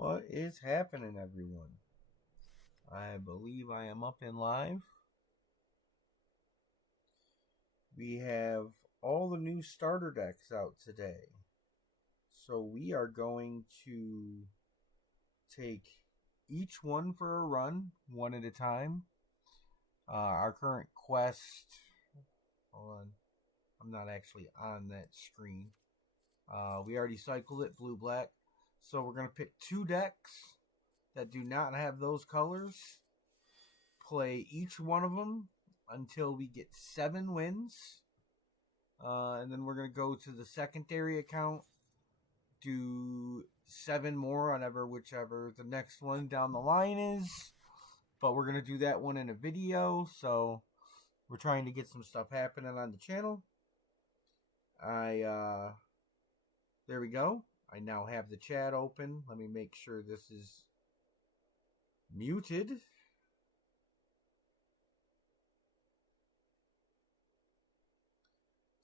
What is happening, everyone? I believe I am up and live. We have all the new starter decks out today. So we are going to take each one for a run, one at a time. Our current quest... Hold on. I'm not actually on that screen. We already cycled it, blue-black. So we're going to pick two decks that do not have those colors. Play each one of them until we get 7 wins. And then we're going to go to the secondary account. Do 7 more on whichever the next one down the line is. But we're going to do that one in a video. So we're trying to get some stuff happening on the channel. There we go. I now have the chat open. Let me make sure this is muted.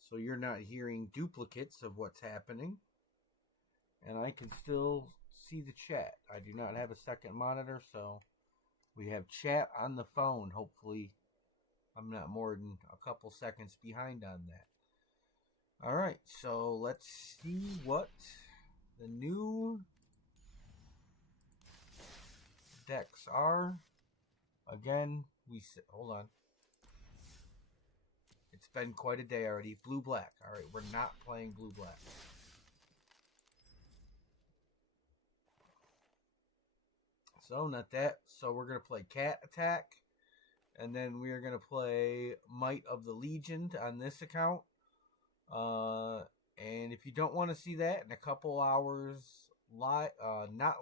So you're not hearing duplicates of what's happening. And I can still see the chat. I do not have a second monitor, so we have chat on the phone. Hopefully I'm not more than a couple seconds behind on that. Alright, so let's see what the new decks are. Again, hold on. It's been quite a day already. Blue-black. Alright, we're not playing blue-black. So, not that. So, we're going to play Cat Attack. And then we are going to play Might of the Legion on this account. And if you don't want to see that in a couple hours, not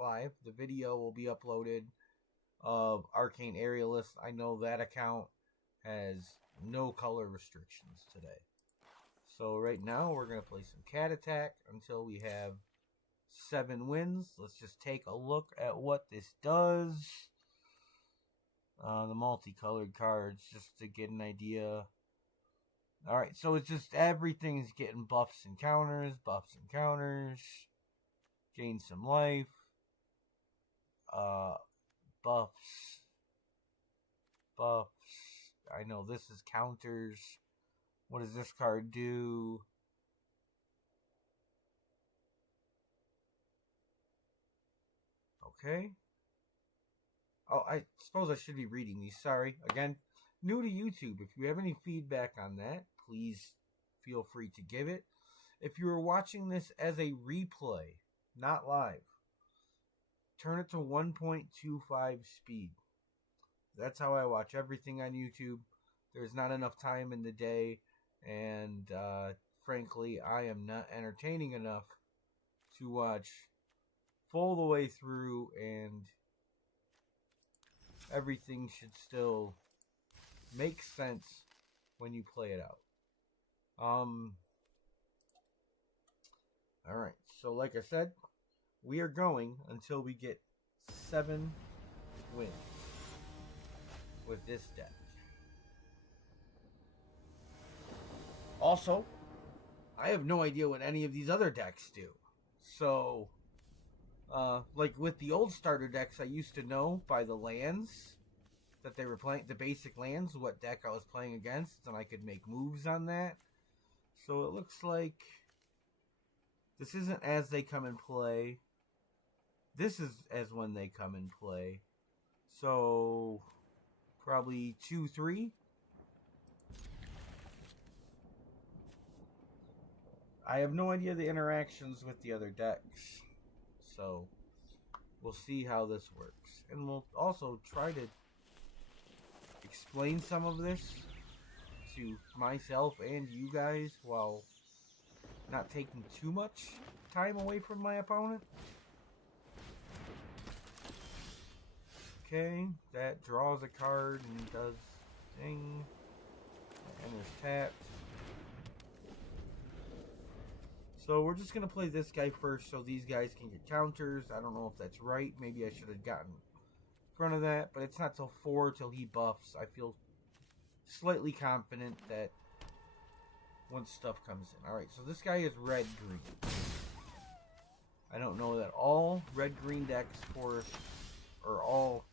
live, the video will be uploaded of Arcane Aerialist. I know that account has no color restrictions today. So right now we're going to play some Cat Attack until we have 7 wins. Let's just take a look at what this does. The multicolored cards, just to get an idea. Alright, so it's just everything's getting buffs and counters. Gain some life. Buffs. I know this is counters. What does this card do? Okay. Oh, I suppose I should be reading these. Sorry. Again, new to YouTube. If you have any feedback on that, please feel free to give it. If you are watching this as a replay, not live, turn it to 1.25 speed. That's how I watch everything on YouTube. There's not enough time in the day, and frankly, I am not entertaining enough to watch full the way through, and everything should still make sense when you play it out. Alright, so like I said, we are going until we get 7 wins with this deck. Also, I have no idea what any of these other decks do. So, like with the old starter decks, I used to know by the lands that they were playing, the basic lands, what deck I was playing against, and I could make moves on that. So it looks like this isn't as they come and play. This is as when they come and play. So probably 2-3. I have no idea the interactions with the other decks. So we'll see how this works. And we'll also try to explain some of this to myself and you guys while not taking too much time away from my opponent. Okay, that draws a card and does thing. And is tapped. So we're just going to play this guy first so these guys can get counters. I don't know if that's right. Maybe I should have gotten in front of that. But it's not till 4 till he buffs. I feel slightly confident that once stuff comes in. Alright, so this guy is red-green. I don't know that all red-green decks or all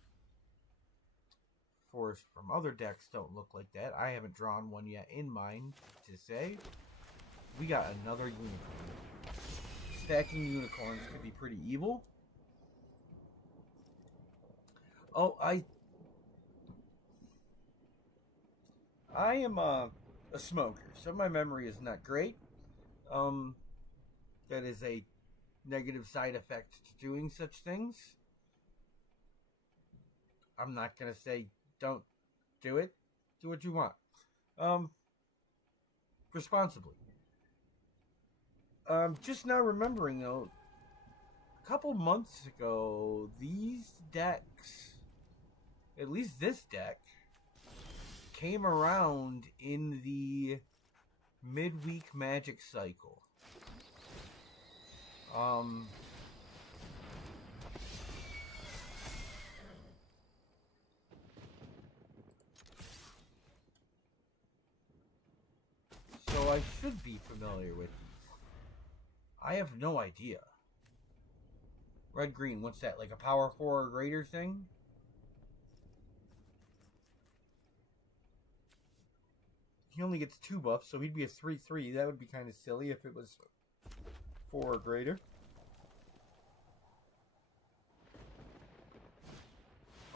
forest from other decks don't look like that. I haven't drawn one yet in mind to say. We got another unicorn. Stacking unicorns could be pretty evil. Oh, I am a smoker, so my memory is not great. That is a negative side effect to doing such things. I'm not gonna say don't do it. Do what you want. Responsibly. Just now remembering though, a couple months ago, these decks, at least this deck, came around in the midweek Magic cycle. So I should be familiar with these. I have no idea. Red green, what's that? Like a power 4 or greater thing? He only gets 2 buffs, so he'd be a 3/3. That would be kind of silly if it was 4 or greater.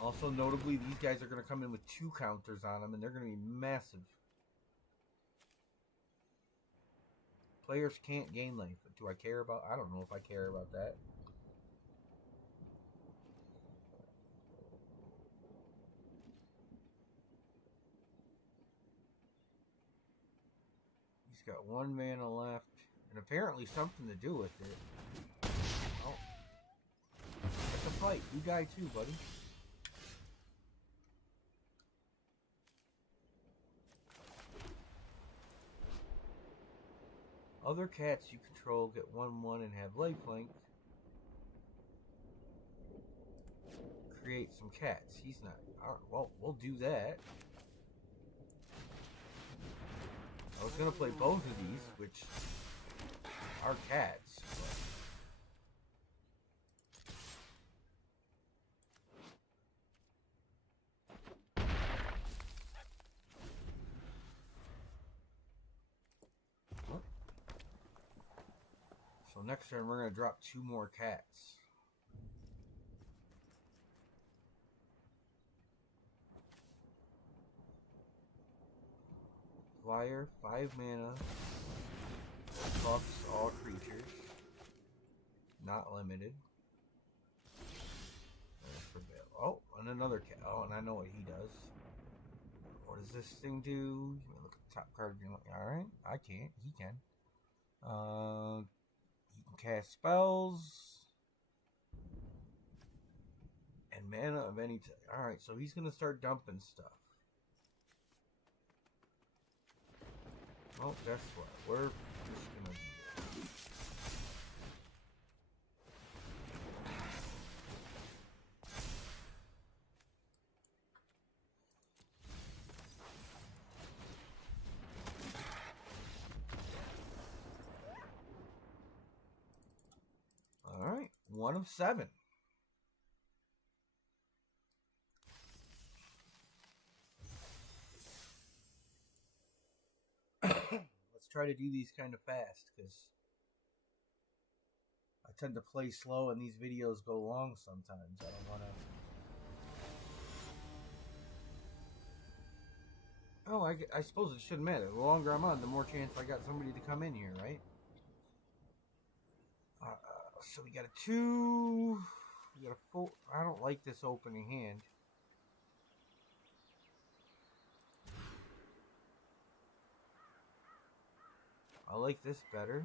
Also, notably, these guys are going to come in with 2 counters on them, and they're going to be massive. Players can't gain life. Do I care about... I don't know if I care about that. He's got 1 mana left, and apparently something to do with it. Oh. That's a fight. You die too, buddy. Other cats you control get 1/1 and have lifelink. Create some cats. He's not... Well, we'll do that. I was going to play both of these, which are cats. But... So next turn, we're going to drop 2 more cats. Flyer, 5 mana. Buffs all creatures. Not limited. Oh, and another cat. Oh, and I know what he does. What does this thing do? Look at the top card. Alright, I can't. He can. He can cast spells. And mana of any type. Alright, so he's going to start dumping stuff. Well, guess what? We're just going to do it. Alright, 1 of 7. Let's try to do these kind of fast, because I tend to play slow and these videos go long sometimes. I don't want to... Oh, I suppose it shouldn't matter. The longer I'm on, the more chance I got somebody to come in here, right? So we got a 2. We got a 4. I don't like this opening hand. I like this better.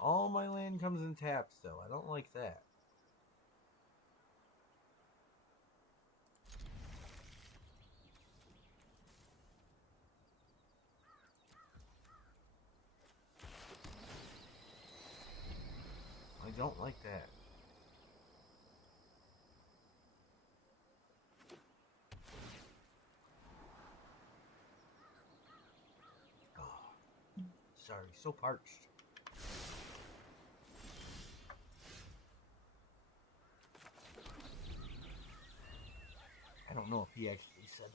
All my land comes in taps, though. I don't like that. I don't like that. sorry, so parched. I don't know if he actually said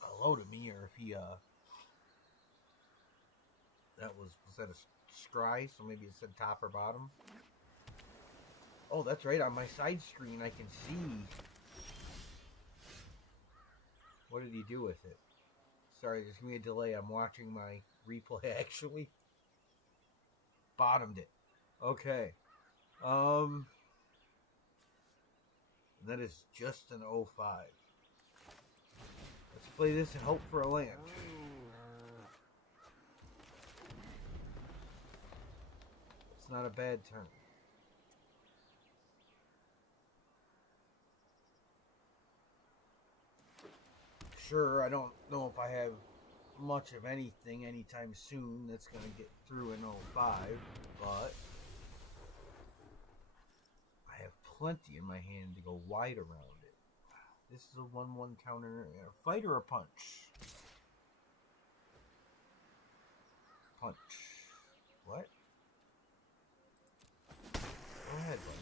hello to me or if he was that a scry? So maybe it said top or bottom. Oh, that's right. On my side screen, I can see. What did he do with it? Sorry, there's gonna be a delay. I'm watching my replay. Actually, bottomed it. Okay. That is just an 05. Let's play this and hope for a land. It's not a bad turn. Sure, I don't know if I have much of anything anytime soon that's going to get through in 05, but I have plenty in my hand to go wide around it. This is a 1-1 counter. A fight or a punch? Punch. What? Go ahead, buddy.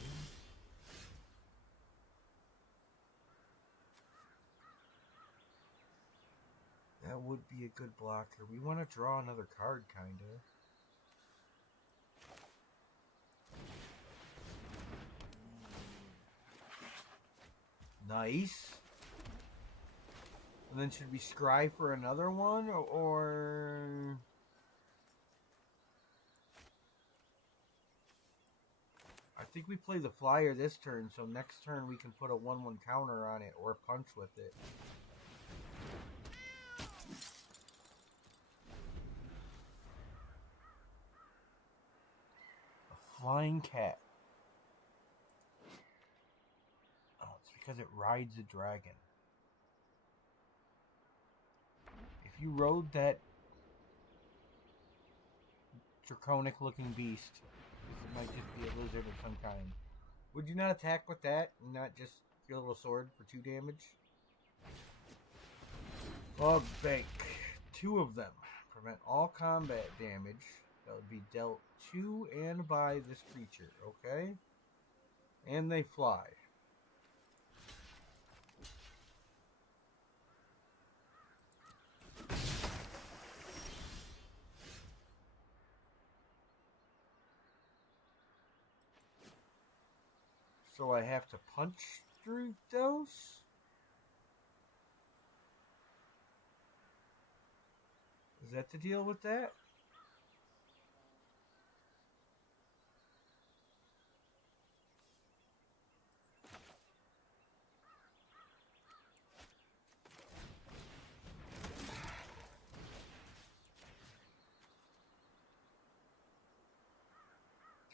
That would be a good blocker. We want to draw another card, kinda. Nice. And then should we scry for another one, or... I think we play the flyer this turn, so next turn we can put a 1-1 counter on it, or punch with it. A flying cat. Oh, it's because it rides a dragon. If you rode that draconic looking beast, this might just be a lizard of some kind. Would you not attack with that and not just your little sword for 2 damage? Fog Bank. 2 of them. Prevent all combat damage that would be dealt to and by this creature, okay? And they fly. So I have to punch through those? Is that the deal with that?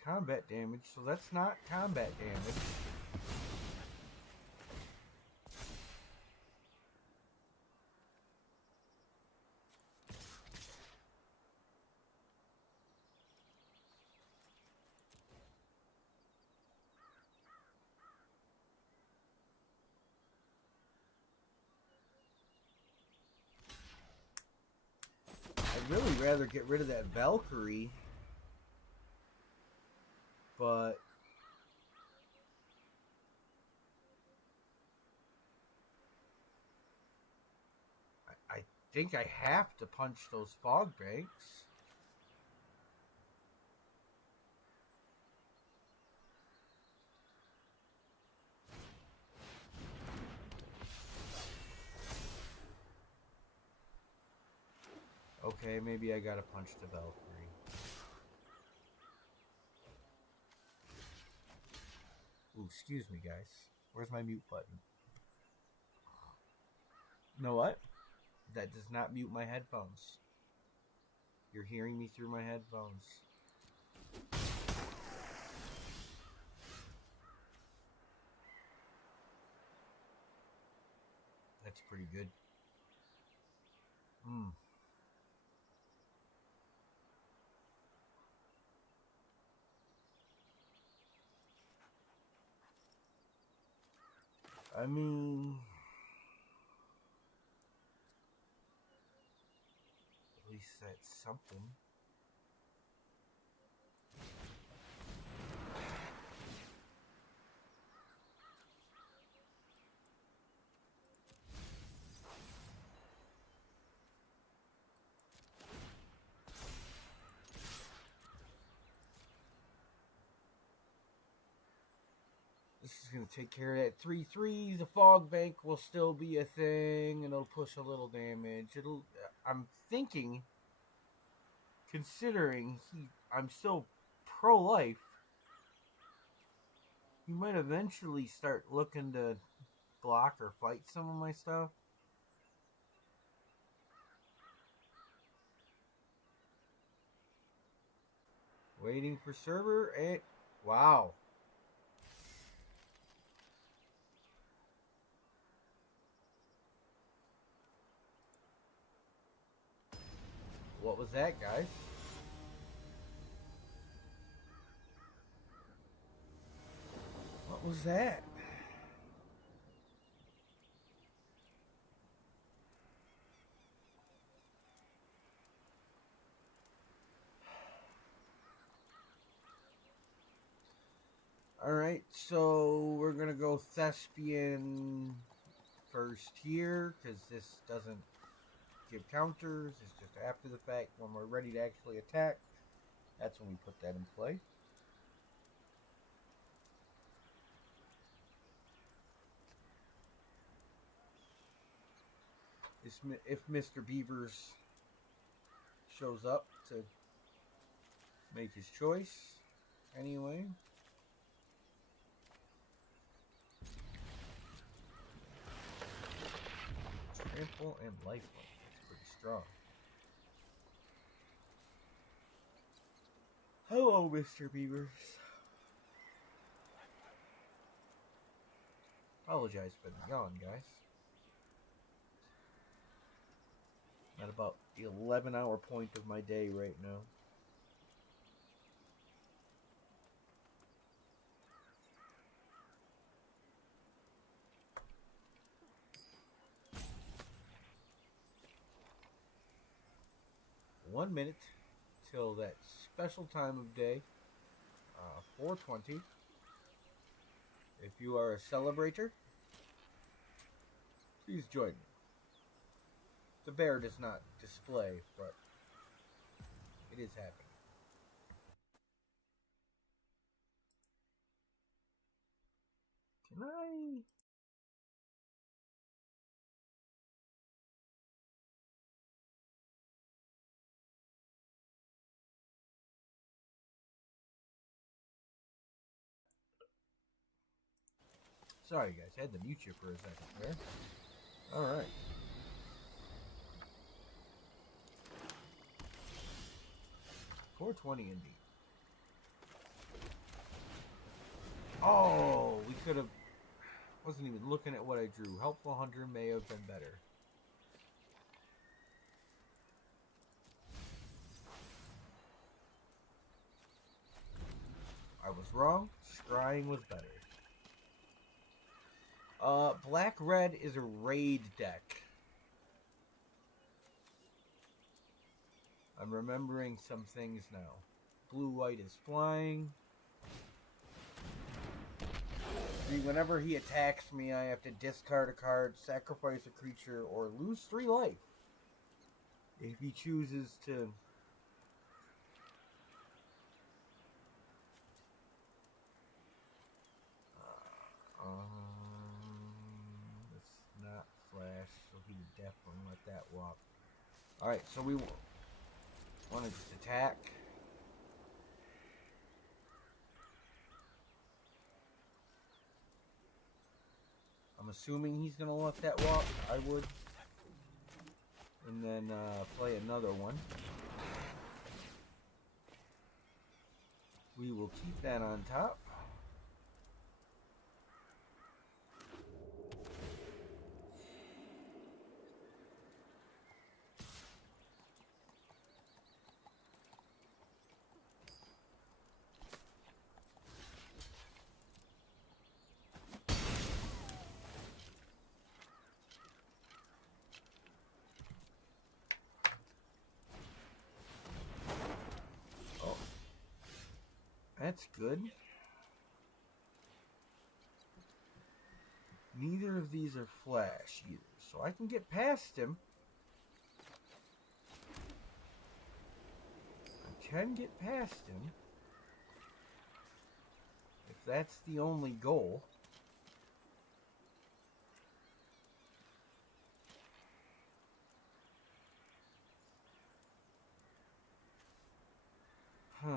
Combat damage, so that's not combat damage. I'd really rather get rid of that Valkyrie, but I think I have to punch those fog banks. Okay, maybe I gotta punch the Valkyrie. Ooh, excuse me, guys. Where's my mute button? You know what? That does not mute my headphones. You're hearing me through my headphones. That's pretty good. I mean, at least that's something. is going to take care of that 3/3. The fog bank will still be a thing, and it'll push a little damage. I'm thinking, considering I'm still pro-life, he might eventually start looking to block or fight some of my stuff. Waiting for server, and wow. What was that, guys? What was that? Alright, so we're gonna go Thespian first here, because this doesn't give counters. It's just after the fact when we're ready to actually attack. That's when we put that in play. If Mr. Beavers shows up to make his choice anyway. Trample and lifelink. That's pretty strong. Hello, Mr. Beavers. Apologize for the yawn, guys. At about the 11-hour point of my day right now. One minute till that special time of day, 4:20. If you are a celebrator, please join me. The bear does not display, but it is happening. Can I? Sorry, guys. I had to mute you for a second there. Alright. $4.20 indeed. Oh, we could have... Wasn't even looking at what I drew. Helpful Hunter may have been better. I was wrong. Scrying was better. Black-red is a raid deck. I'm remembering some things now. Blue-white is flying. See, whenever he attacks me, I have to discard a card, sacrifice a creature, or lose 3 life. If he chooses to... it's not flash, so he would definitely let that walk. Alright, so we want to just attack. I'm assuming he's going to let that walk. I would. And then play another one. We will keep that on top. That's good. Neither of these are flash either, so I can get past him. I can get past him. If that's the only goal. Huh.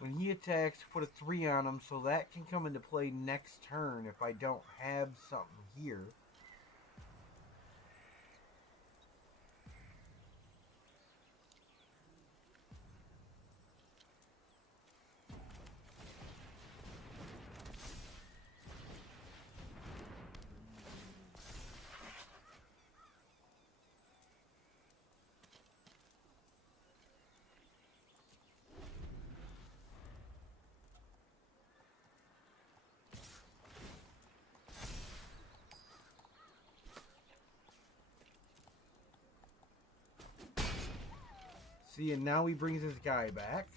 When he attacks, put a 3 on him, so that can come into play next turn if I don't have something here. See, and now he brings his guy back.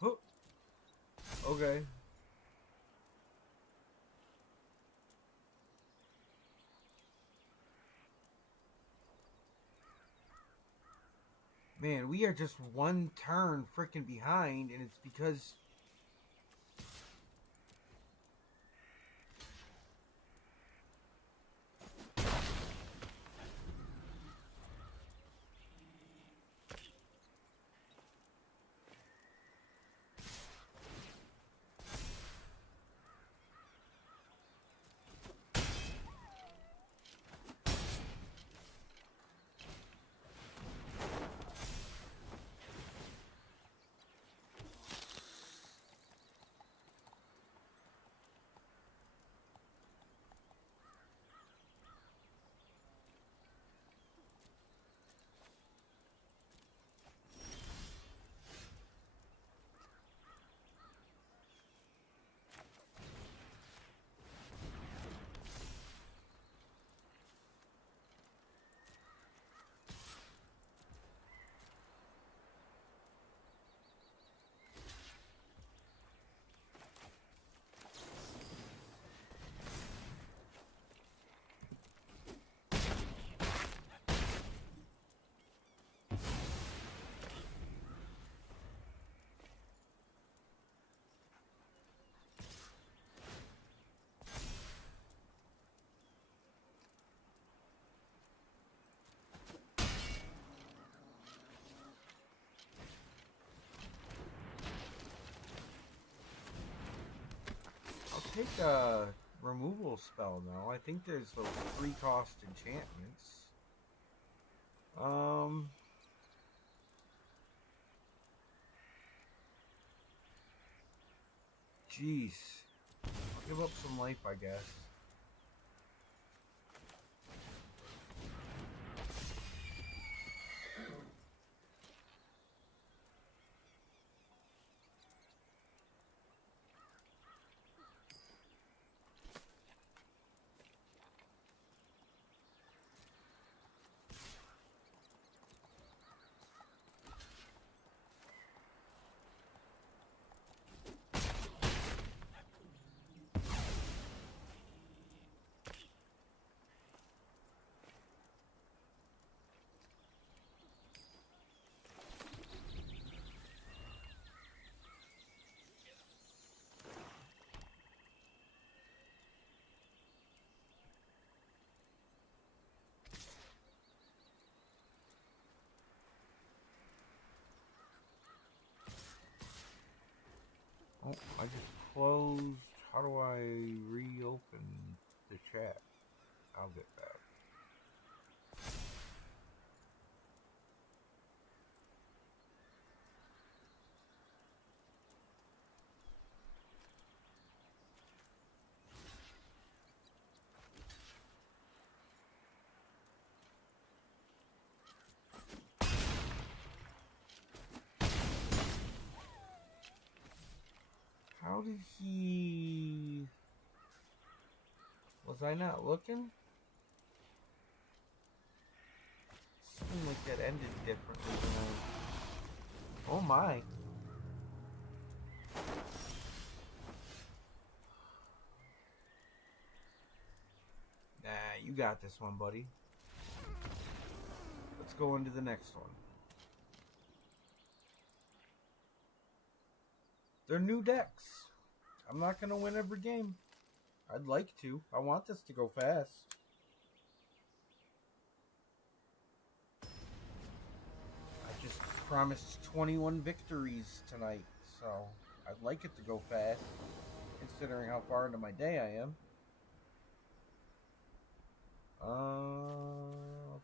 Huh. Okay. Man, we are just one turn freaking behind, and it's because I'll take a removal spell now. I think there's those 3-cost enchantments. Jeez. I'll give up some life, I guess. Oh, I just closed. How do I reopen the chat? I'll get back. How did he... Was I not looking? Seemed like that ended differently than I... Oh my. Nah, you got this one, buddy. Let's go into the next one. They're new decks. I'm not going to win every game. I'd like to. I want this to go fast. I just promised 21 victories tonight, so I'd like it to go fast, considering how far into my day I am.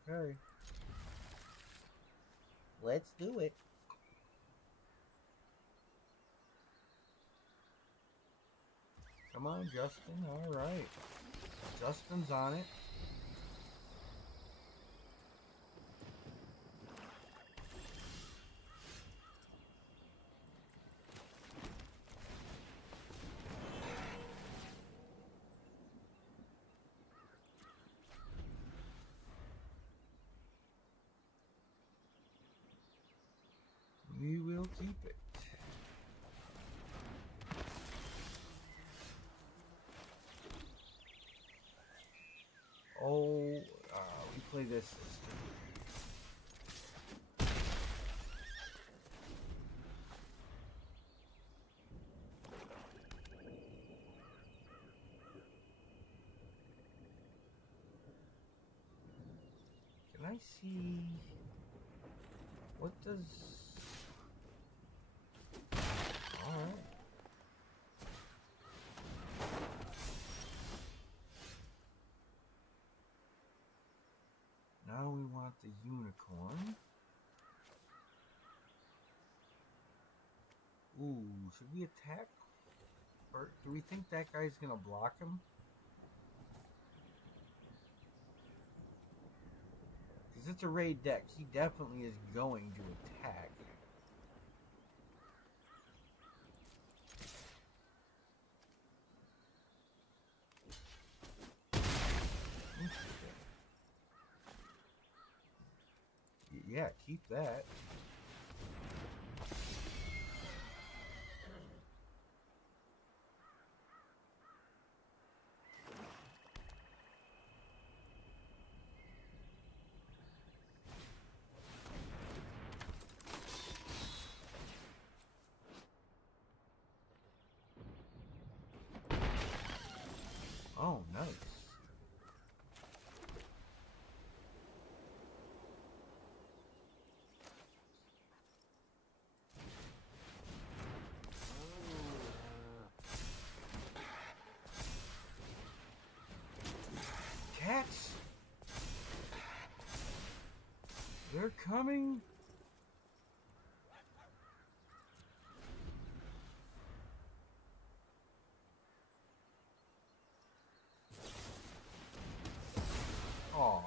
Okay. Let's do it. Come on, Justin. All right. Justin's on it. We will keep it. Oh, we play this system. Can I see... What does... Alright. Now we want the unicorn. Ooh, should we attack? Or do we think that guy's gonna block him? Because it's a raid deck. He definitely is going to attack. Interesting. Yeah, keep that. Oh, nice. Cats! They're coming! Aww.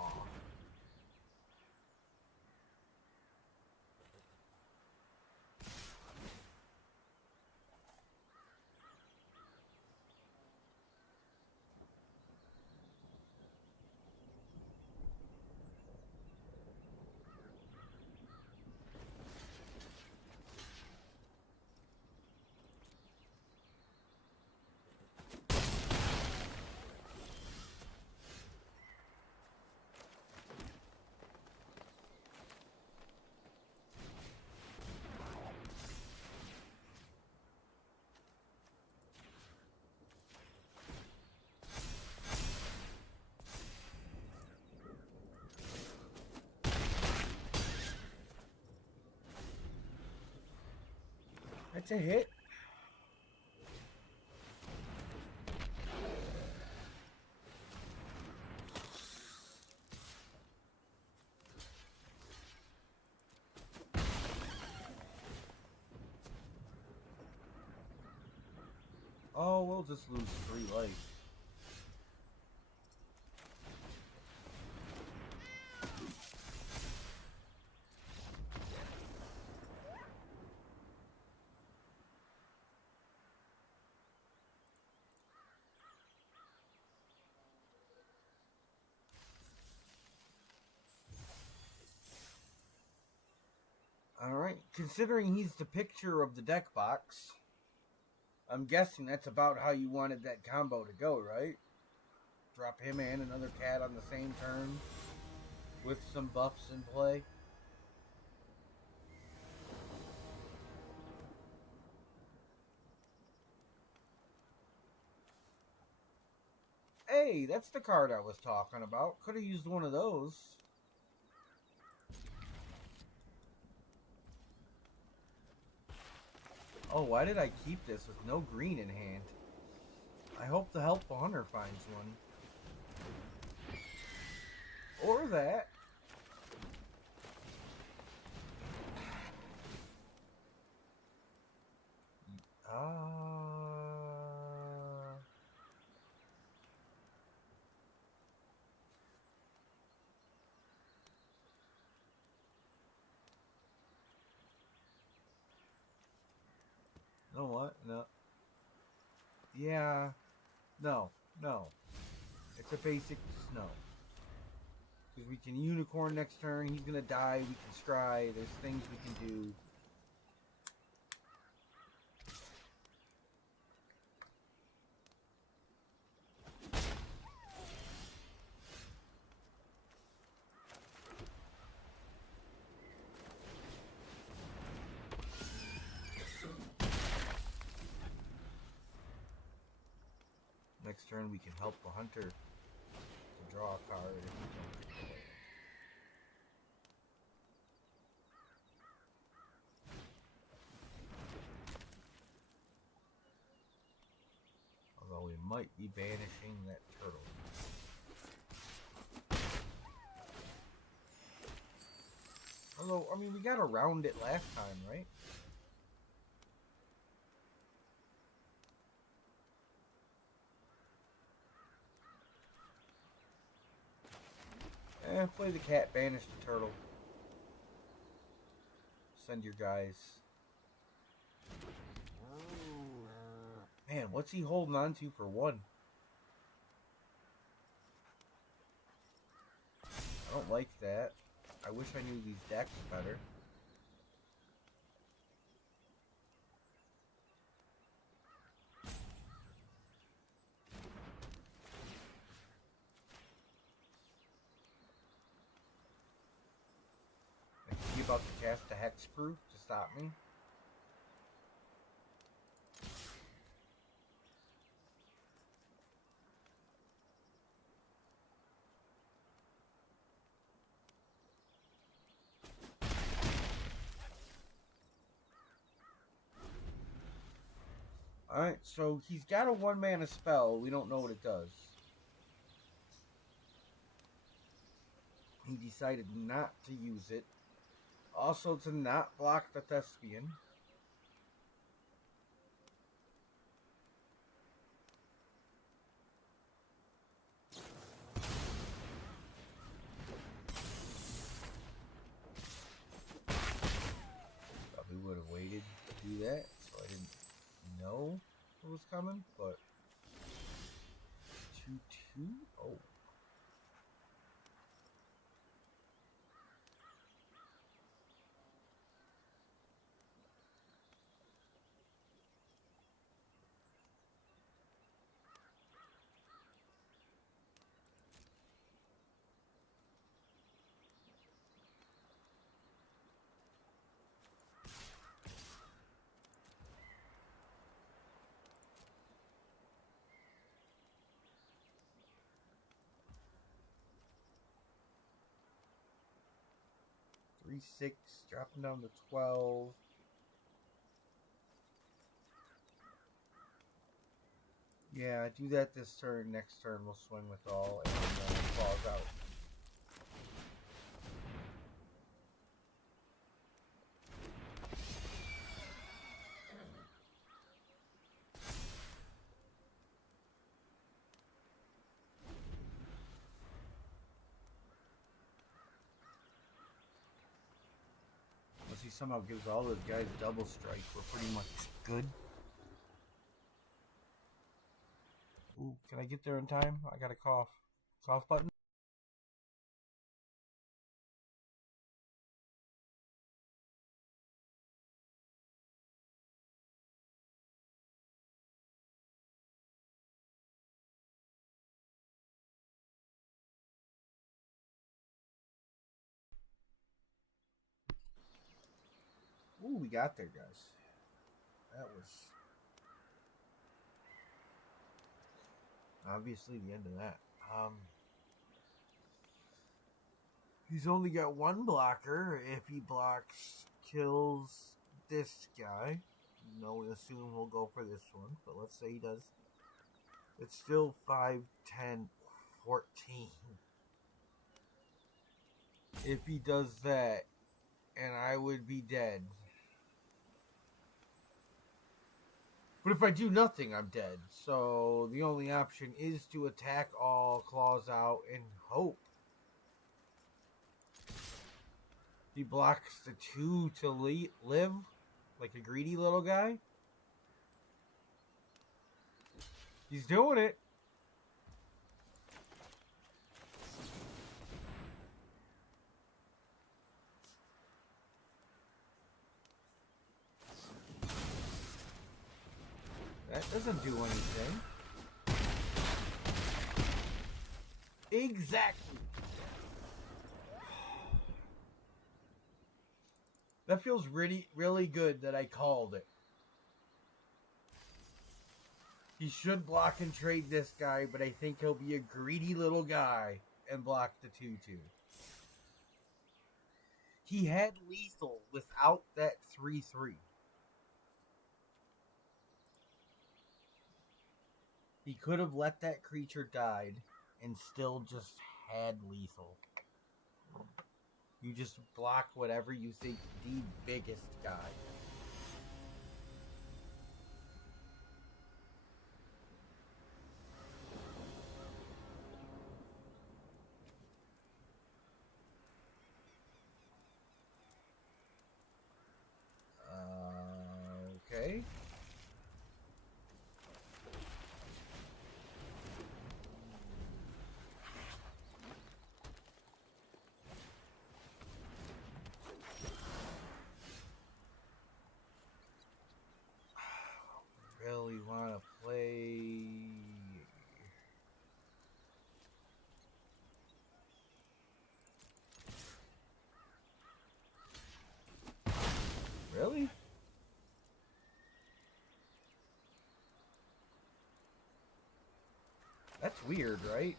That's a hit. Oh, we'll just lose 3 life. Alright, considering he's the picture of the deck box, I'm guessing that's about how you wanted that combo to go, right? Drop him and another cat on the same turn with some buffs in play. Hey, that's the card I was talking about. Could have used one of those. Oh, why did I keep this with no green in hand? I hope the helpful hunter finds one. Or that. You know what? No. Yeah. No. It's a basic snow. Because we can unicorn next turn. He's going to die. We can scry. There's things we can do. Next turn we can help the hunter to draw a card if we don't get the land. Although we might be banishing that turtle. Although, I mean, we got around it last time, right? Play the cat, banish the turtle. Send your guys. Man, what's he holding on to for one? I don't like that. I wish I knew these decks better. Is he about to cast a hexproof to stop me? Alright, so he's got a 1-mana spell. We don't know what it does. He decided not to use it. Also to not block the Thespian. Probably would have waited to do that, so I didn't know it was coming, but 2/2? Oh. Three, 6, dropping down to 12. Yeah, do that this turn. Next turn we'll swing with all and falls out. Unless he somehow gives all those guys double strike, we're pretty much good. Ooh, can I get there in time? I got a cough. Cough button? we got there, guys. That was obviously the end of that. He's only got one blocker. If he blocks, kills this guy. No, we assume he'll go for this one, but let's say he does. It's still 5, 10, 14. If he does that, and I would be dead. But if I do nothing, I'm dead. So the only option is to attack all, claws out, and hope. He blocks the 2 to live, like a greedy little guy. He's doing it. That doesn't do anything. Exactly. That feels really, really good that I called it. He should block and trade this guy, but I think he'll be a greedy little guy and block the 2-2. He had lethal without that 3-3. He could have let that creature die and still just had lethal. You just block whatever you think the biggest guy. Okay. Really want to play. Really? That's weird, right?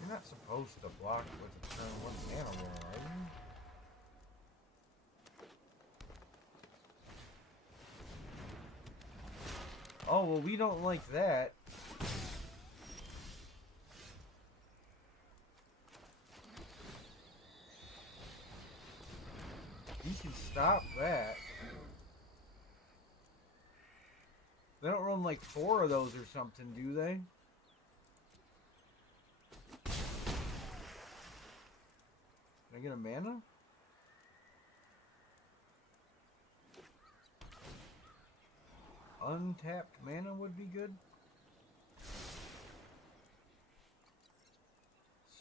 You're not supposed to block with a turn 1 mana roll, are you? Oh, well, we don't like that. You can stop that. They don't run like 4 of those or something, do they? Can I get a mana? Untapped mana would be good.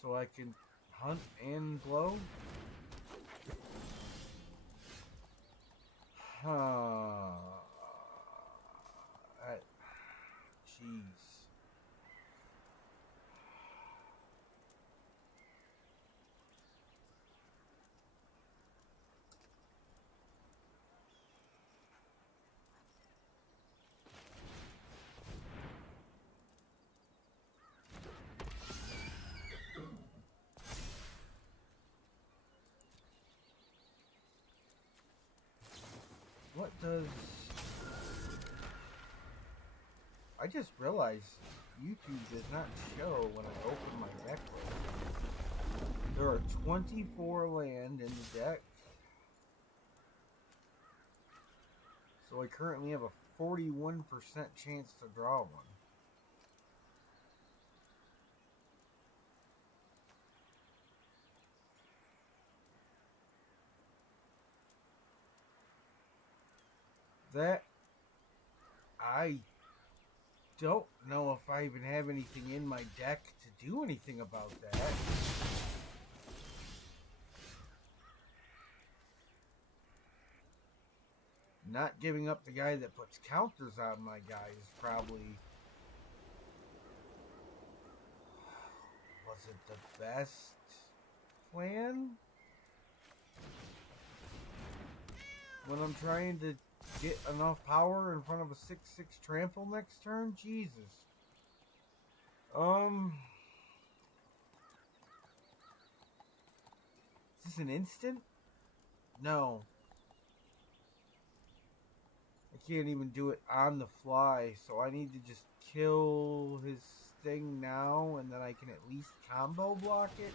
So I can hunt and blow. Huh. Jeez. What does... I just realized YouTube does not show when I open my deck list. There are 24 land in the deck. So I currently have a 41% chance to draw one. That I don't know if I even have anything in my deck to do anything about that. Not giving up the guy that puts counters on my guy is probably... Was it the best plan? When I'm trying to get enough power in front of a 6/6 trample next turn? Jesus. Is this an instant? No. I can't even do it on the fly, so I need to just kill his thing now, and then I can at least combo block it.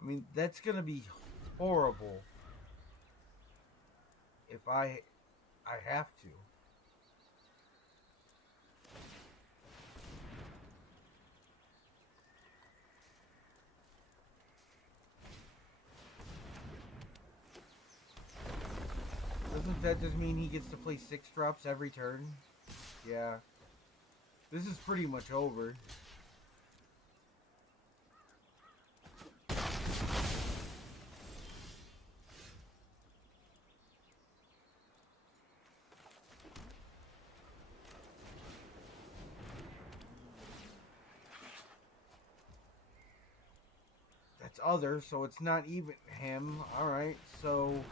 I mean, that's gonna be horrible if I have to. Doesn't that just mean he gets to play 6 drops every turn? Yeah. This is pretty much over. That's other, so it's not even him. Alright, so...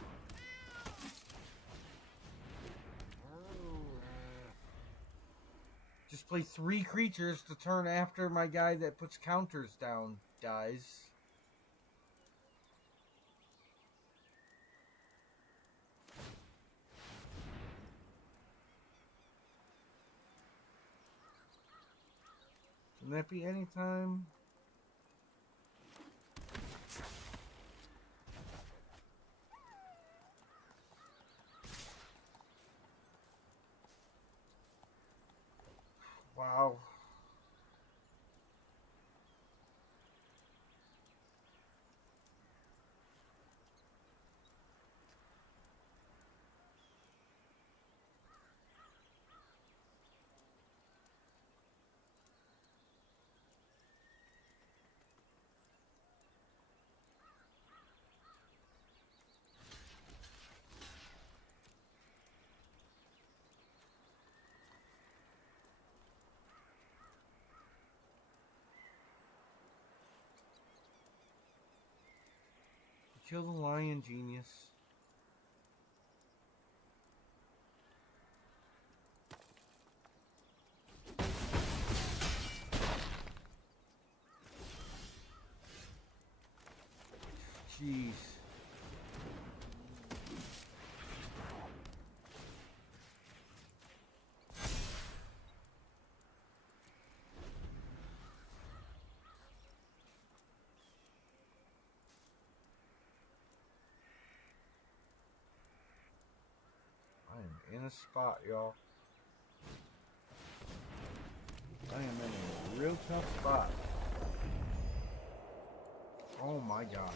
just play 3 creatures to turn after my guy that puts counters down dies. Can that be any time? Wow. Kill the lion, genius. Jeez. I am in a spot, y'all. I am in a real tough spot. Oh my god.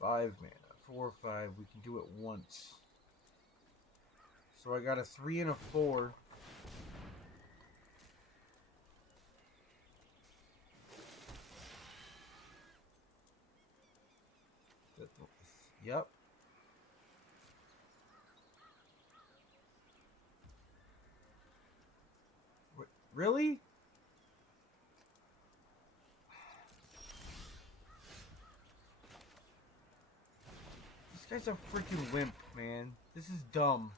Five mana. 4 or 5. We can do it once. So I got a 3 and a 4. Yep. Really? This guy's a freaking wimp, man. This is dumb.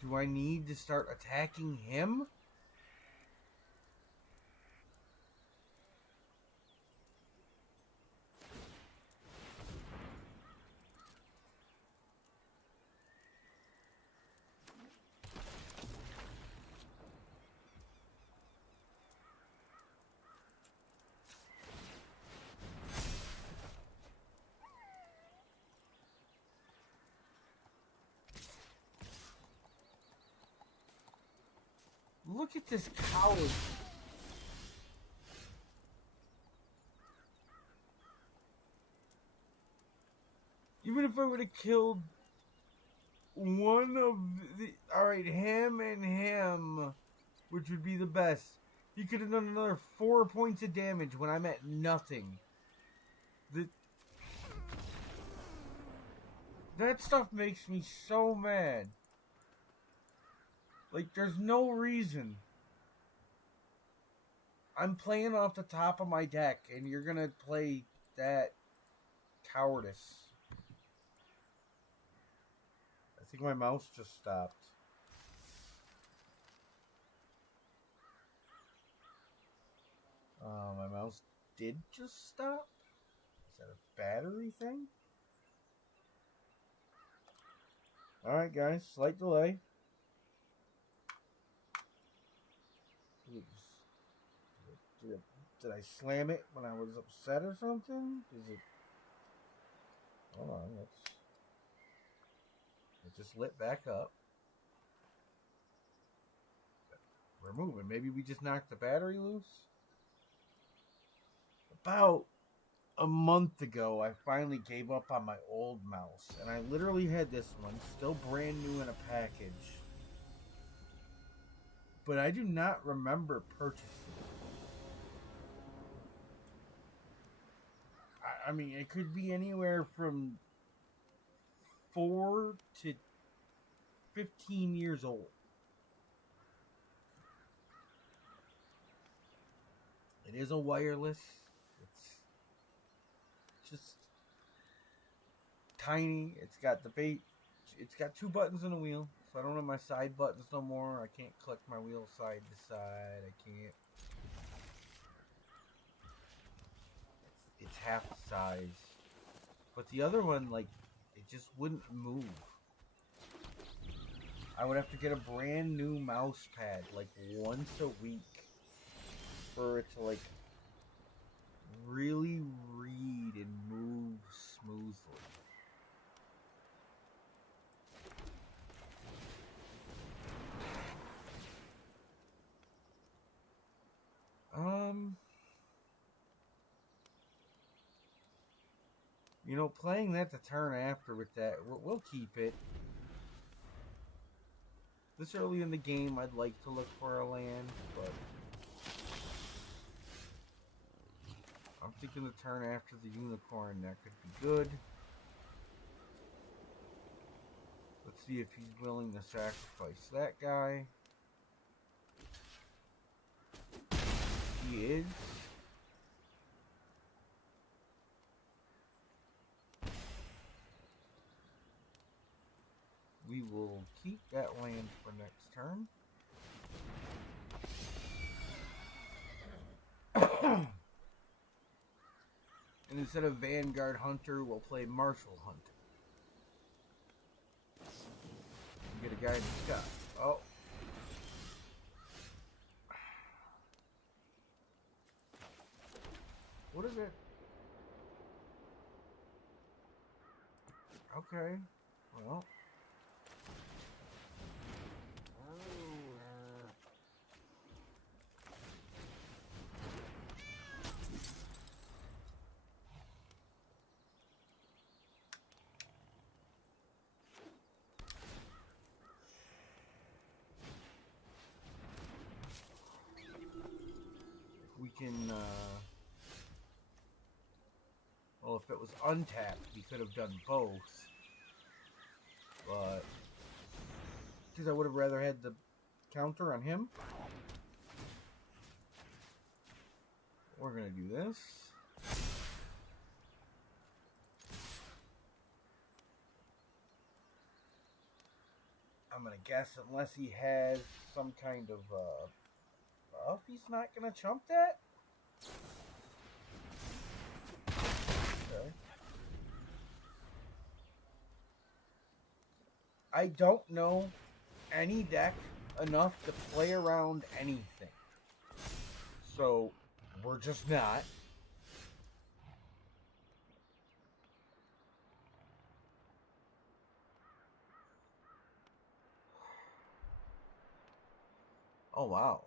Do I need to start attacking him? Look at this coward. Even if I would have killed one of the... Alright, him and him, which would be the best. He could have done another 4 points of damage when I'm at nothing. That stuff makes me so mad. Like, there's no reason. I'm playing off the top of my deck, and you're gonna play that cowardice. I think my mouse just stopped. My mouse did just stop? Is that a battery thing? Alright, guys, slight delay. Did I slam it when I was upset or something? Is it... Hold on, it just lit back up. We're moving. Maybe we just knocked the battery loose? About a month ago, I finally gave up on my old mouse. And I literally had this one, still brand new in a package. But I do not remember purchasing it. I mean, it could be anywhere from 4 to 15 years old. It is a wireless. It's just tiny. It's got the bait. It's got 2 buttons and a wheel. So I don't have my side buttons no more. I can't click my wheel side to side. I can't. It's half the size. But the other one, like, it just wouldn't move. I would have to get a brand new mouse pad, like, once a week for it to, like, really read and move smoothly. You know, playing that the turn after with that, we'll keep it. This early in the game, I'd like to look for a land, but I'm thinking the turn after the unicorn, that could be good. Let's see if he's willing to sacrifice that guy. He is. We will keep that land for next turn. And instead of Vanguard Hunter, we'll play Martial Hunter. You get a guy in the sky. Oh. What is it? Okay. Well. We can, well, if it was untapped, we could have done both. But, because I would have rather had the counter on him. We're going to do this. I'm going to guess unless he has some kind of, buff, he's not going to chump that? Okay. I don't know any deck enough to play around anything. So, we're just not. Oh wow,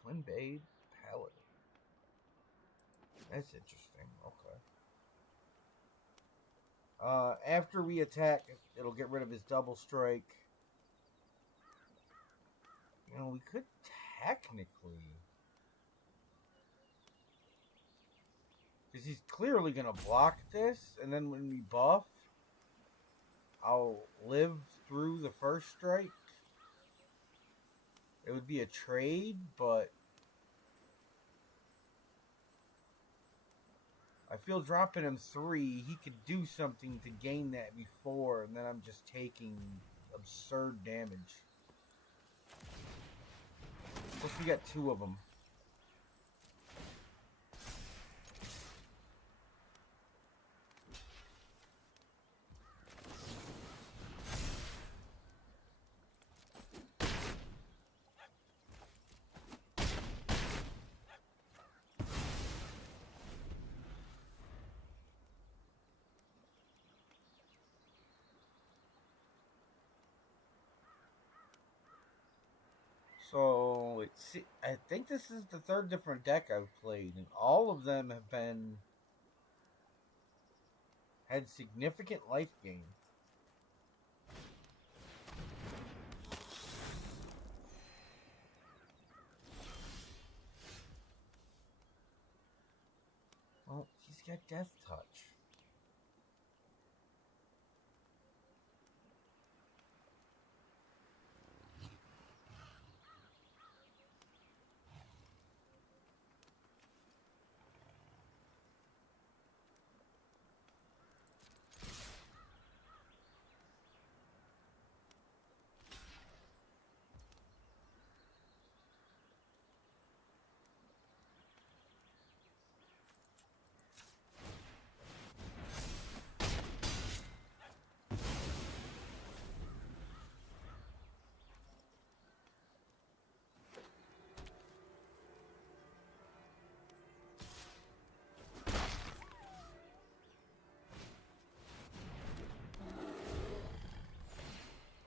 Twin Bay Paladin. That's interesting. Okay. After we attack, it'll get rid of his double strike. You know, we could technically, because he's clearly gonna block this, and then when we buff, I'll live through the first strike. It would be a trade, but I feel dropping him 3, he could do something to gain that before, and then I'm just taking absurd damage. Plus, we got 2 of them. So I think this is the 3rd different deck I've played, and all of them have had significant life gain. Well, he's got Death Touch.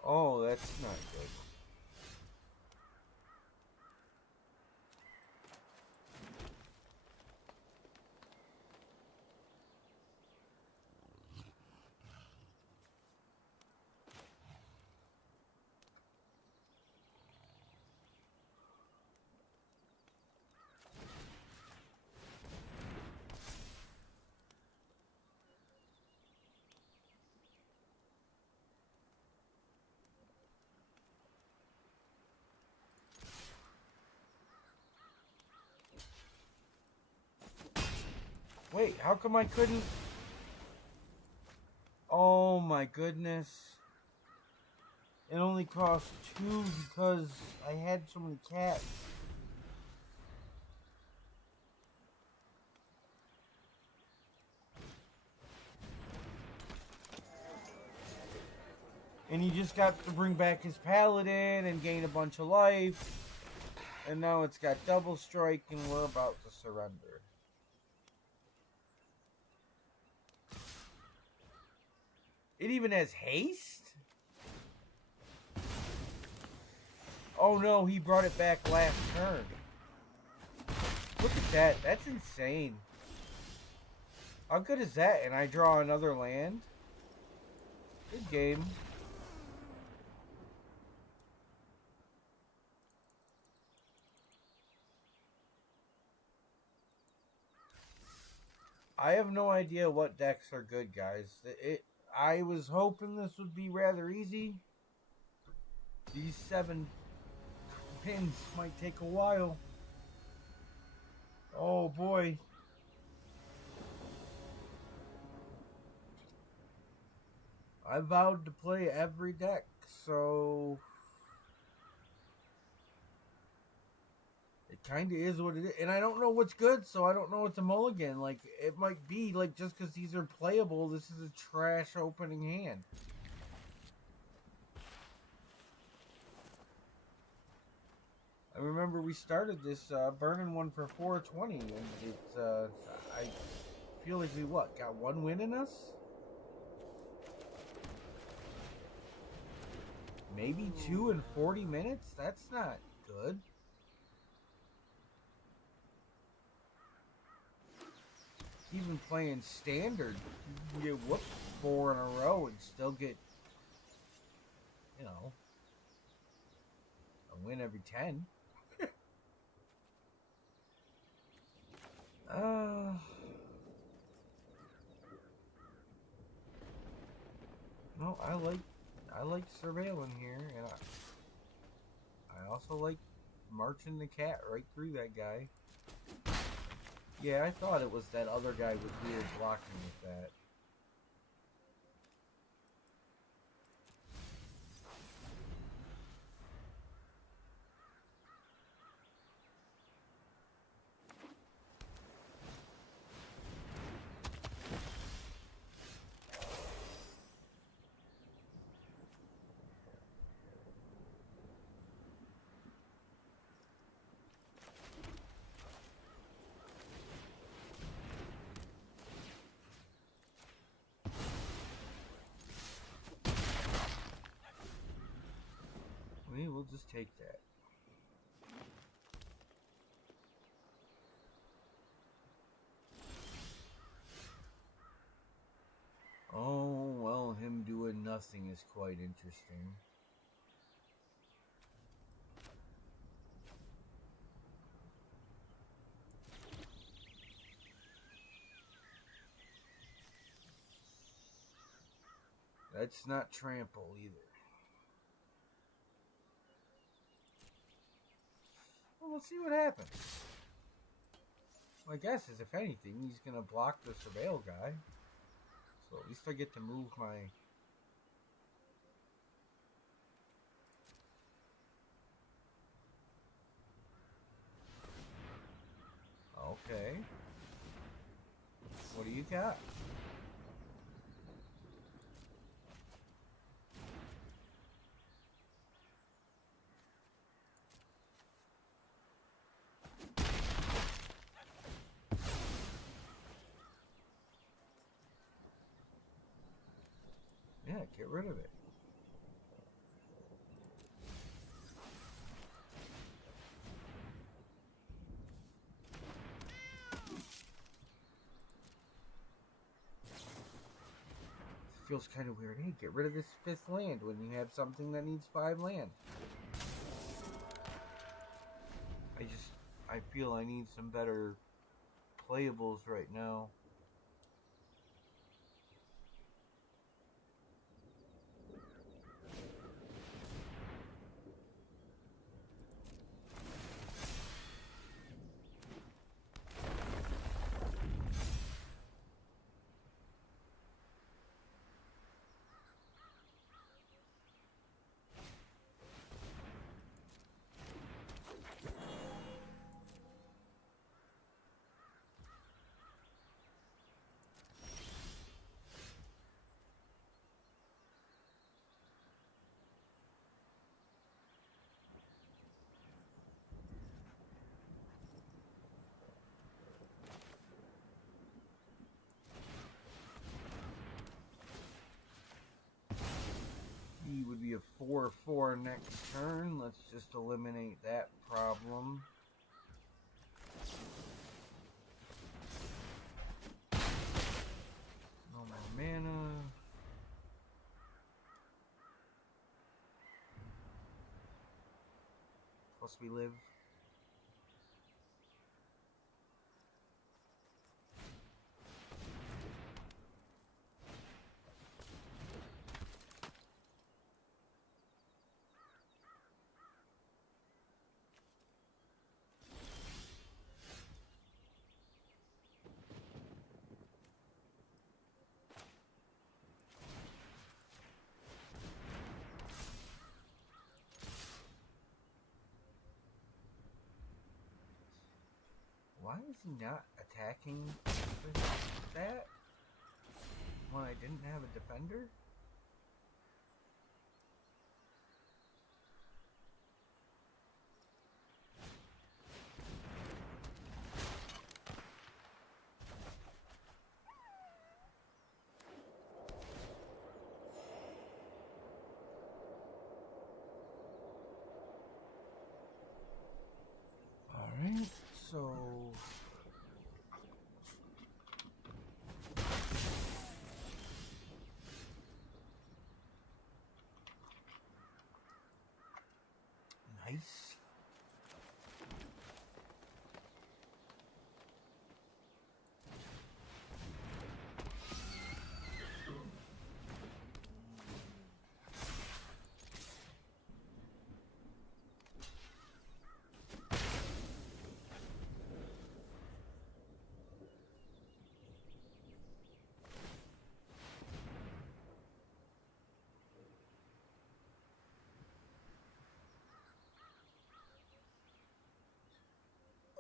Oh, that's not good. Wait, how come I couldn't? Oh my goodness. It only cost 2 because I had so many cats. And he just got to bring back his paladin and gain a bunch of life. And now it's got double strike and we're about to surrender. It even has haste? Oh no, he brought it back last turn. Look at that. That's insane. How good is that? And I draw another land? Good game. I have no idea what decks are good, guys. I was hoping this would be rather easy. These 7 pins might take a while. Oh boy. I vowed to play every deck, so it kind of is what it is. And I don't know what's good, so I don't know what to mulligan. Like, it might be, like, just because these are playable, this is a trash opening hand. I remember we started this burning one for 420, and it's, I feel like we, got 1 win in us? Maybe 2 in 40 minutes? That's not good. Even playing standard, you can get whooped 4 in a row and still get, you know, a win every 10. No, I like surveilling here, and I also like marching the cat right through that guy. Yeah, I thought it was that other guy was weird blocking with that. We'll just take that. Oh, well, him doing nothing is quite interesting. That's not trample either. Well, we'll see what happens. My guess is, if anything, he's going to block the surveil guy. So at least I get to move my... Okay. What do you got? Yeah, get rid of it. Feels kind of weird. Hey, get rid of this 5th land when you have something that needs 5 land. I feel I need some better playables right now. He would be a 4/4 next turn. Let's just eliminate that problem. No more mana. Plus we live. Why is he not attacking that when I didn't have a defender? Nice.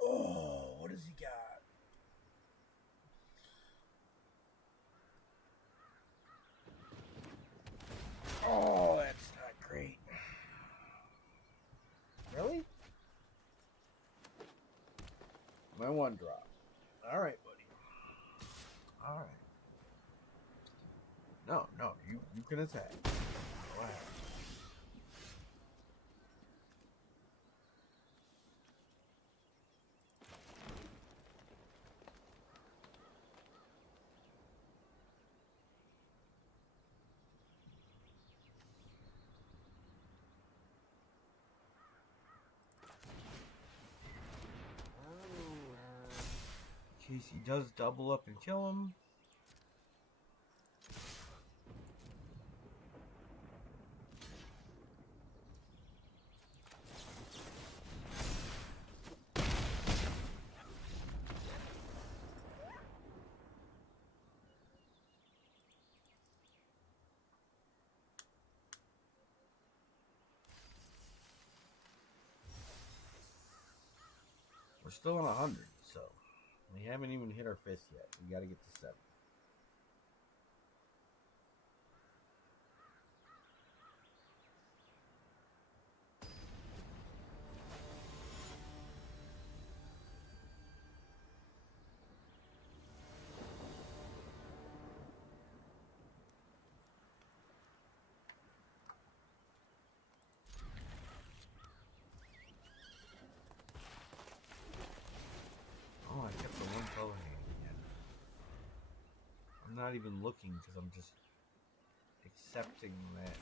Oh, what does he got? Oh, that's not great. Really? My one drop. All right, buddy. All right. No, you can attack. Go ahead. In case he does double up and kill him. We're still on 100, so we haven't even hit our fifth yet. We got to get to 7. Oh, I kept the one color hand again. I'm not even looking because I'm just accepting that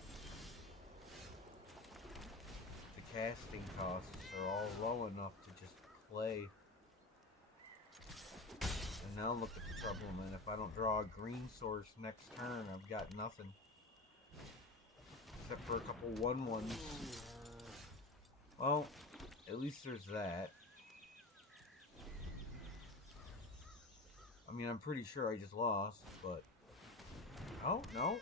the casting costs are all low enough to just play. And now look at the trouble, man. If I don't draw a green source next turn, I've got nothing. Except for a couple 1/1s. Well, at least there's that. I mean, I'm pretty sure I just lost, but... Oh, no.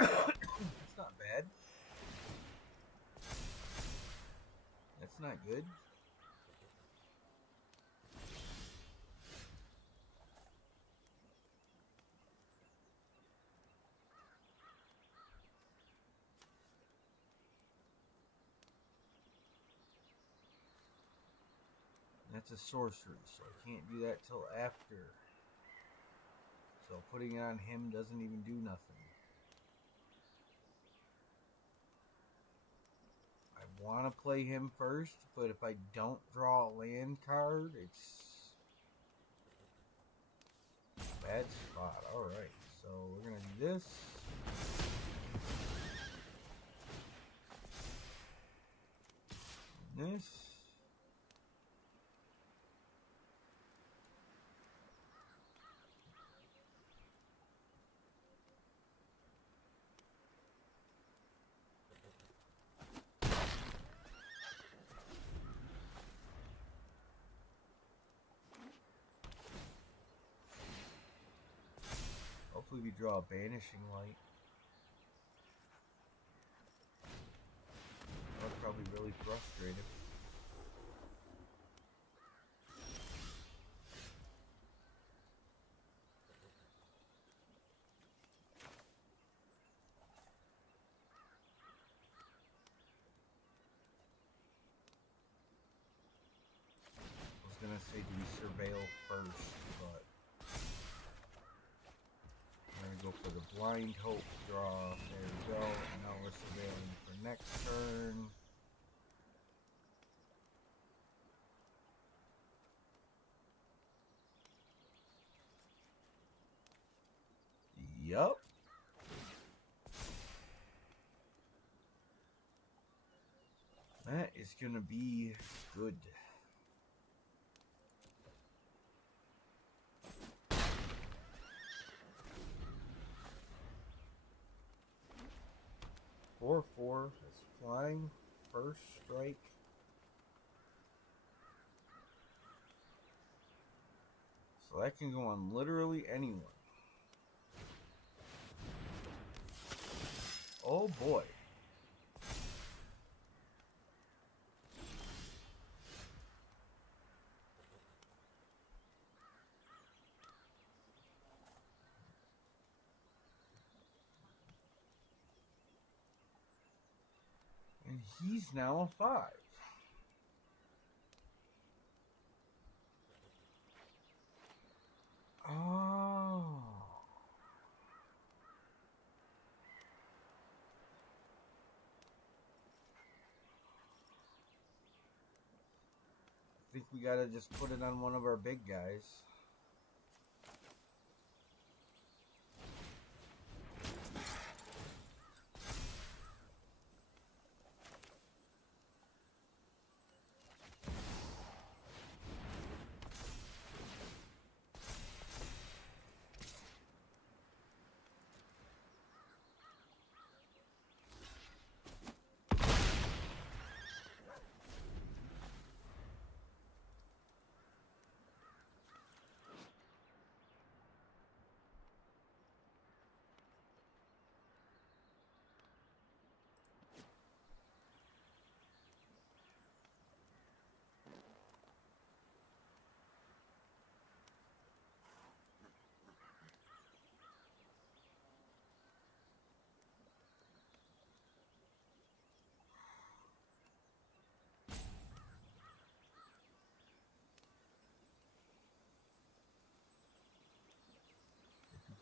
That's not bad. That's not good. That's a sorcery, so I can't do that till after. So putting it on him doesn't even do nothing. I want to play him first, but if I don't draw a land card, it's a bad spot. Alright, so we're going to do this. And this. Hopefully we draw a Banishing Light. I was probably really frustrated. surveil first, but I'm going to go for the blind hope draw. There we go. And now we're surveilling for next turn. Yup. That is going to be good. Four is flying. First strike. So that can go on literally anyone. Oh boy. And he's now a 5. Oh. I think we gotta just put it on one of our big guys.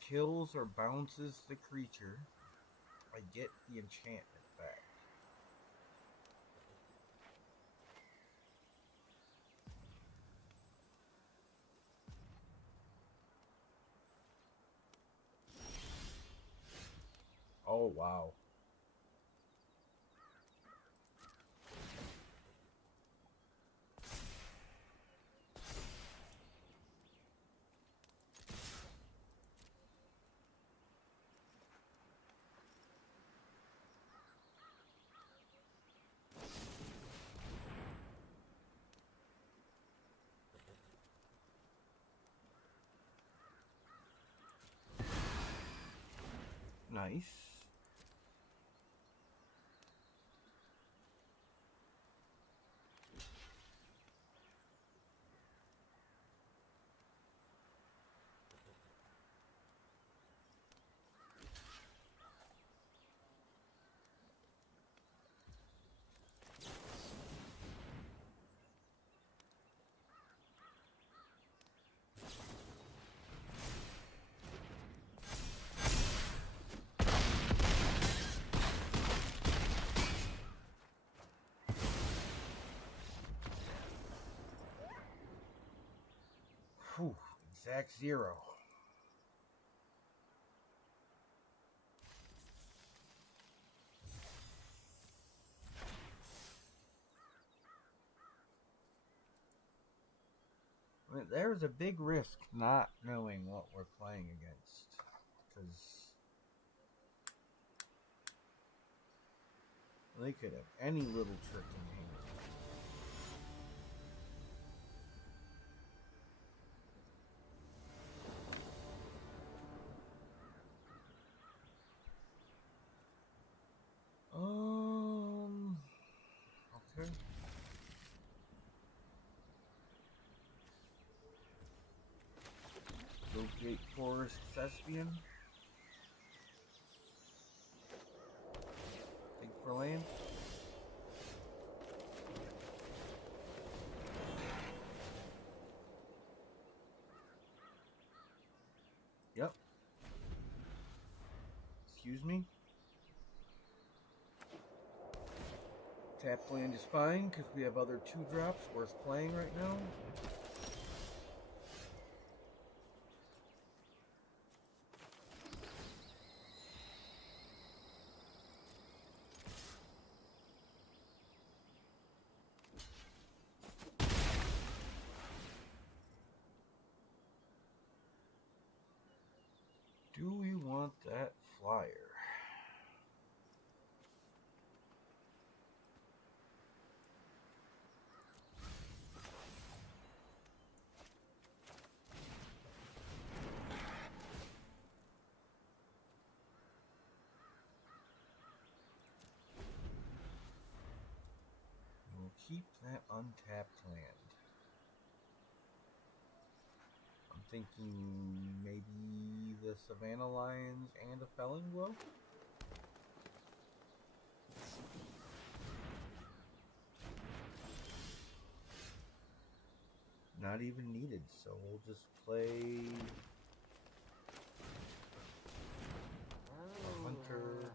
Kills or bounces the creature, I get the enchantment back. Oh wow. Nice. Whew, exact 0. I mean, there's a big risk not knowing what we're playing against, because they could have any little trick in hand. Okay. Locate Forest Thespian. Dig for land. excuse me. Tap land is fine because we have other 2-drops worth playing right now. Do we want that flyer? We'll keep that untapped land. I'm thinking maybe the Savannah Lions and a Felling Blow. Not even needed, so we'll just play a Hunter,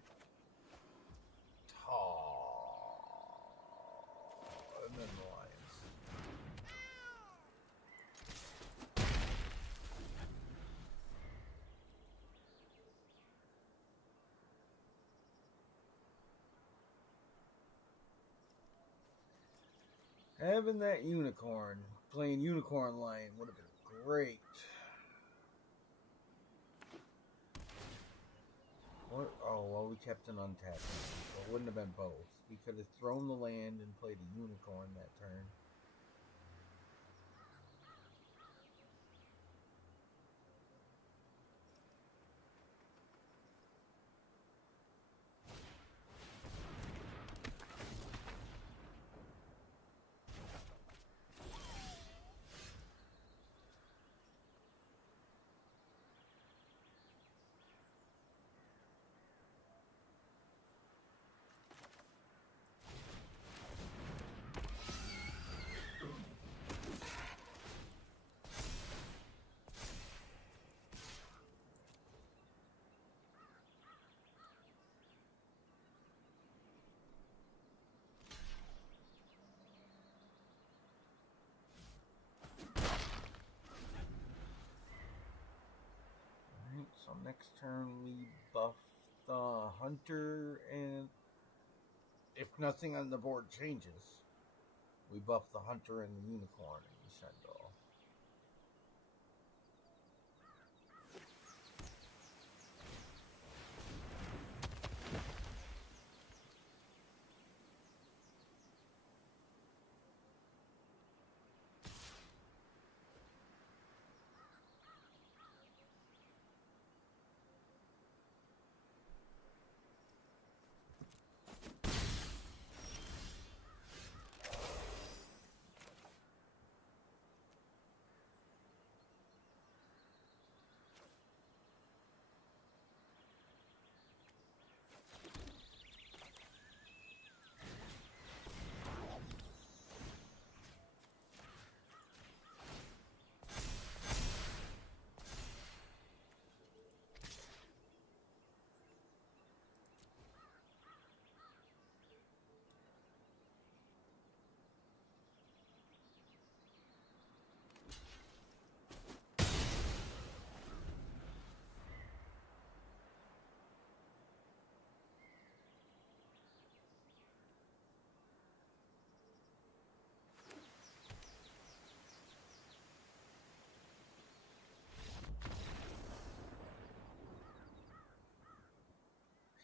and then the Lions. Having that unicorn, playing Unicorn Lion would have been great. What? Oh, well, we kept an untapped. So it wouldn't have been both. We could have thrown the land and played a unicorn that turn. So next turn we buff the Hunter, and if nothing on the board changes, we buff the Hunter and the Unicorn and we send off.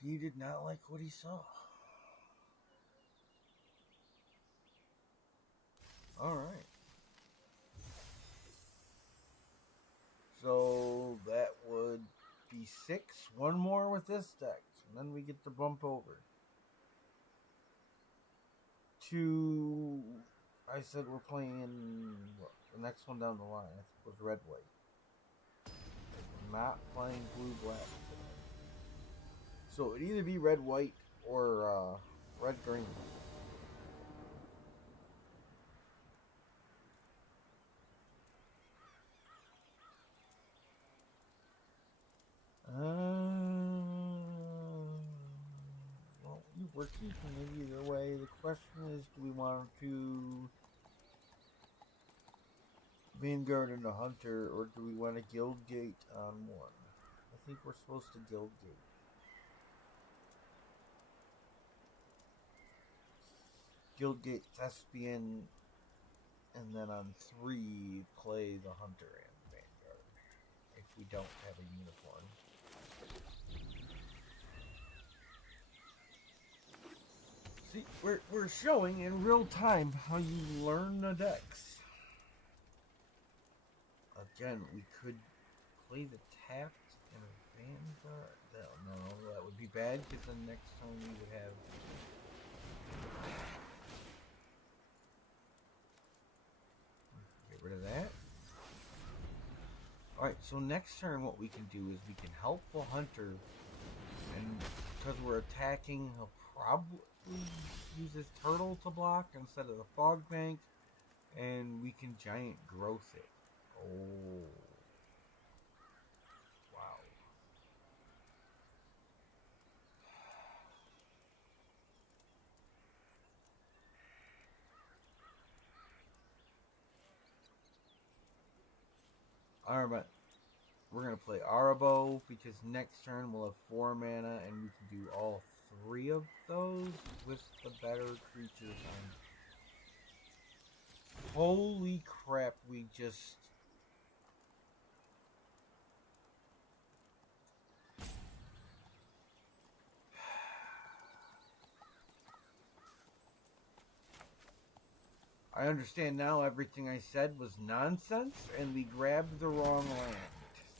He did not like what he saw. Alright. So that would be 6. One more with this deck. And then we get to bump over to, I said we're playing the next one down the line. I think was red white. We're not playing blue black today. So it would either be red white or red green. we're keeping it either way. The question is, do we want to Vanguard and a Hunter, or do we want to Guildgate on one? I think we're supposed to Guildgate. Guildgate Thespian, and then on 3, play the Hunter and Vanguard, if we don't have a unicorn. See, we're showing in real time how you learn the decks. Again, we could play the tapped and a Vanguard. No, that would be bad, because then next time we would have... Get rid of that. Alright, so next turn what we can do is we can Helpful Hunter, and because we're attacking, he'll probably use his turtle to block instead of the Fog Bank, and we can Giant Growth it. Oh. Wow. Alright, we're going to play Arabo, because next turn we'll have 4 mana, and we can do all 3 of those with the better creatures on. Holy crap, we just... I understand now everything I said was nonsense, and we grabbed the wrong land.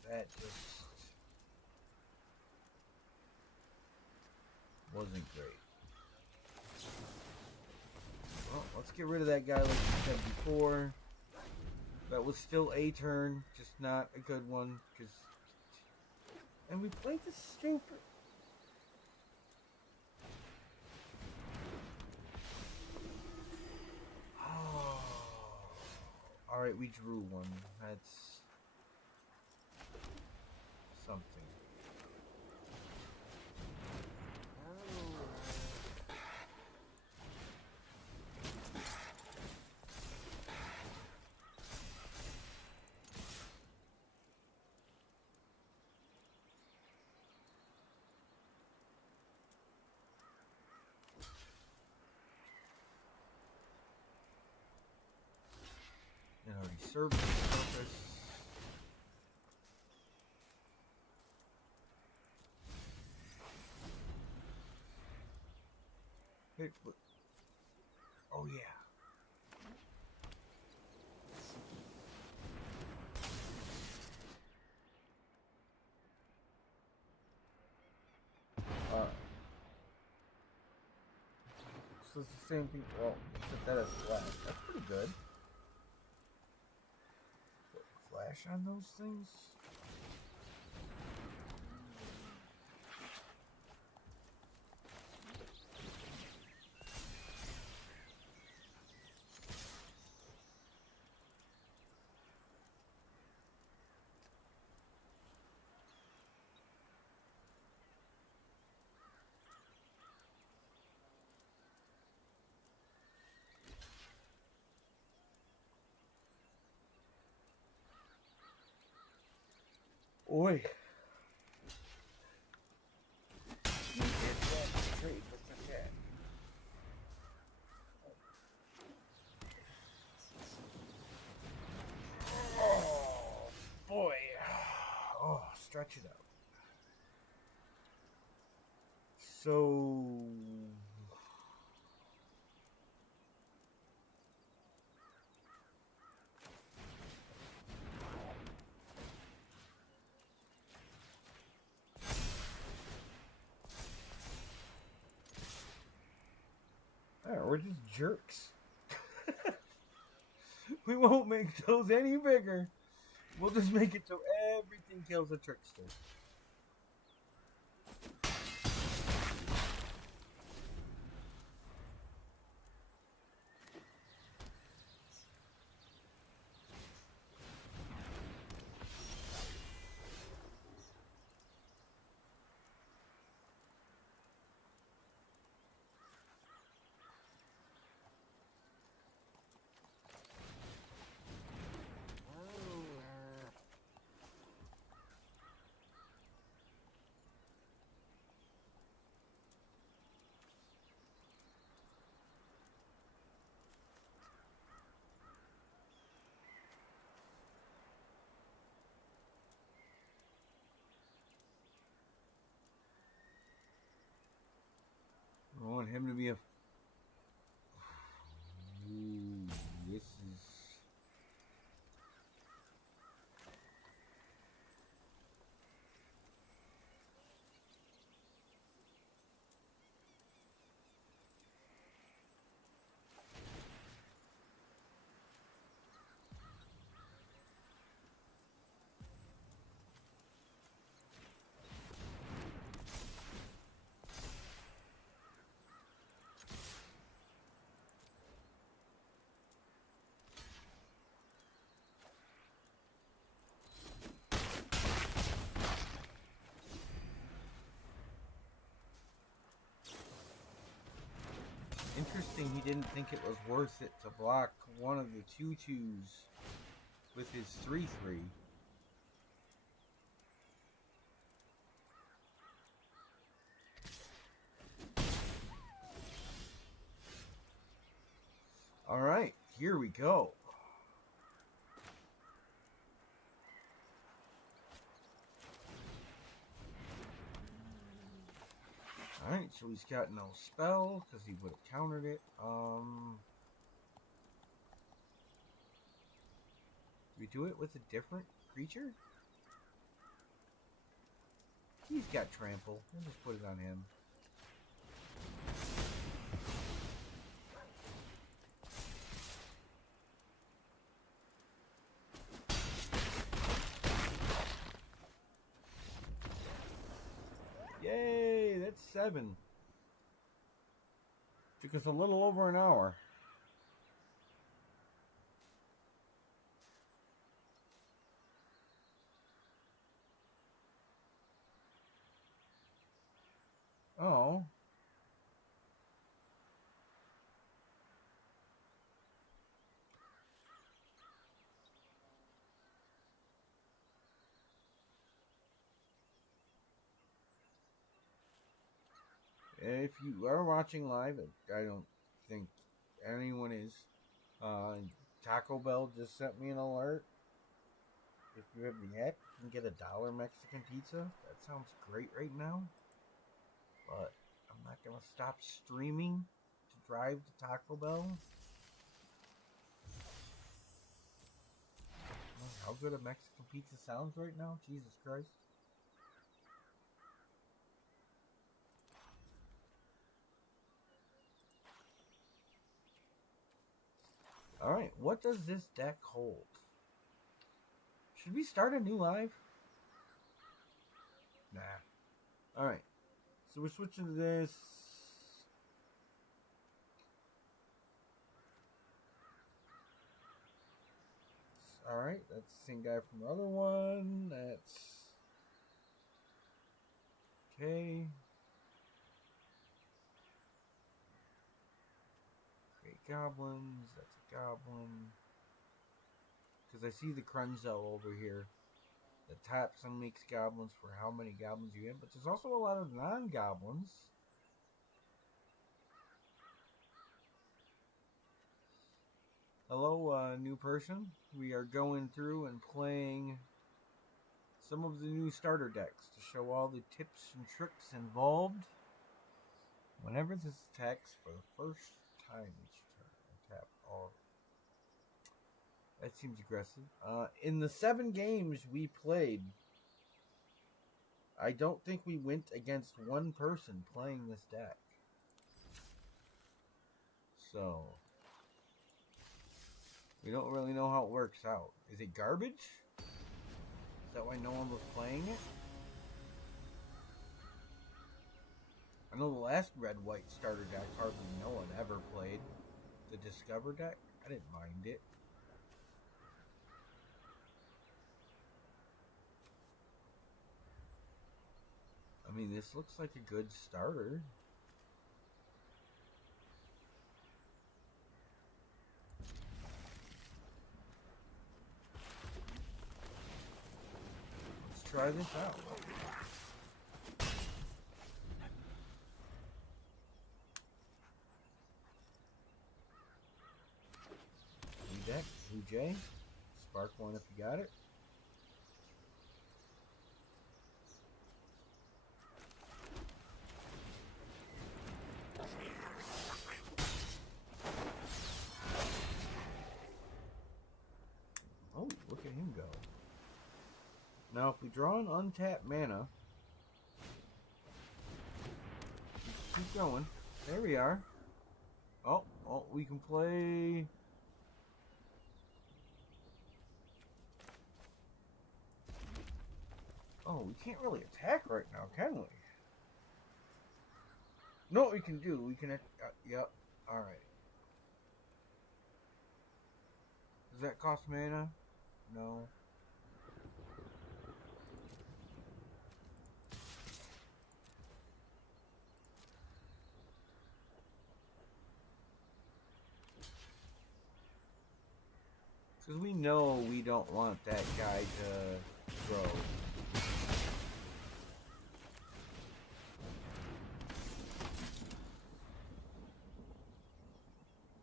That just wasn't great. Well, let's get rid of that guy like we said before. That was still a turn, just not a good one. And we played this stupid... Alright, we drew one. That's something. It already served its purpose. Hey, look. Oh yeah. So it's the same thing. Well, except that has flash. That's pretty good. Put flash on those things? Oi. You did that trade with the cat. Oh boy. Oh, stretch it out. So we're just jerks. We won't make those any bigger. We'll just make it so everything kills a trickster. want him to be a... Ooh, this is... Interesting, he didn't think it was worth it to block one of the 2/2s with his 3/3. Alright, here we go. Alright, so he's got no spell, because he would have countered it. Do we do it with a different creature? He's got trample. We'll just put it on him. Yay, that's 7. Took us a little over an hour. Oh. If you are watching live, I don't think anyone is. Taco Bell just sent me an alert. If you have the app, you can get $1 Mexican pizza. That sounds great right now. But I'm not going to stop streaming to drive to Taco Bell. How good a Mexican pizza sounds right now? Jesus Christ. Alright, what does this deck hold? Should we start a new live? Nah. Alright. So we're switching to this. Alright, that's the same guy from the other one. That's... Okay. Create goblins. That's a goblin. Because I see the Krunzel over here. The taps and makes goblins for how many goblins you get. But there's also a lot of non-goblins. Hello, new person. We are going through and playing some of the new starter decks to show all the tips and tricks involved. Whenever this attacks for the first time each turn, tap all. That seems aggressive. In the 7 games we played, I don't think we went against one person playing this deck. So, we don't really know how it works out. Is it garbage? Is that why no one was playing it? I know the last red-white starter deck hardly no one ever played. The Discover deck, I didn't mind it. I mean, this looks like a good starter. Let's try this out. New deck, Blue Jay. Spark one if you got it. Now, if we draw an untapped mana, keep going. There we are. Oh, we can play. Oh, we can't really attack right now, can we? No, what we can do, we can. Yep. All right. Does that cost mana? No. Because we know we don't want that guy to grow.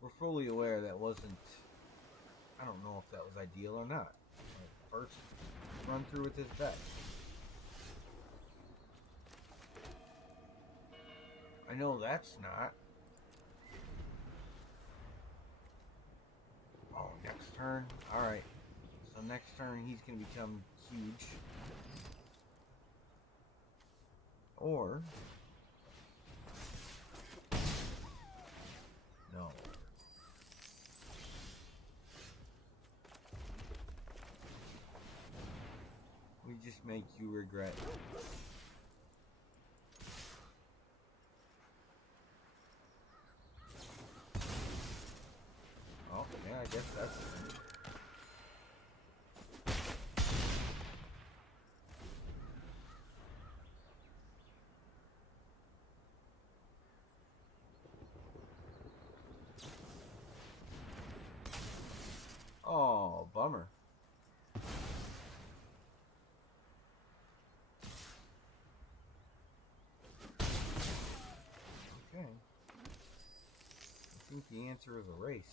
We're fully aware that wasn't... I don't know if that was ideal or not. First run through with this deck. I know that's not. Oh, next turn? Alright. So next turn he's going to become huge. Or... no. We just make you regret. Oh, yeah, I guess that's it. Oh, bummer. Okay. I think the answer is a race.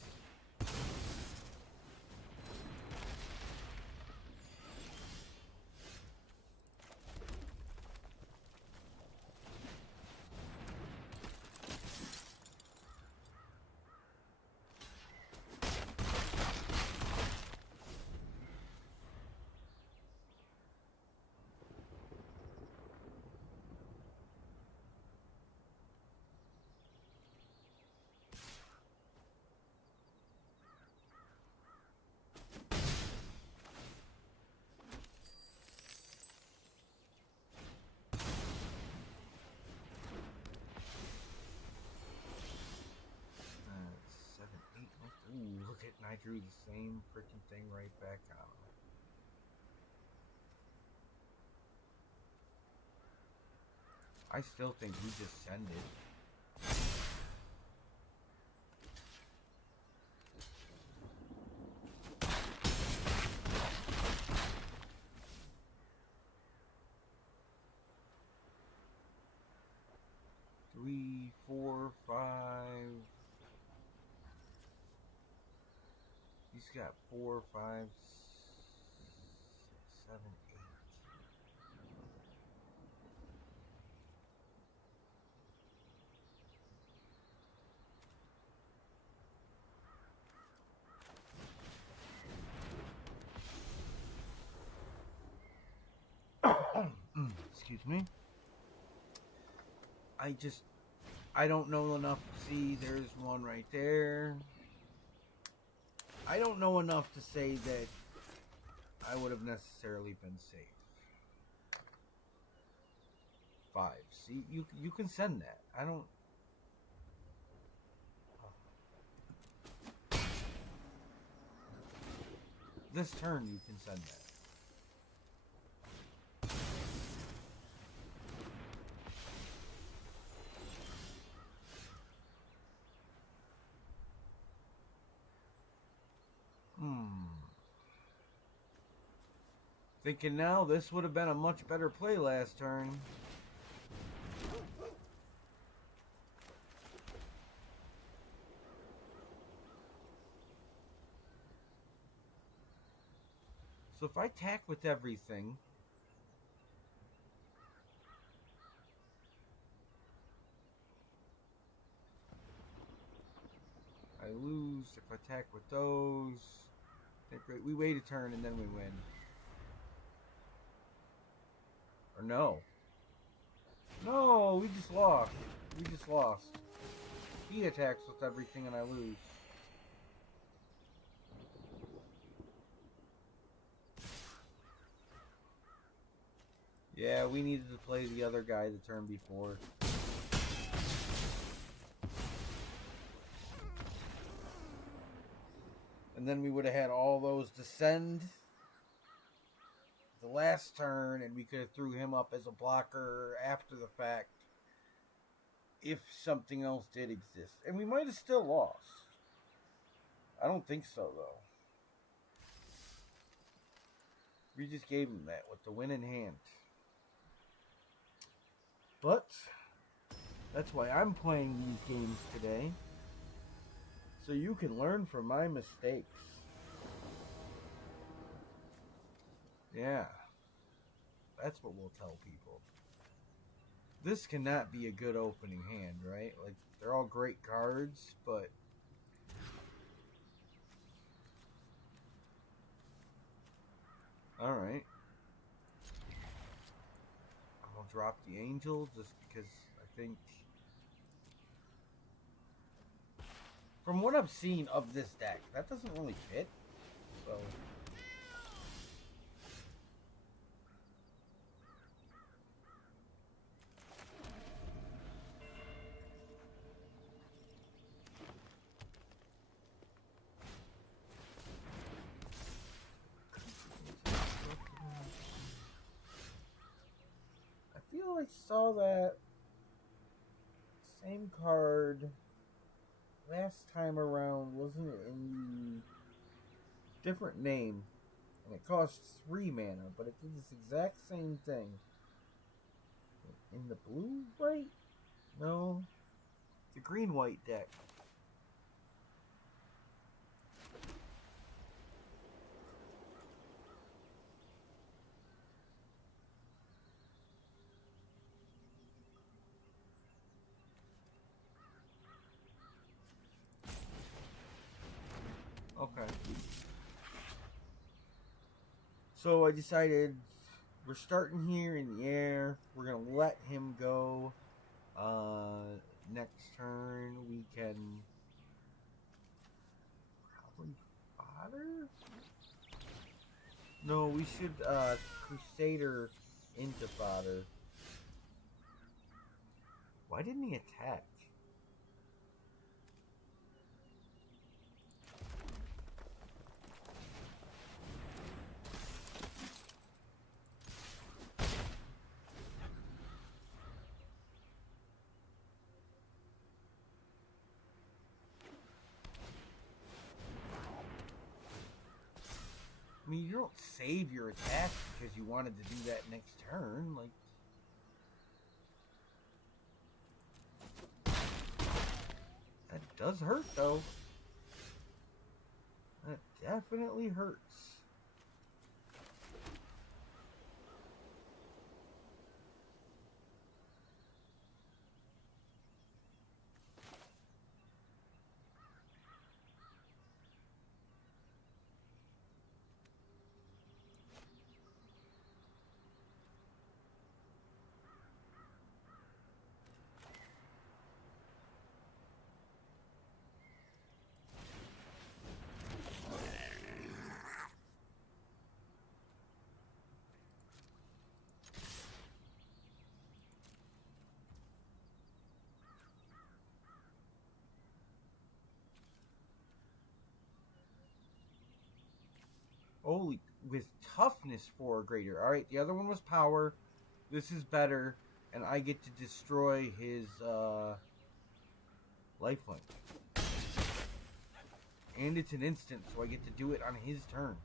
Ooh, look at it, and I drew the same freaking thing right back on. I still think we just send it. Three, four, five. He's got 4, 5, 6, 7, 8. Excuse me. I don't know enough. See, there's one right there. I don't know enough to say that I would have necessarily been safe. 5. See, you can send that. I don't... This turn you can send that. Thinking now, this would have been a much better play last turn. So if I attack with everything... I lose if I attack with those. We wait a turn and then we win. Or no. No, we just lost. We just lost. He attacks with everything and I lose. Yeah, we needed to play the other guy the turn before. And then we would have had all those descend the last turn, and we could have threw him up as a blocker after the fact if something else did exist. And we might have still lost. I don't think so, though. We just gave him that with the win in hand. But that's why I'm playing these games today. So you can learn from my mistakes. Yeah. That's what we'll tell people. This cannot be a good opening hand, right? Like, they're all great cards, but... Alright. I'll drop the Angel just because I think... From what I've seen of this deck, that doesn't really fit. So... I feel I saw that same card last time around. Wasn't it in the different name? And it cost 3 mana, but it did this exact same thing. In the blue, right? No. The green-white deck. Okay. So I decided we're starting here in the air. We're going to let him go. Next turn we can probably fodder? No, we should Crusader into fodder. Why didn't he attack? I mean, you don't save your attack because you wanted to do that next turn. Like, that does hurt, though. That definitely hurts. Holy, with toughness 4 or greater. Alright, the other one was power. This is better. And I get to destroy his lifelink. And it's an instant, so I get to do it on his turn.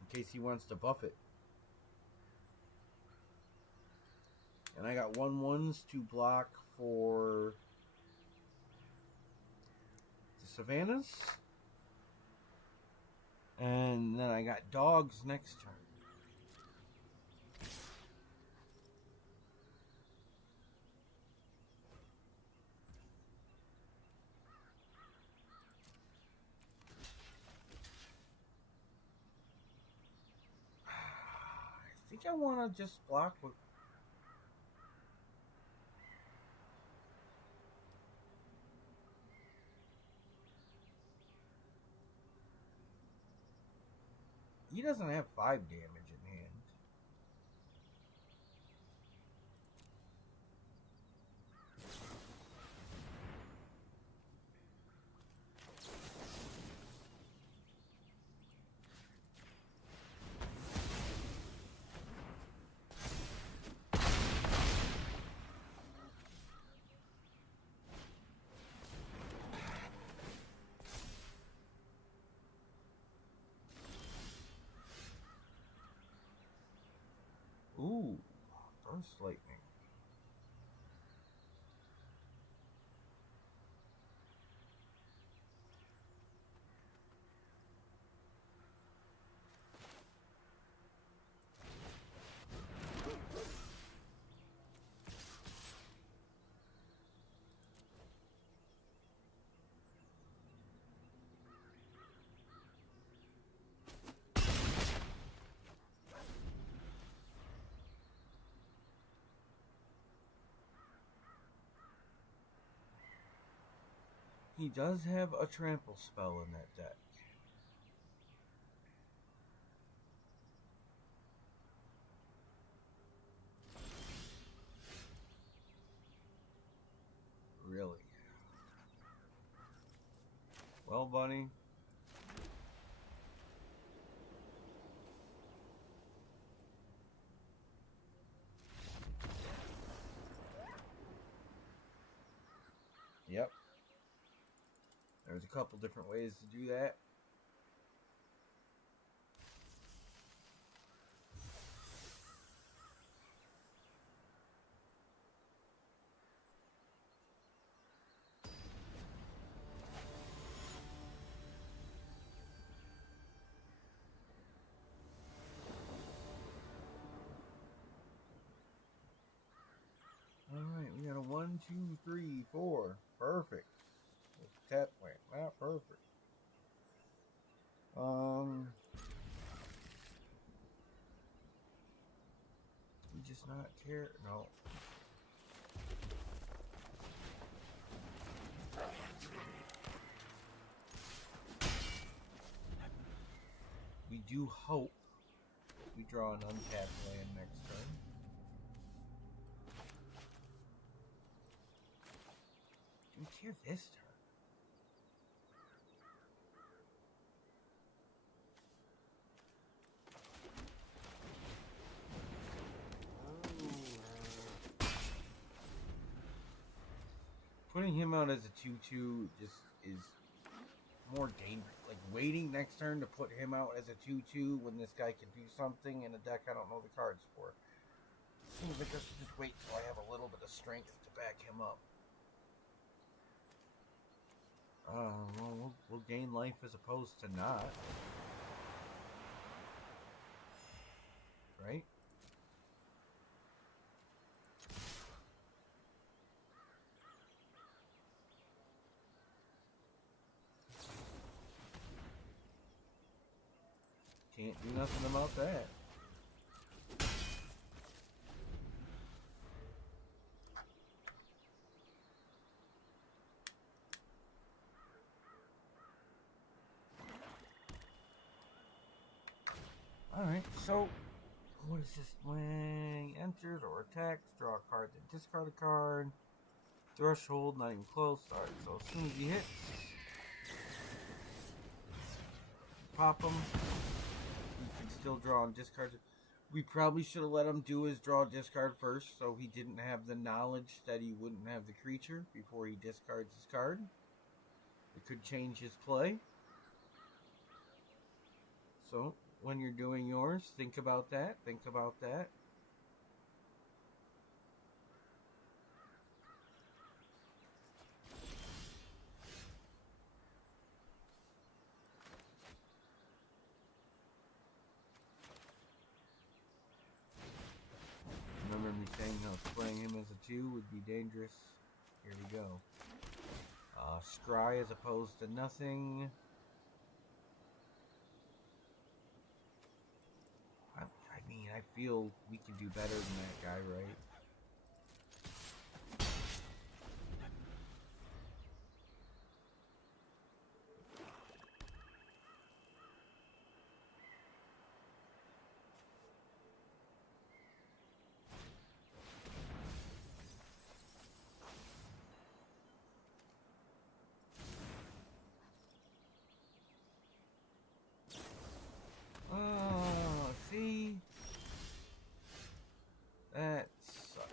In case he wants to buff it. And I got 1/1s to block for the Savannas. And then I got dogs next turn. I want to just block with... He doesn't have 5 damage in hand. Ooh, burst lightning. He does have a trample spell in that deck. Really? Well, Bunny. Yep. There's a couple different ways to do that. Alright, we got a 1, 2, 3, 4. Perfect. Tap plant. Not perfect. We just not care. No. We do hope we draw an untapped land next turn. Do we care this turn? Putting him out as a 2/2 just is more dangerous. Like waiting next turn to put him out as a 2/2 when this guy can do something in a deck I don't know the cards for. Seems like I should just wait till I have a little bit of strength to back him up. Well, we'll gain life as opposed to not. Right? Can't do nothing about that. Alright, so what is this? When he enters or attacks, draw a card, then discard a card. Threshold, not even close. Alright, so as soon as he hits, pop him. You can still draw and discard. We probably should have let him do his draw discard first, so he didn't have the knowledge that he wouldn't have the creature before he discards his card. It could change his play. So, when you're doing yours, think about that. Think about that. Remember me saying how playing him as a 2 would be dangerous? Here we go. Scry as opposed to nothing. I mean, I feel we can do better than that guy, right? Oh, see? That sucks.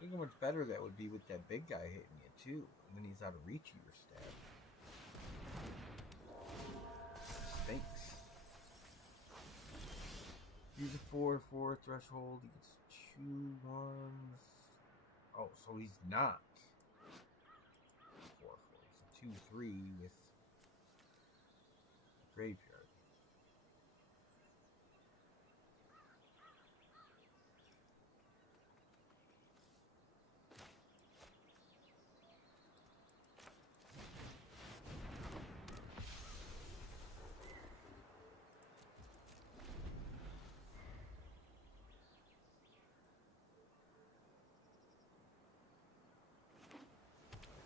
Think how much better that would be with that big guy hitting you, too. And then he's out of reach of your stab. Stinks. He's a 4/4 threshold. He gets 2 ones. Oh, so he's not 4/4. He's a 2/3 with graveyard.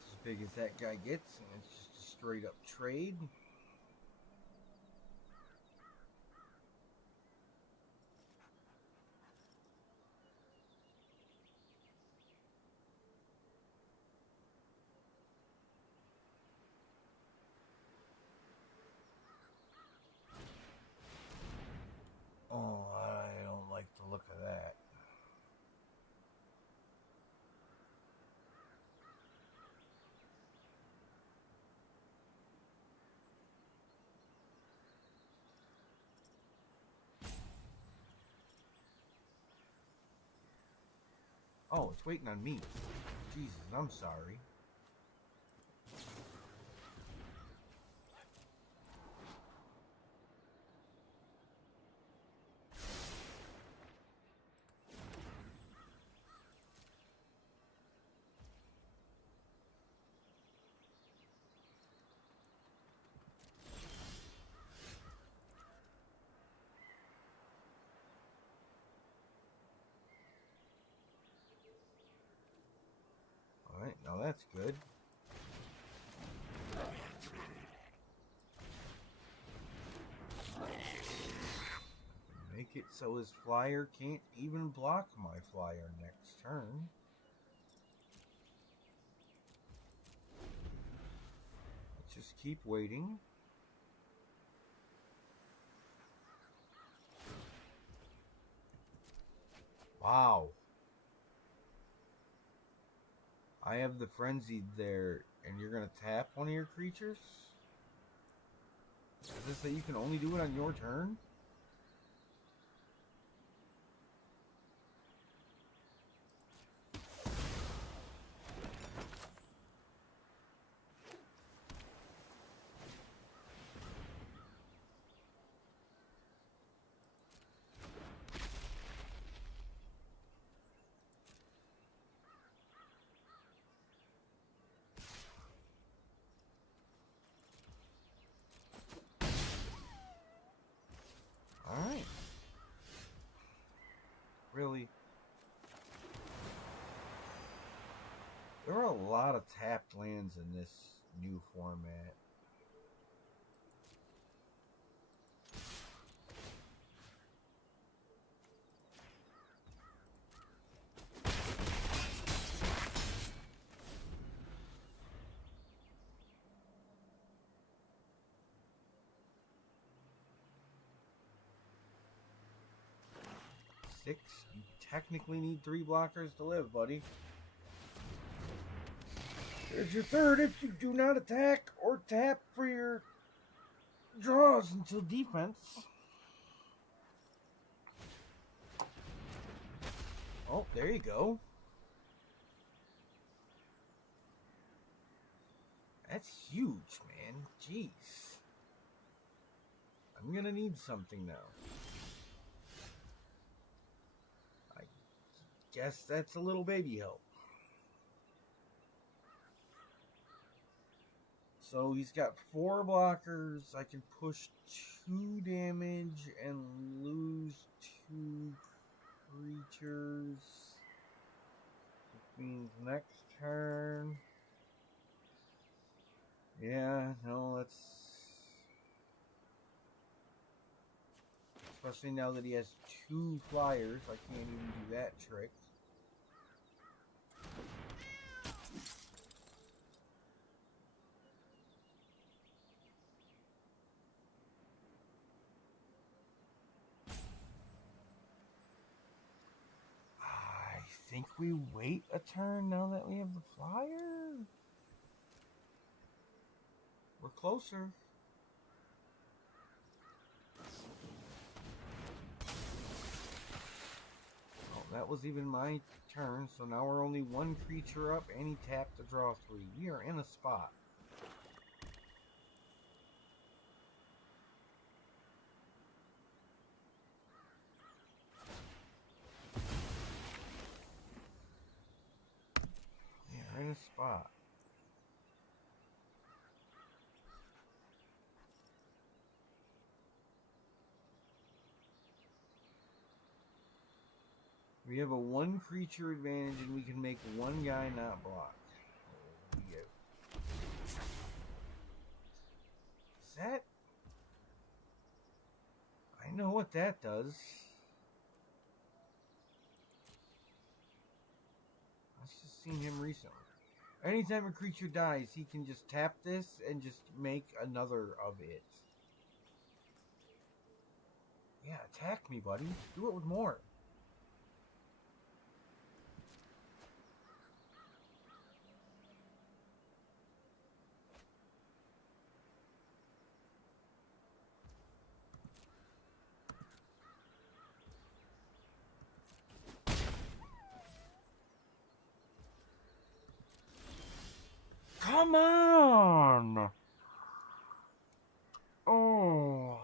As big as that guy gets, and it's just a straight up trade. Oh, I don't like the look of that. Oh, it's waiting on me. Jesus, I'm sorry. Alright, now that's good. Make it so his flyer can't even block my flyer next turn. Let's just keep waiting. Wow. I have the Frenzied there, and you're going to tap one of your creatures? Does this say you can only do it on your turn? Alright. Really? There are a lot of tapped lands in this new format. Six? You technically need 3 blockers to live, buddy. There's your third if you do not attack or tap for your draws until defense. Oh, there you go. That's huge, man. Jeez. I'm gonna need something now. I guess that's a little baby help. So he's got 4 blockers. I can push 2 damage and lose 2 creatures. Which means next turn. Yeah, no, that's... Especially now that he has 2 flyers, I can't even do that trick. I think we wait a turn now that we have the flyer. We're closer. Oh, that was even my turn, so now we're only 1 creature up, and he tapped to draw 3. We are in a spot. We're in a spot. We have a 1 creature advantage, and we can make 1 guy not block. Is that... I know what that does. I've just seen him recently. Anytime a creature dies, he can just tap this and just make another of it. Yeah, attack me, buddy. Do it with more. Come on! Oh.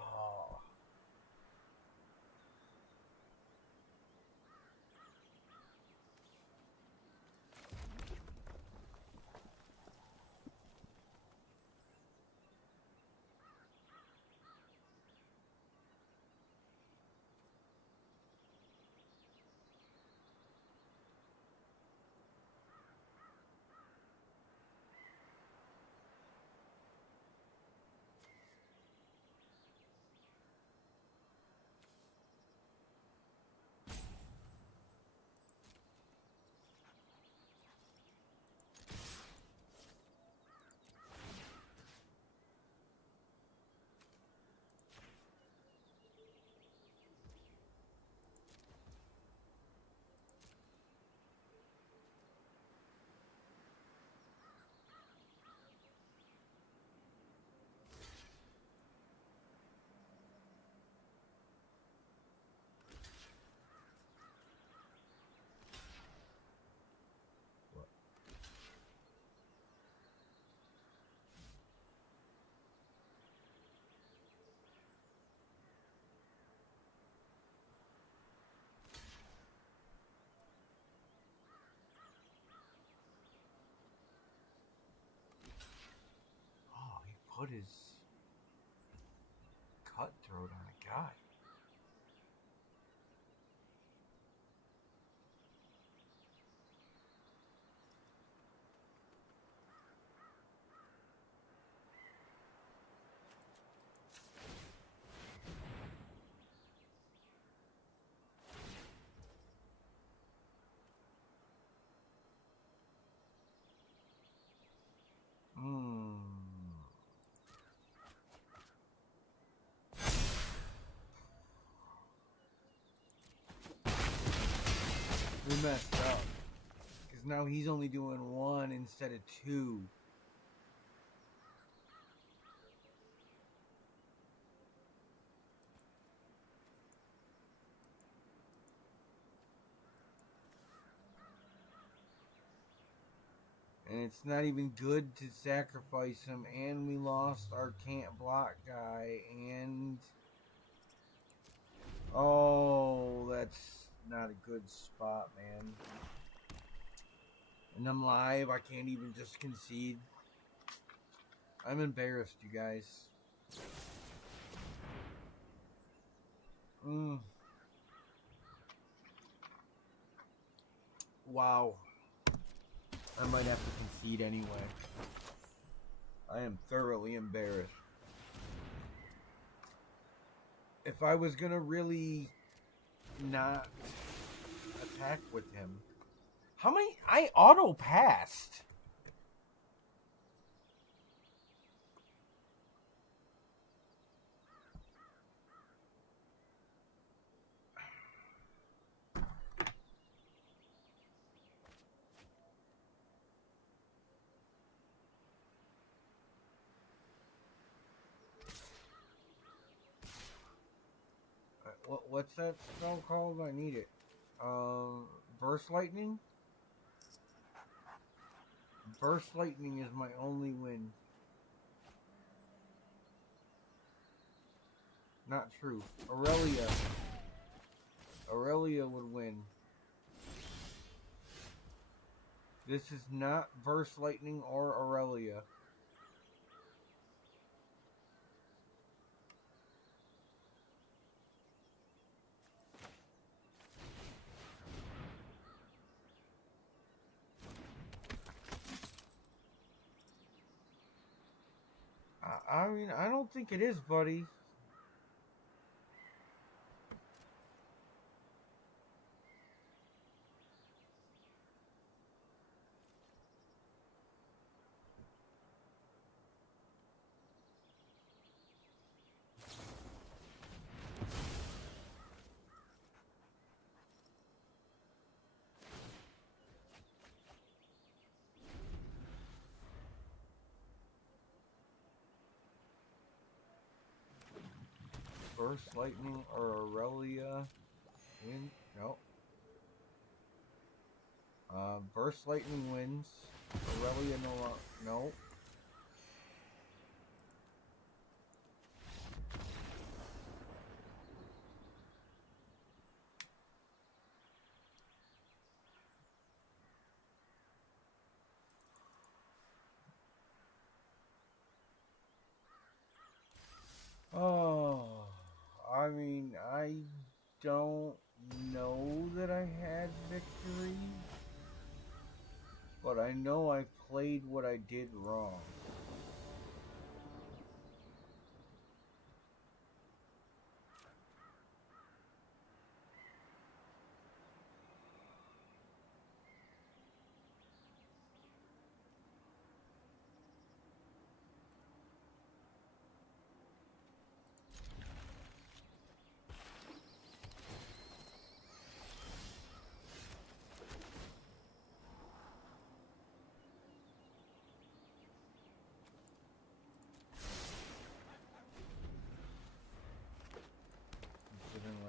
Put his cutthroat on a guy. We messed up. Because now he's only doing 1 instead of 2. And it's not even good to sacrifice him, and we lost our can't block guy, and Oh, that's not a good spot, man. And I'm live. I can't even just concede. I'm embarrassed, you guys. Wow. I might have to concede anyway. I am thoroughly embarrassed. If I was gonna really not attack with him. How many? I auto passed. What's that spell called? I need it. Burst lightning. Burst lightning is my only win. Not true. Aurelia. Aurelia would win. This is not Burst Lightning or Aurelia. I mean, I don't think it is, buddy. Burst Lightning or Aurelia win? No. Burst Lightning wins. Aurelia no. Oh, I mean, I don't know that I had victory, but I know I played what I did wrong.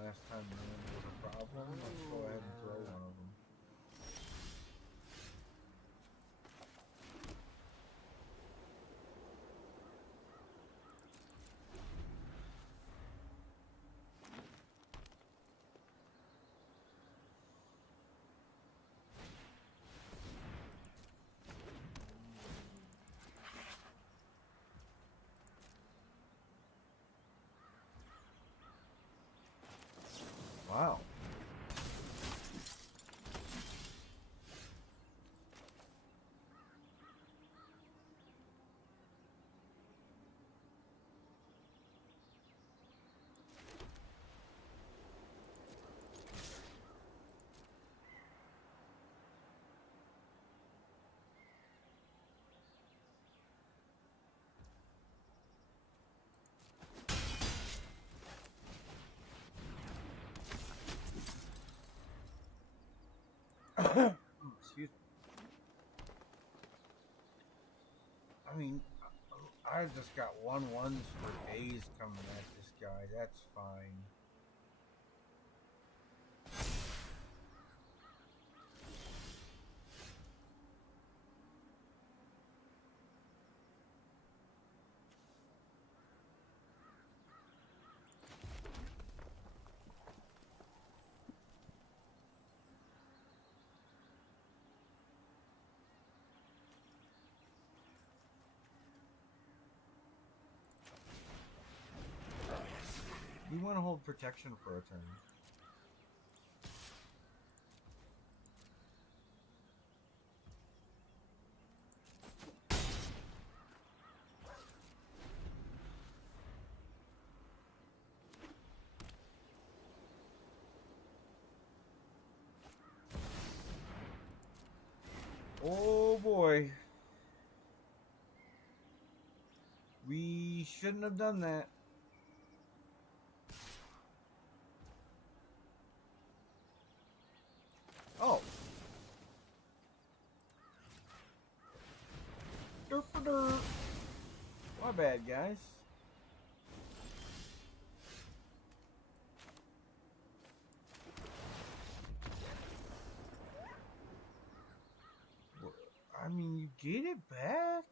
Last time land was a problem, let's go ahead and throw one of them. Wow. Excuse me. I mean, I just got 1-1s for days coming at this guy. That's fine. want to hold protection for a turn. Oh boy. We shouldn't have done that. Oh. Derp-a-derp. My bad, guys. I mean, you get it back?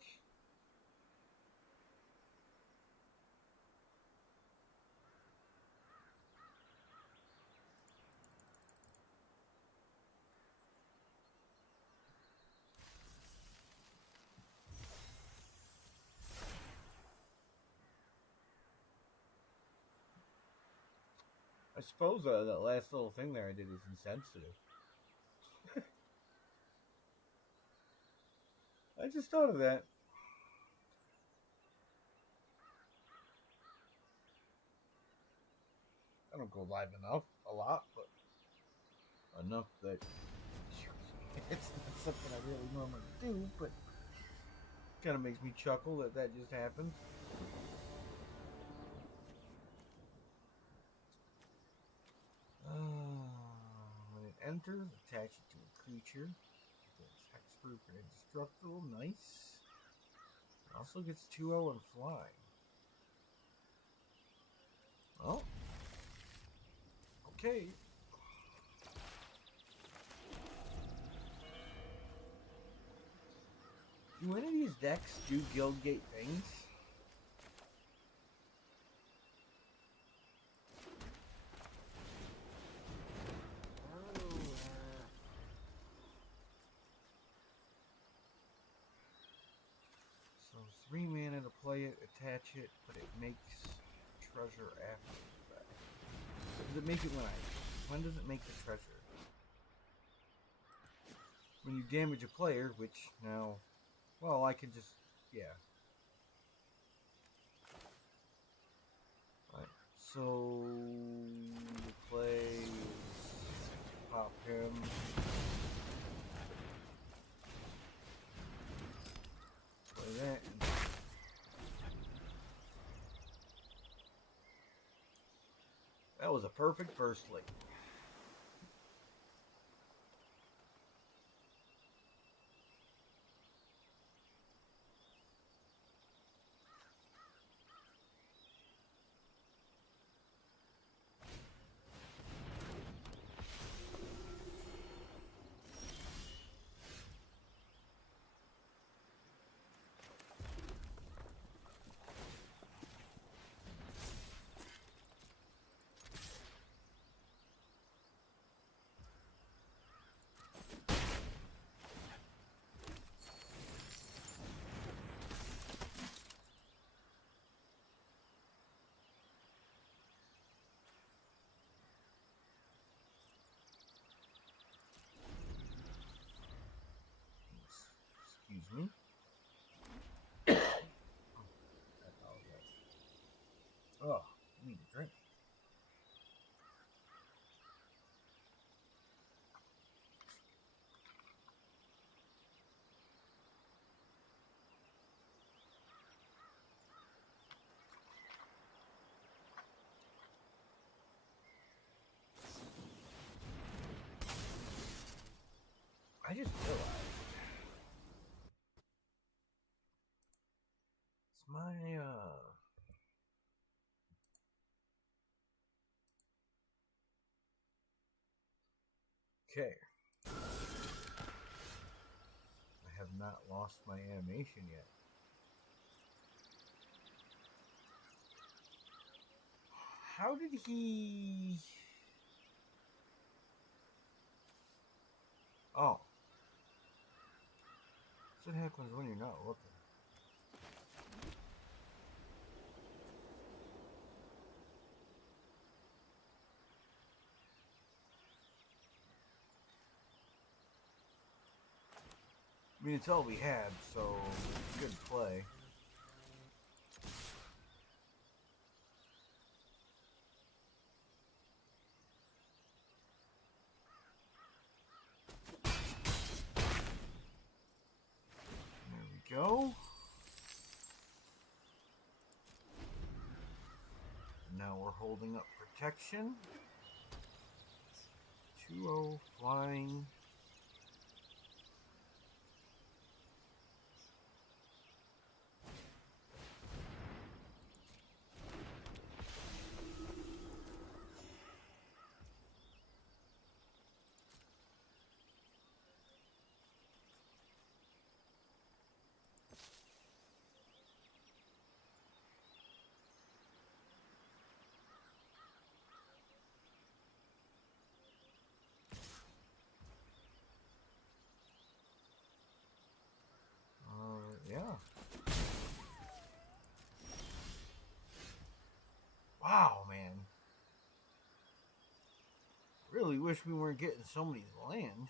I suppose that last little thing there I did is insensitive. I just thought of that. I don't go live a lot, but enough that it's not something I really normally do, but kind of makes me chuckle that just happened. When it enters, attach it to a creature. It's hexproof and indestructible. Nice. Also gets 2-0 and fly. Well, okay. Do any of these decks do Guildgate things? So 3 mana to play it, attach it, but it makes treasure after that. Does it make it when does it make the treasure? When you damage a player, which now, well, I can just, yeah. Right, so play, pop him. Play that. That was a perfect burst link. Excuse me. I apologize. Oh, I need a drink. I just realized it's my okay. I have not lost my animation yet. How did he? Oh. What happens when you're not looking? I mean, it's all we had, so good play. There we go. Now we're holding up protection. 2-0 flying. Yeah. Wow, man. Really wish we weren't getting so many land.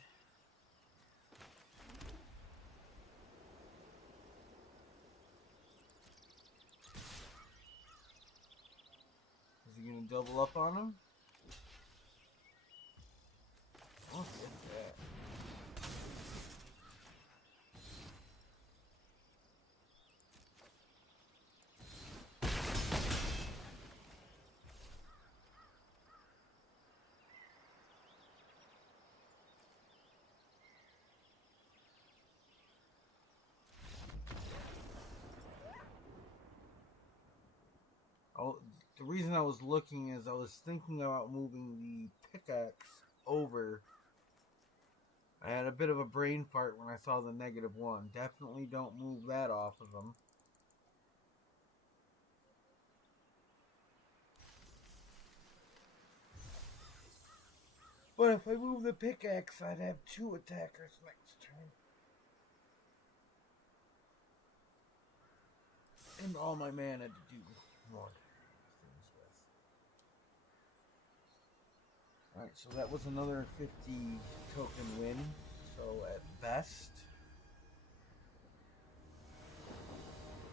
Is he gonna double up on him? Look at that. Oh, the reason I was looking is I was thinking about moving the pickaxe over. I had a bit of a brain fart when I saw the -1. Definitely don't move that off of him. But if I move the pickaxe, I'd have 2 attackers next turn. And all my mana to do more things with. Alright, so that was another 50 token win. So at best,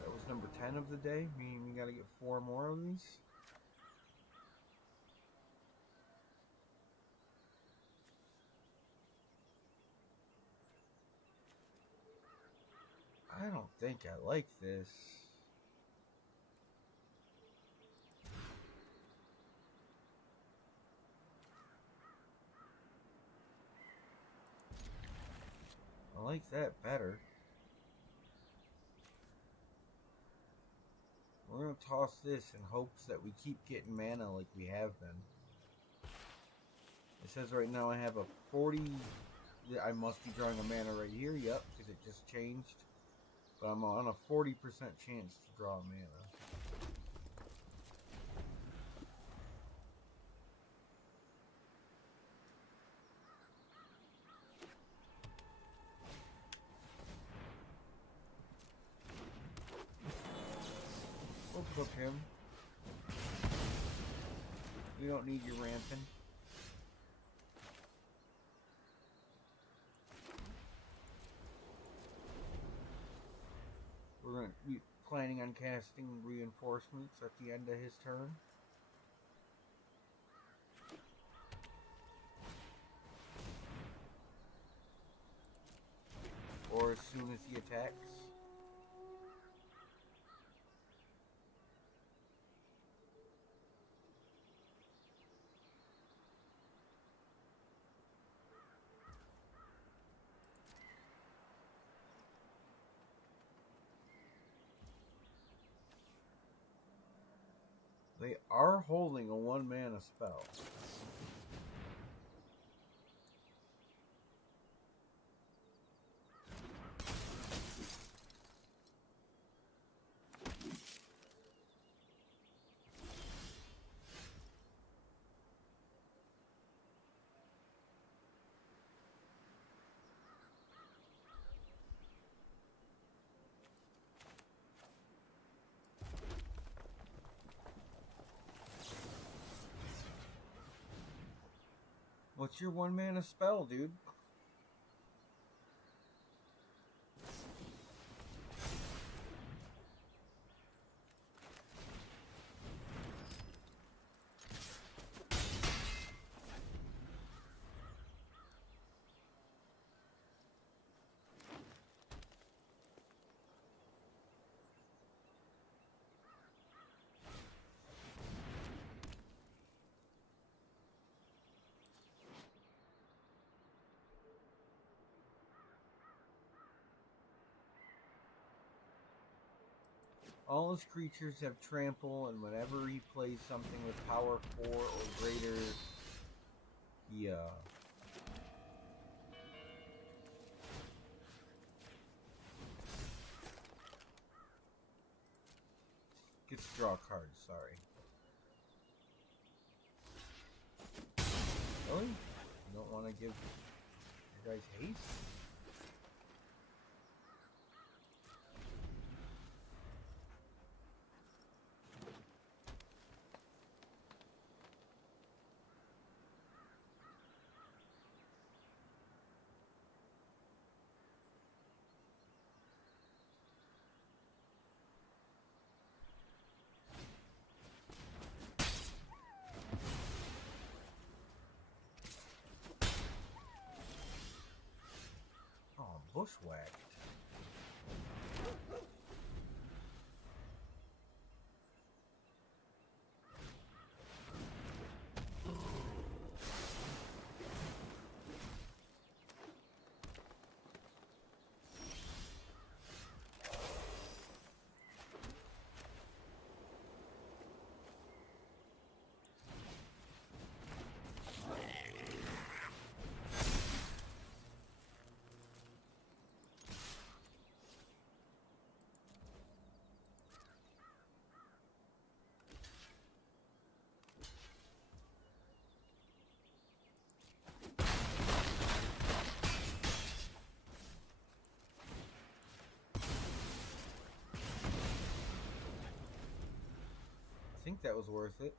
that was number 10 of the day. Meaning we gotta get 4 more of these. I don't think I like this. I like that better. We're going to toss this in hopes that we keep getting mana like we have been. It says right now I have a 40... I must be drawing a mana right here. Yep, because it just changed. But I'm on a 40% chance to draw mana. We'll cook him. We don't need you ramping. We're going to be planning on casting reinforcements at the end of his turn. Or as soon as he attacks. They are holding a 1 mana spell. What's your 1 mana spell, dude? All his creatures have trample, and whenever he plays something with power 4 or greater, he gets to draw a card, sorry. Really? You don't want to give your guys haste? Oh, bushwhacked. I think that was worth it.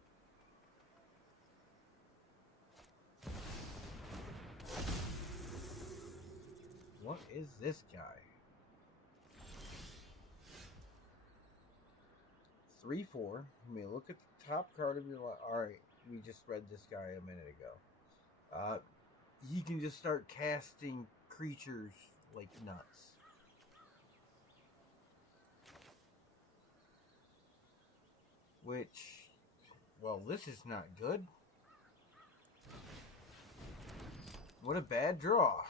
What is this guy? 3/4. You may look at the top card of your line. Alright, we just read this guy a minute ago. He can just start casting creatures like nuts. Which, well, this is not good. What a bad draw.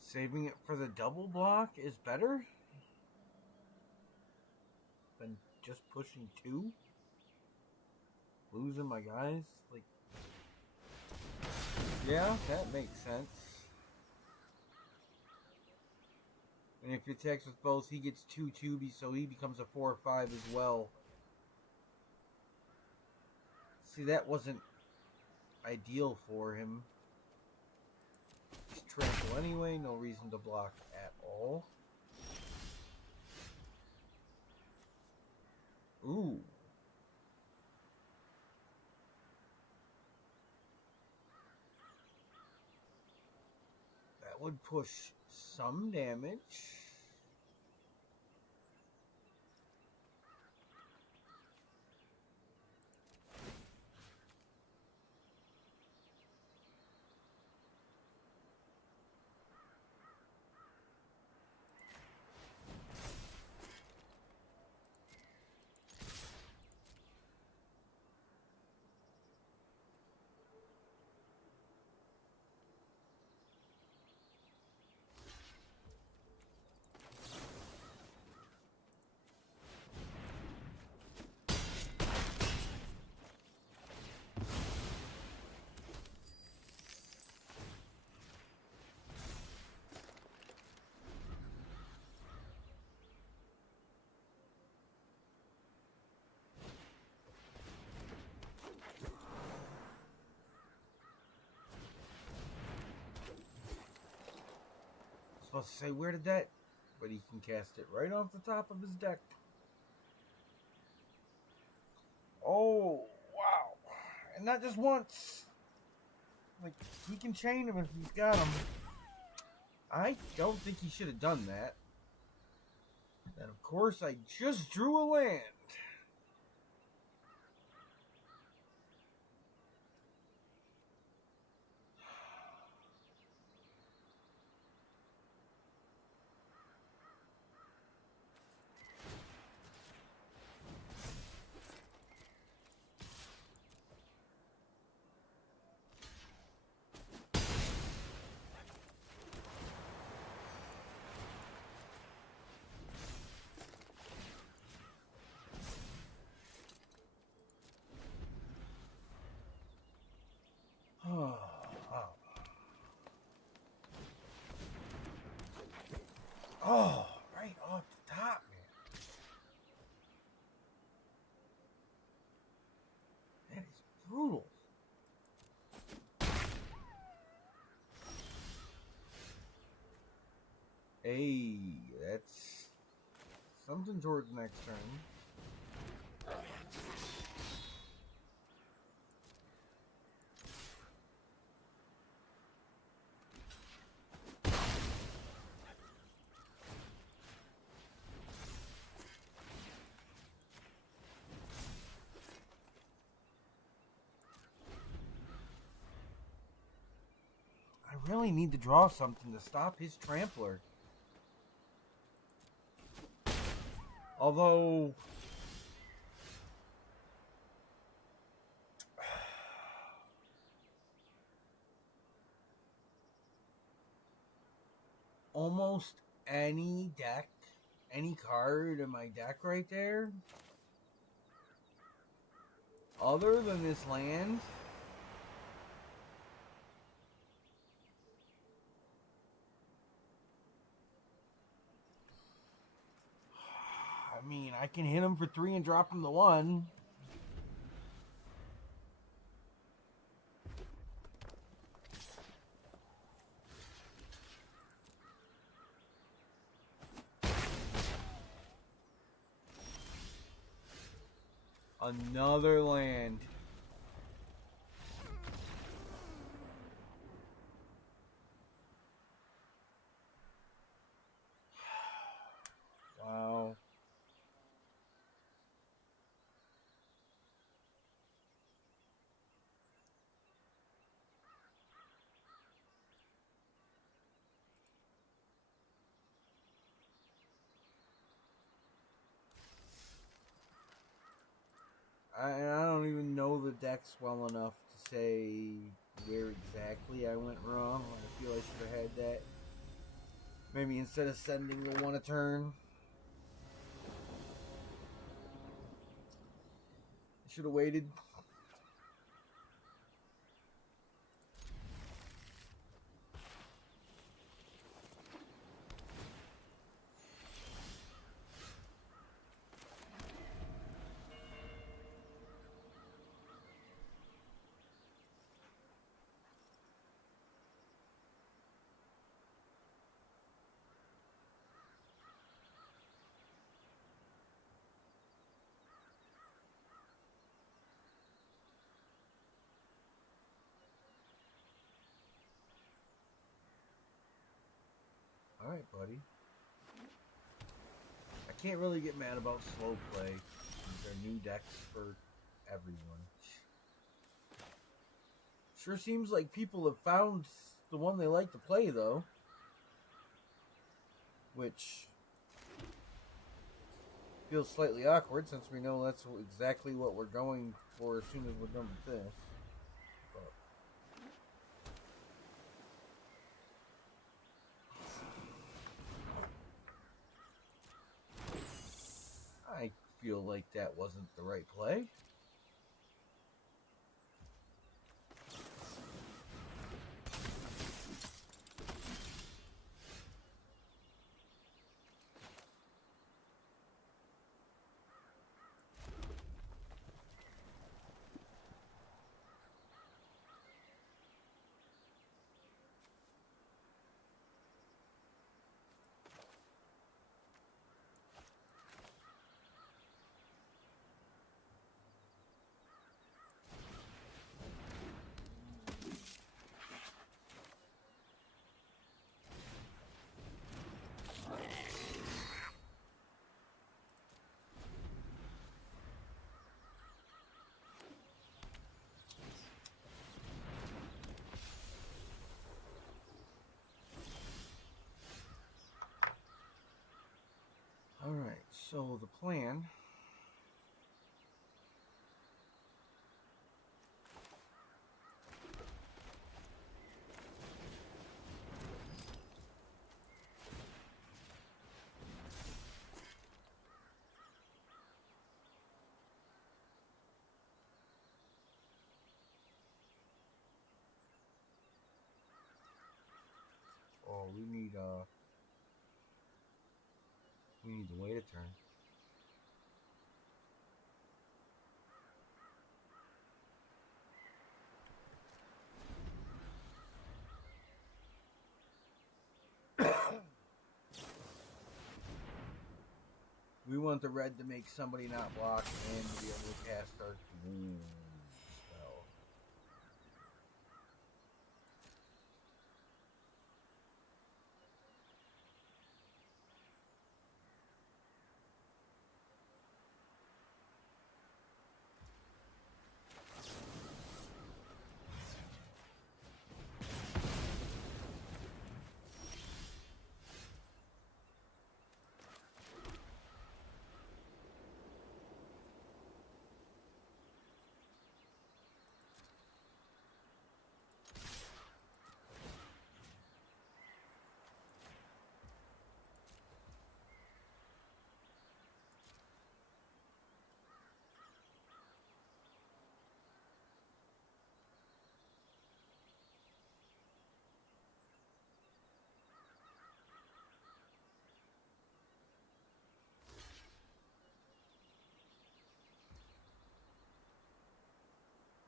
Saving it for the double block is better than just pushing 2. Losing my guys. Like, yeah, that makes sense. And if he attacks with both, he gets 2/2, so he becomes a 4/5 as well. See, that wasn't ideal for him. Just trample anyway, no reason to block at all. Ooh. That would push some damage. Supposed to say, where did that? But he can cast it right off the top of his deck. Oh, wow. And not just once. Like, he can chain him if he's got him. I don't think he should have done that. And of course, I just drew a land. brutal. Hey, that's something towards next turn. I really need to draw something to stop his trampler. Although almost any deck, any card in my deck right there, other than this land, I mean, I can hit him for 3 and drop him to 1. Another land. Wow. I don't even know the decks well enough to say where exactly I went wrong. I feel I should have had that. Maybe instead of sending the 1 a turn, I should have waited. Alright, buddy. I can't really get mad about slow play. These are new decks for everyone. Sure seems like people have found the one they like to play, though. Which feels slightly awkward since we know that's exactly what we're going for as soon as we're done with this. But I feel like that wasn't the right play. Alright, so the plan... Oh, we need to wait a turn. We want the red to make somebody not block and to be able to cast our spell.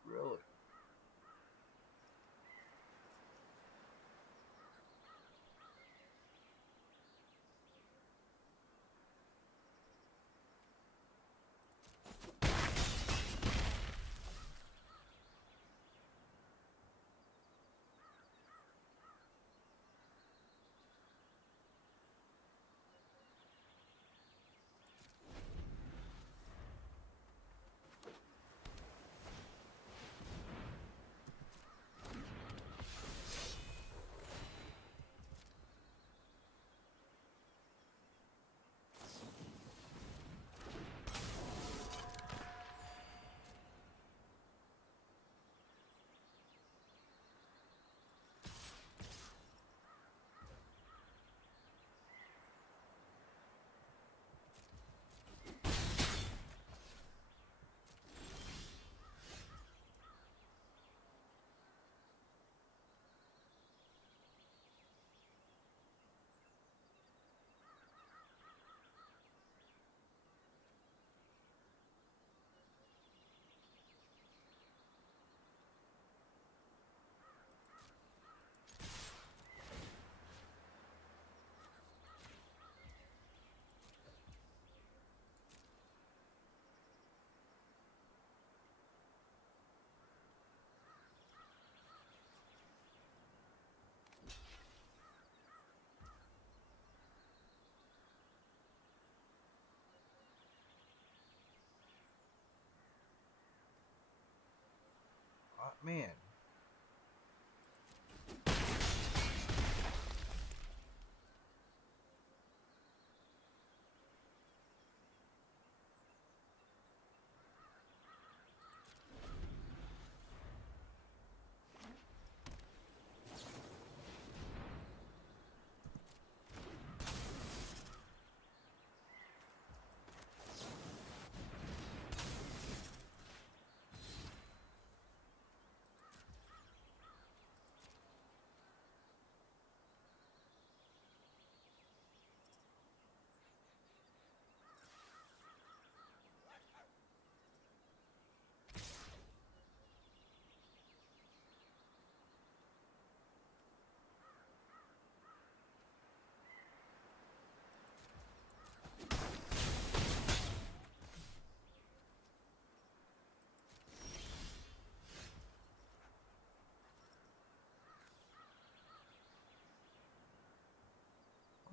Really? Man.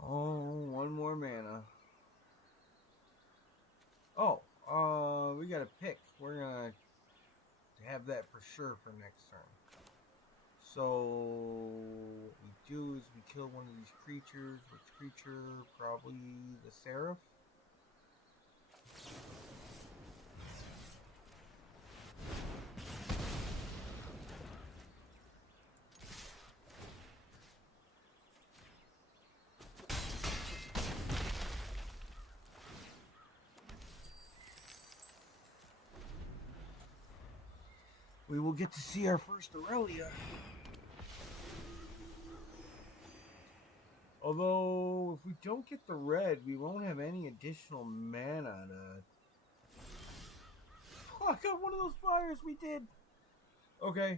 Oh, one more mana. Oh, we got a pick. We're gonna have that for sure for next turn. So what we do is we kill one of these creatures. Which creature? Probably the Seraph. We will get to see our first Aurelia. Although, if we don't get the red, we won't have any additional mana to... Oh, I got one of those flyers we did! Okay.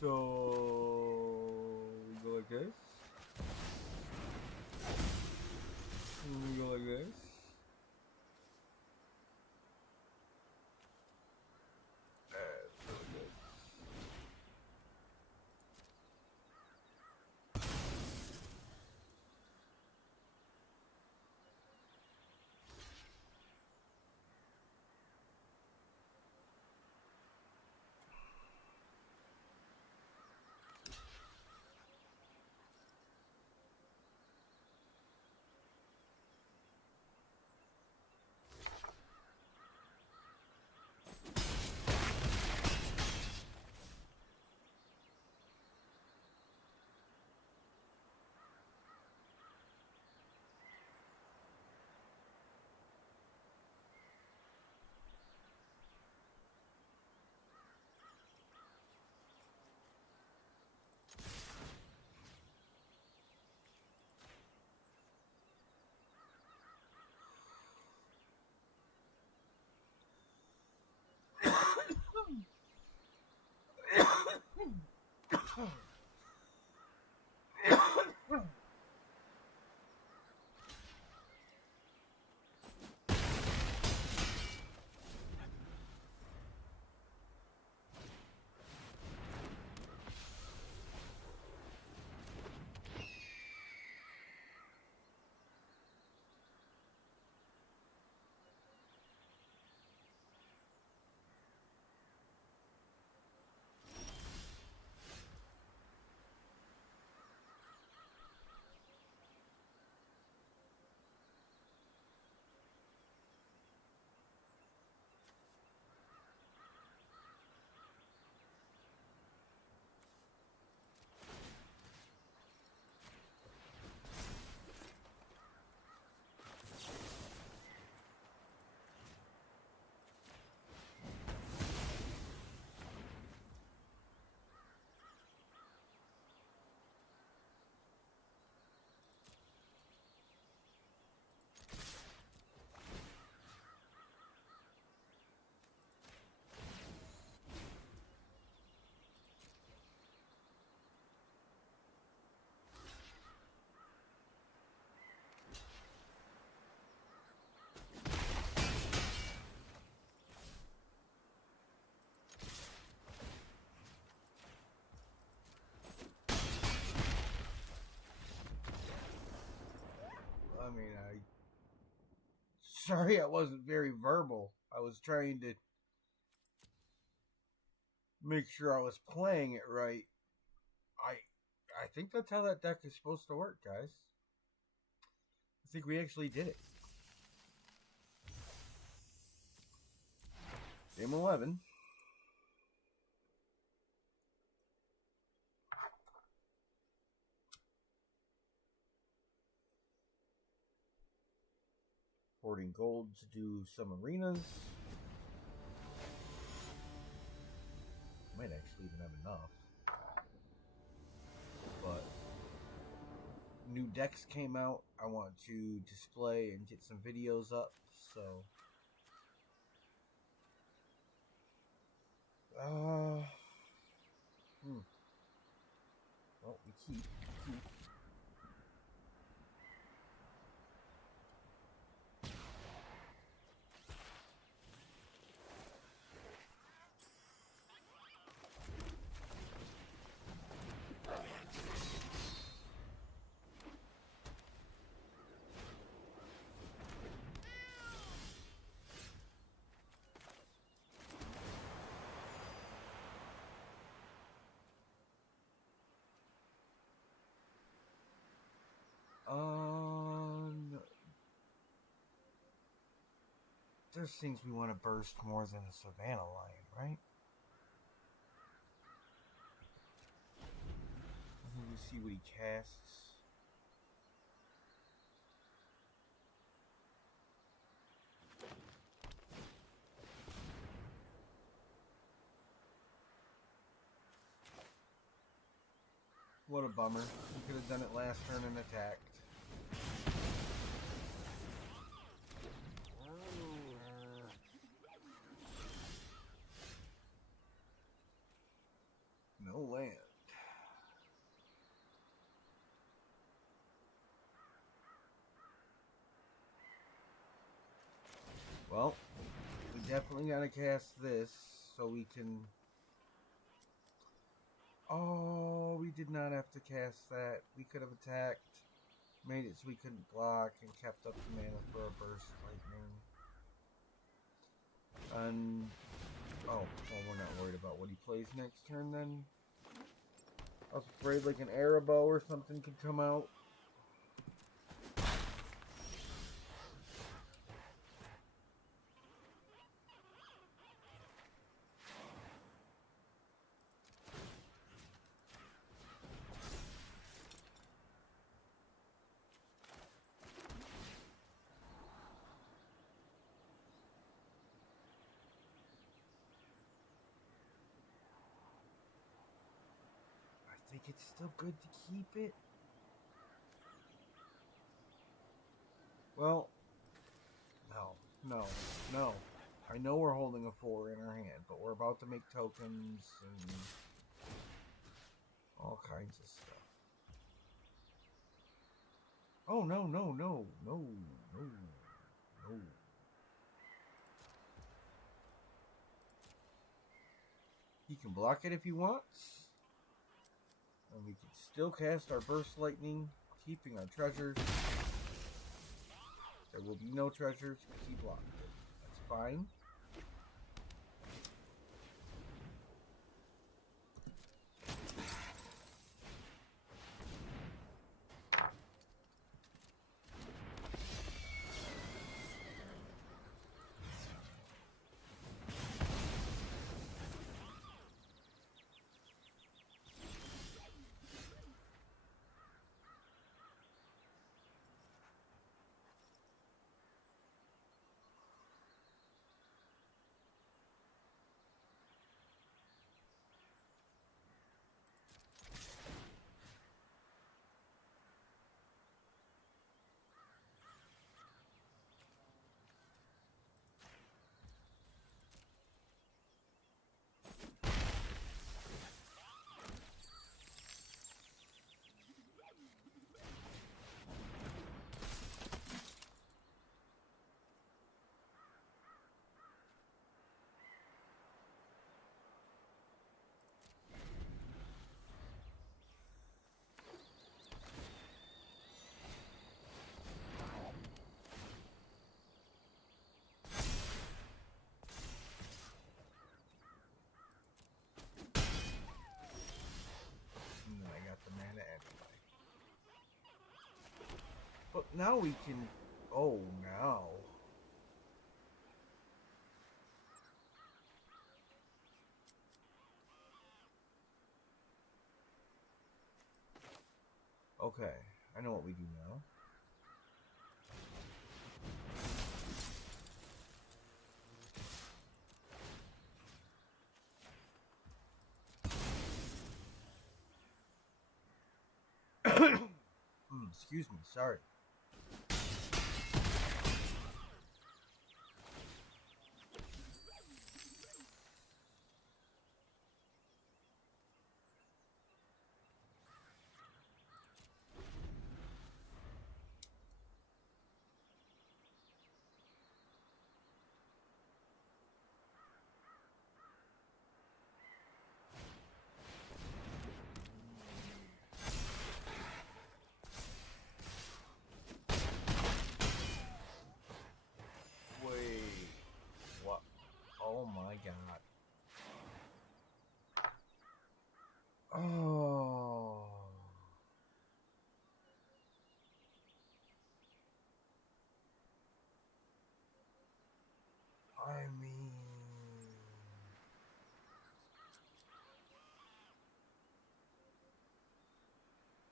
So... we go like this. And we go like this. That's really good. I mean, sorry I wasn't very verbal. I was trying to make sure I was playing it right. I think that's how that deck is supposed to work, guys. I think we actually did it. Game 11. Hoarding gold to do some arenas. Might actually even have enough. But new decks came out. I want to display and get some videos up. So well, we keep. There's things we want to burst more than a Savannah Lion, right? I think we see what he casts. What a bummer. He could have done it last turn and attacked. No land. Well, we definitely gotta cast this so we can... Oh, we did not have to cast that. We could have attacked, made it so we couldn't block, and kept up the mana for a burst lightning. And... Oh, well, we're not worried about what he plays next turn then. I was afraid like an Arrow or something could come out. I think it's still good to keep it. Well, no. I know we're holding a 4 in our hand, but we're about to make tokens and all kinds of stuff. Oh, no. He can block it if he wants. And we can still cast our Burst Lightning, keeping our treasures. There will be no treasures because he blocked it. That's fine. But now we can... Oh, now. Okay, I know what we do now. Excuse me, sorry. Wait, what? Oh my god. Oh. I mean...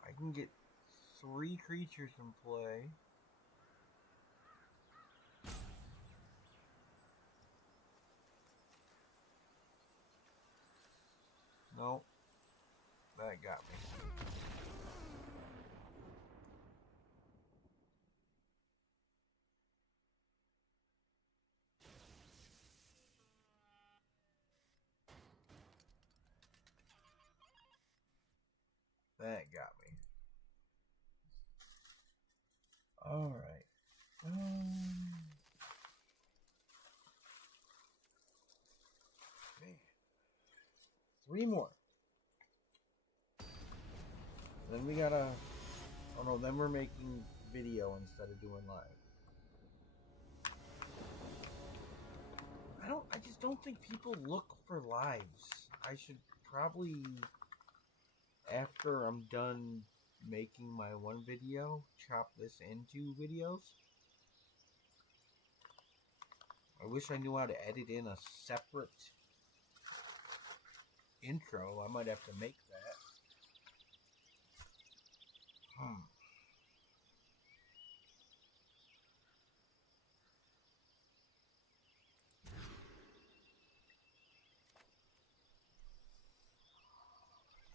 I can get 3 creatures in play. Nope. That got me. That got me. Alright. 3 more. Then we gotta... Oh no, then we're making video instead of doing live. I just don't think people look for lives. I should probably, after I'm done making my one video, chop this into videos. I wish I knew how to edit in a separate intro. I might have to make that.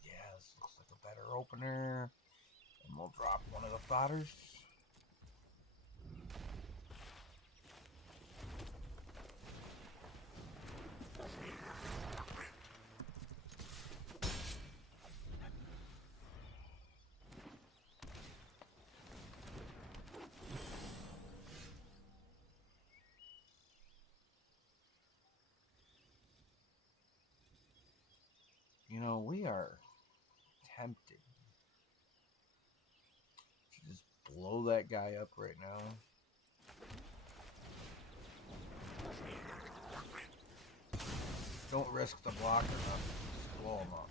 Yeah, this looks like a better opener. And we'll drop one of the fodders. You know, we are tempted to just blow that guy up right now. Don't risk the block or nothing. Just blow him up.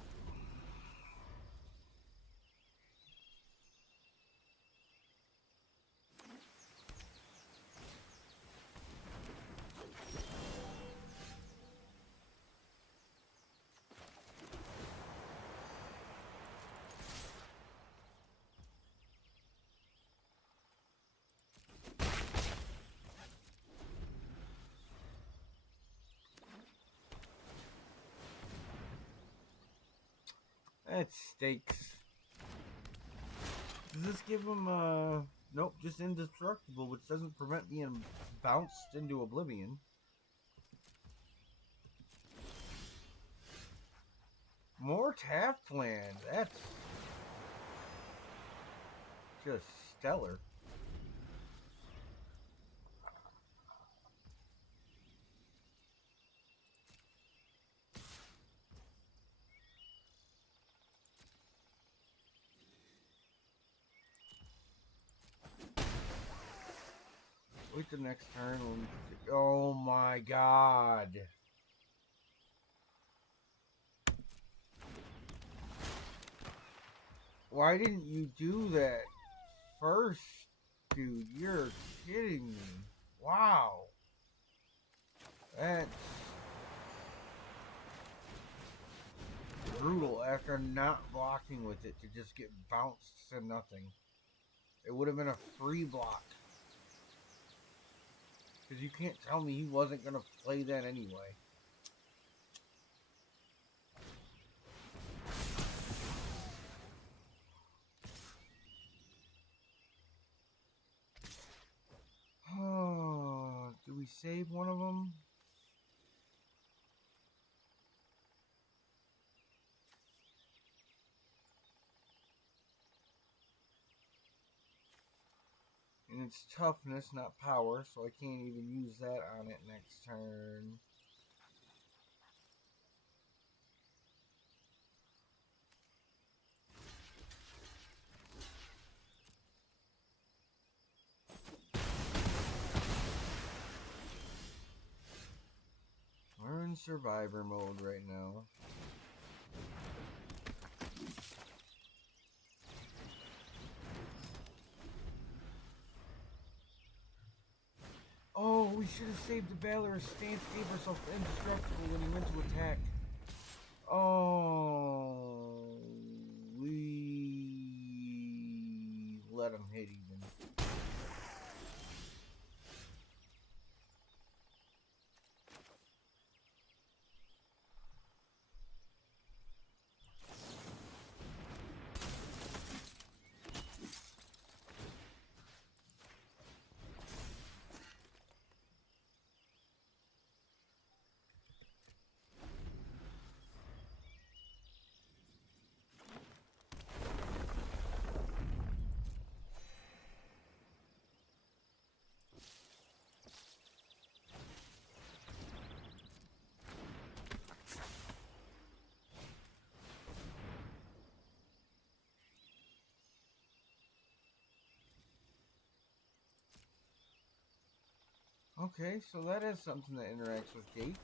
That stinks. Does this give him, nope, just indestructible, which doesn't prevent being bounced into oblivion. More Taft land. That's just stellar. Wait the next turn. Oh my god. Why didn't you do that first, dude? You're kidding me. Wow. That's brutal after not blocking with it to just get bounced to nothing. It would have been a free block. Because you can't tell me he wasn't going to play that anyway. Oh, do we save one of them? And it's toughness, not power, so I can't even use that on it next turn. We're in survivor mode right now. Oh, we should have saved the Valorous stance, gave herself indestructible when he went to attack. Oh, we let him hit even. Okay, so that is something that interacts with gates.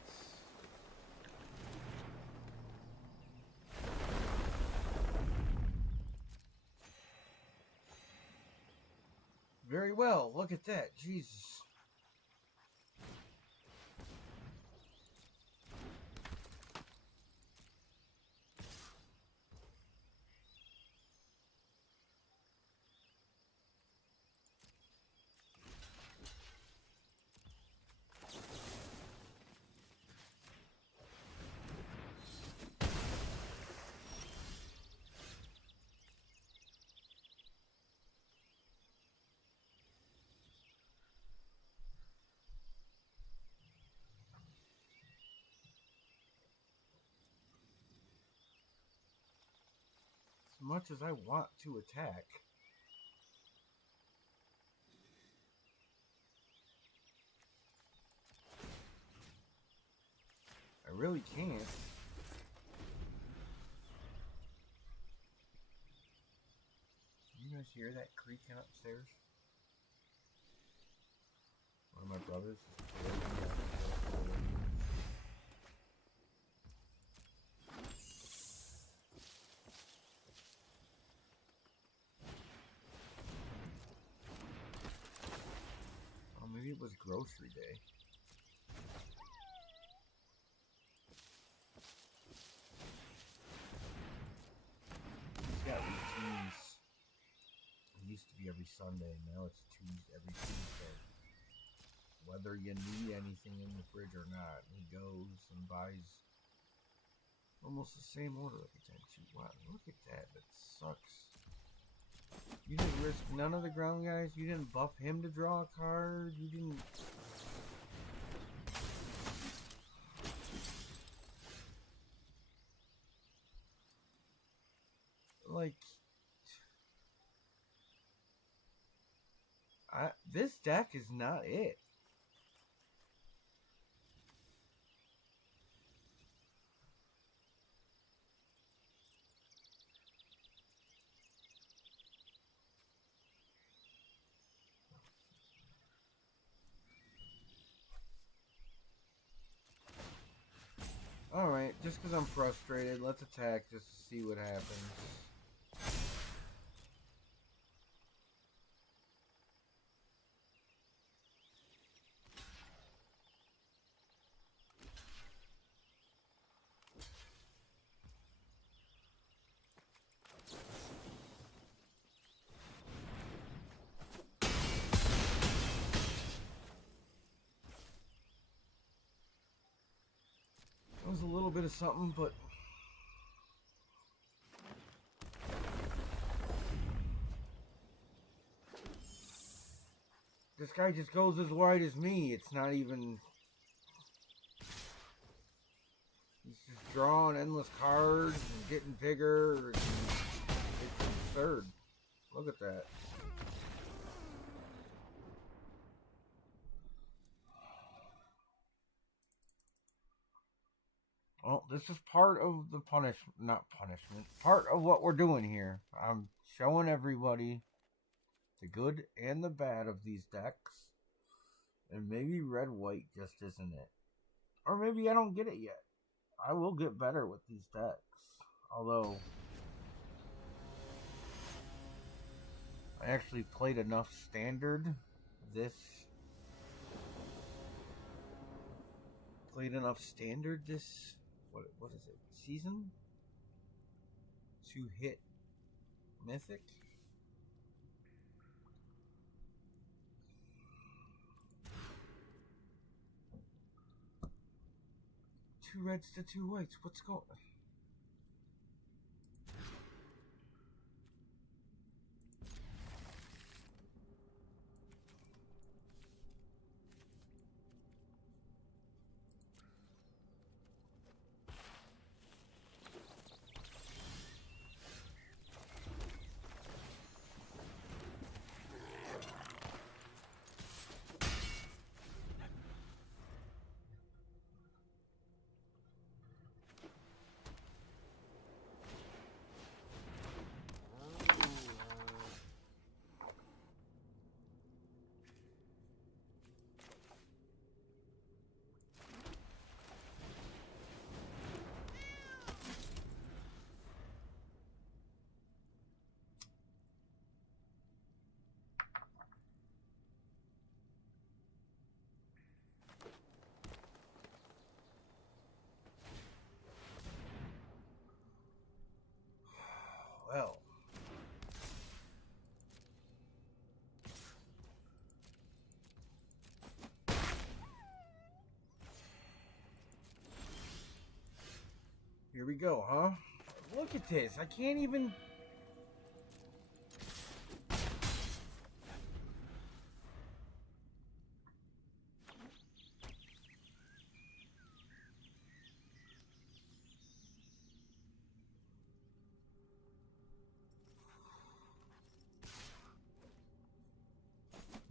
Very well, look at that, Jesus. As much as I want to attack, I really can't. You guys hear that creaking upstairs? One of my brothers is breaking down. Oh, maybe it was grocery day. He's got routines. It used to be every Sunday, now it's every Tuesday. Whether you need anything in the fridge or not, he goes and buys almost the same order every time too. Wow, look at that. That sucks. You didn't risk none of the ground guys. You didn't buff him to draw a card. You didn't. Like, this deck is not it. Alright, just because I'm frustrated, let's attack just to see what happens. It was a little bit of something, but this guy just goes as wide as me. It's not even. He's just drawing endless cards and getting bigger. It's absurd. Look at that. Well, this is part of the not punishment, part of what we're doing here. I'm showing everybody the good and the bad of these decks. And maybe red-white just isn't it. Or maybe I don't get it yet. I will get better with these decks. Although, I actually played enough standard this what is it, season to hit mythic. Two reds to two whites. What's going on? Here we go, huh? Look at this. I can't even...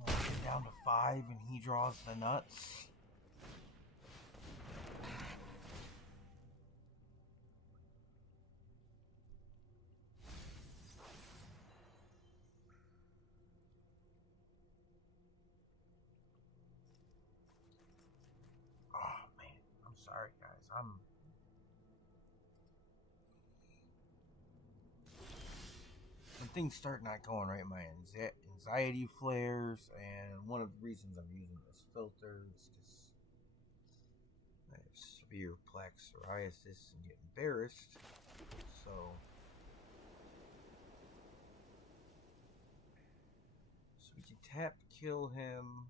Get down to 5 and he draws the nuts. Oh man, I'm sorry guys. When things start not going right, my anxiety flares, and one of the reasons I'm using this filter is because I have severe plaque psoriasis and get embarrassed. So we can tap kill him.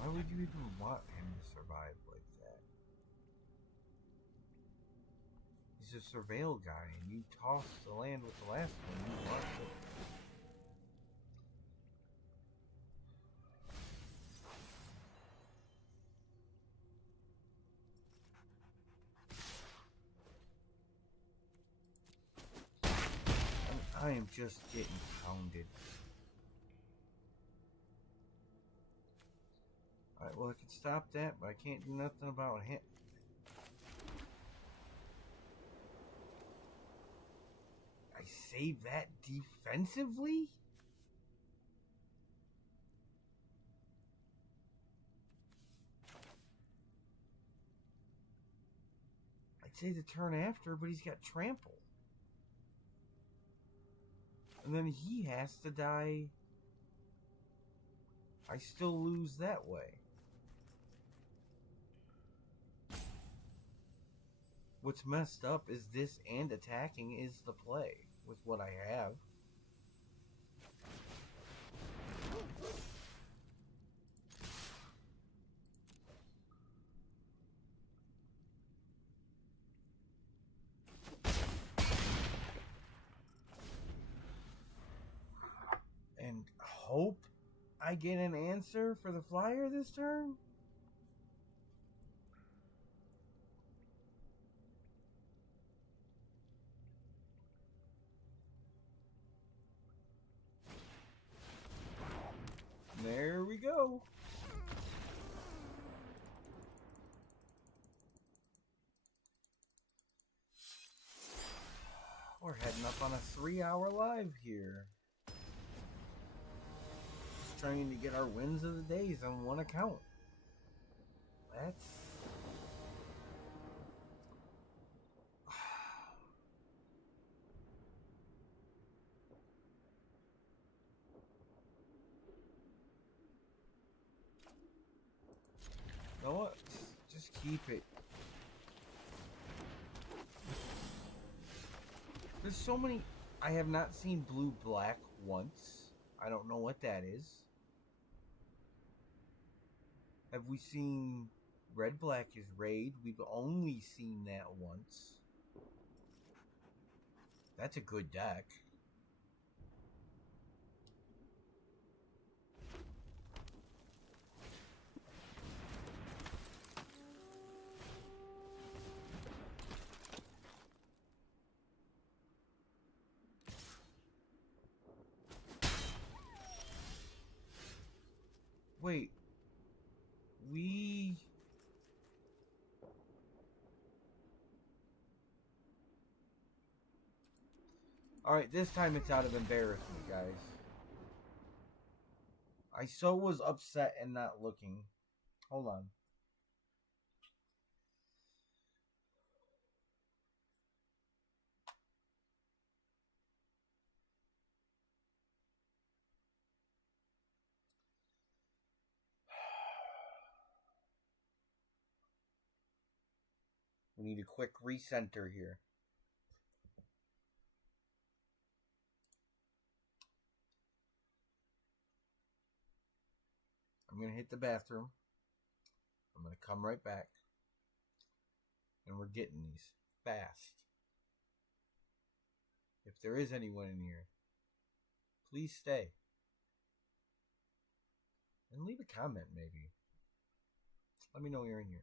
Why would you even want him to survive like that? He's a surveil guy, and you toss the land with the last one. You want it. I am just getting pounded. Alright, well I can stop that, but I can't do nothing about him. I saved that defensively? I'd say the turn after, but he's got trample. And then he has to die. I still lose that way. What's messed up is this and attacking is the play with what I have. And hope I get an answer for the flyer this turn? There we go. We're heading up on a 3-hour live here. Just trying to get our wins of the days on one account. That's... You know what? Just keep it. There's so many... I have not seen blue-black once. I don't know what that is. Have we seen red-black is raid? We've only seen that once. That's a good deck. Wait. We... Alright, this time it's out of embarrassment, guys. I so was upset and not looking. Hold on. We need a quick recenter here. I'm going to hit the bathroom. I'm going to come right back. And we're getting these fast. If there is anyone in here, please stay. And leave a comment, maybe. Let me know you're in here.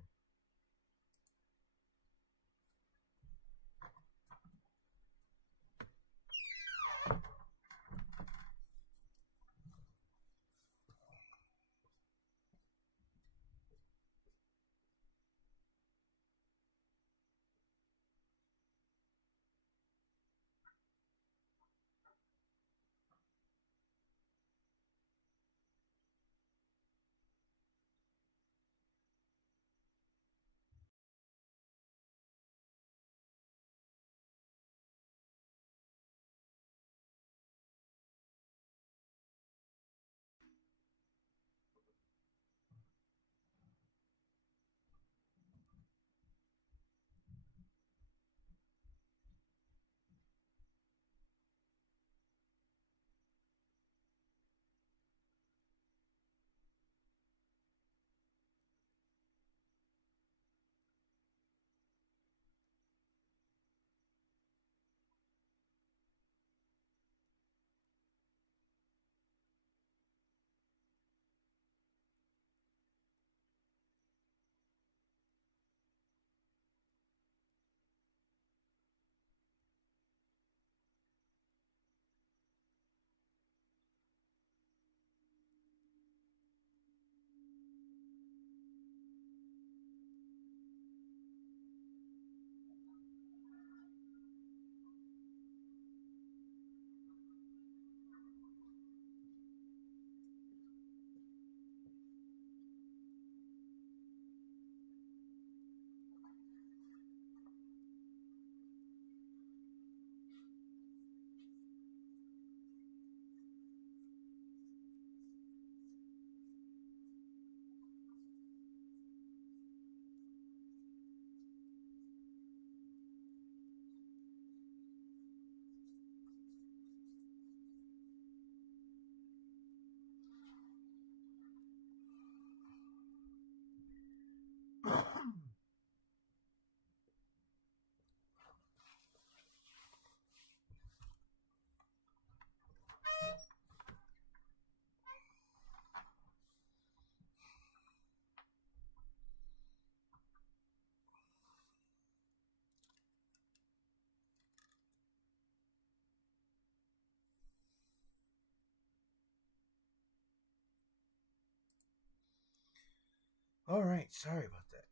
All right, sorry about that.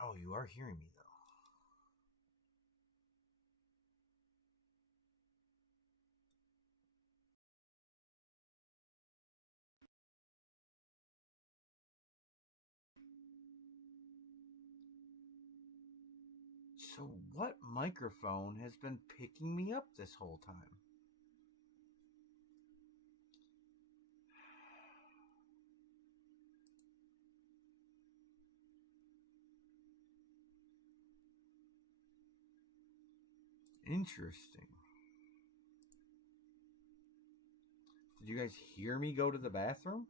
Oh, you are hearing me though. So, what microphone has been picking me up this whole time? Interesting. Did you guys hear me go to the bathroom?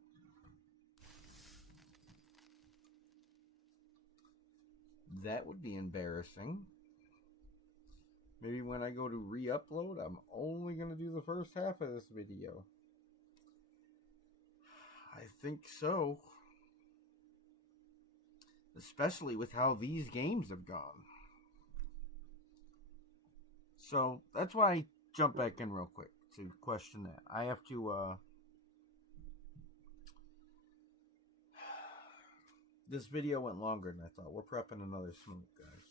That would be embarrassing. Maybe when I go to re-upload, I'm only going to do the first half of this video. I think so. Especially with how these games have gone. So, that's why I jump back in real quick to question that. I have to, this video went longer than I thought. We're prepping another smoke, guys.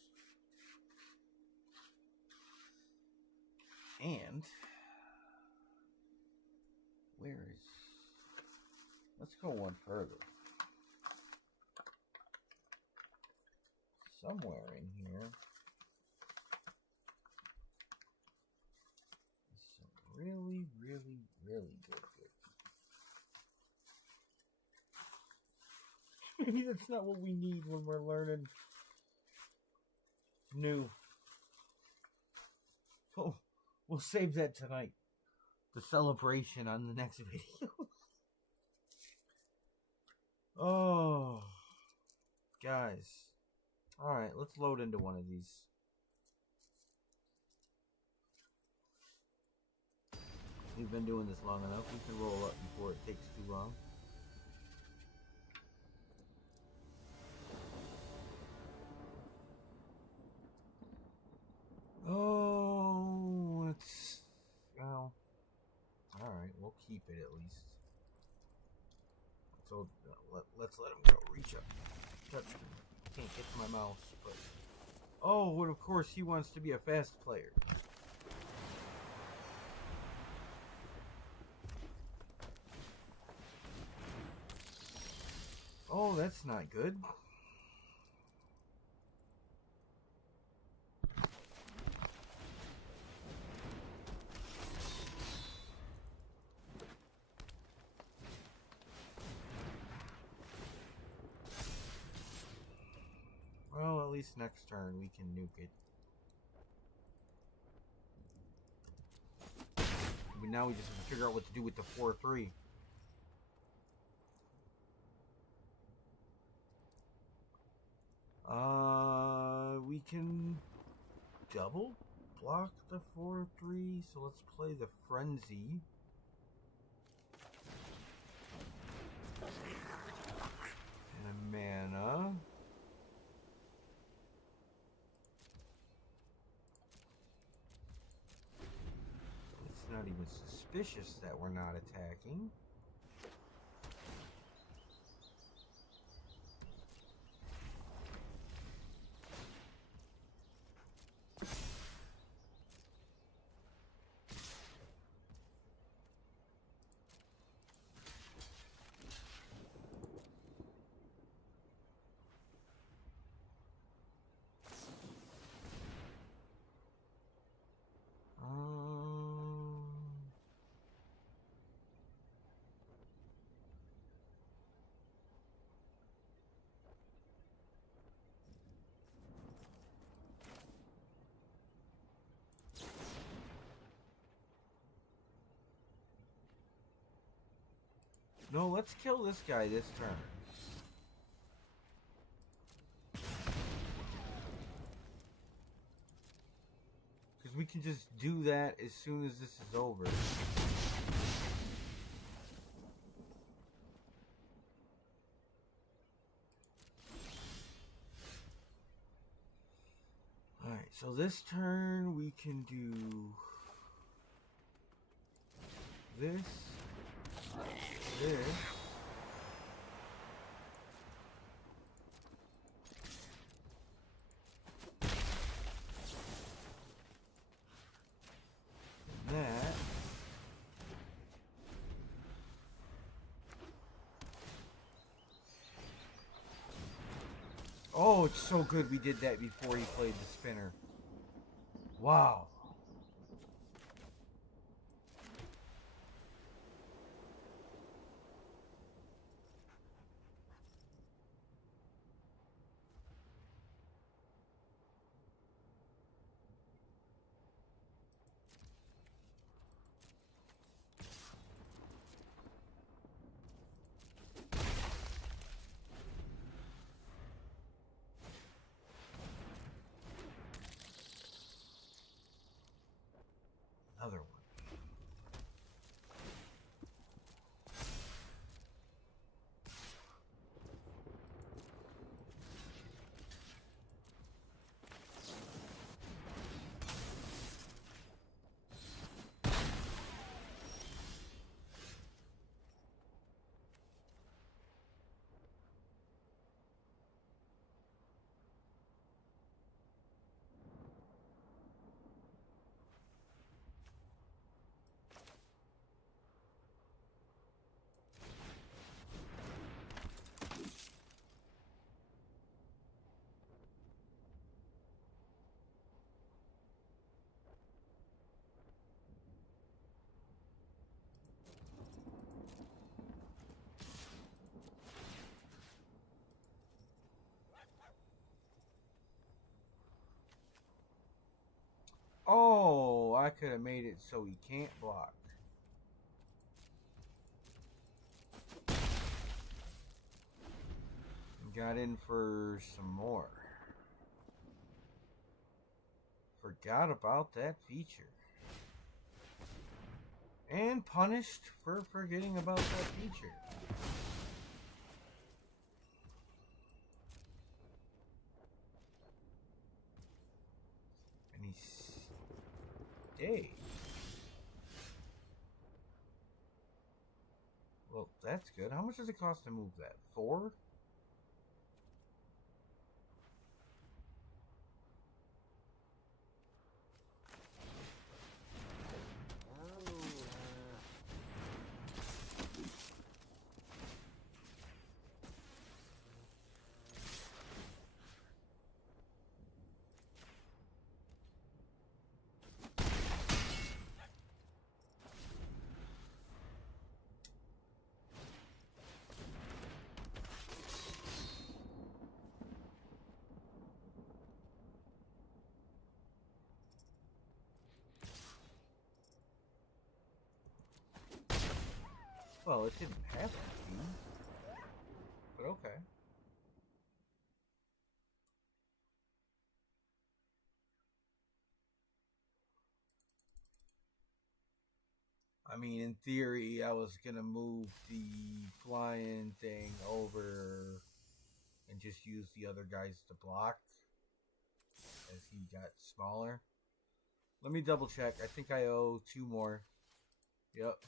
And where is... Let's go one further. Somewhere in here is some really, really, really good. Maybe that's not what we need when we're learning new. Oh, we'll save that tonight. The celebration on the next video. Oh, guys. Alright, let's load into one of these. We've been doing this long enough. We can roll up before it takes too long. Oh, it's... Well, alright, we'll keep it at least. So, let's let him go. Reach up. Touch me. Can't get to my mouse, but... Oh, well, of course, he wants to be a fast player. Oh, that's not good. Well, at least next turn we can nuke it. But now we just have to figure out what to do with the 4-3. We can double block the 4-3, so let's play the Frenzy. And a mana. It's not even suspicious that we're not attacking. No, let's kill this guy this turn. Because we can just do that as soon as this is over. Alright, so this turn we can do this. This. That. Oh, it's so good we did that before he played the spinner. Wow. I could have made it so he can't block. Got in for some more. Forgot about that feature. And punished for forgetting about that feature. And he stayed. Well, that's good. How much does it cost to move that? 4? Well, it didn't have to be, but okay. I mean, in theory, I was gonna move the flying thing over and just use the other guys to block as he got smaller. Let me double check. I think I owe 2 more. Yep.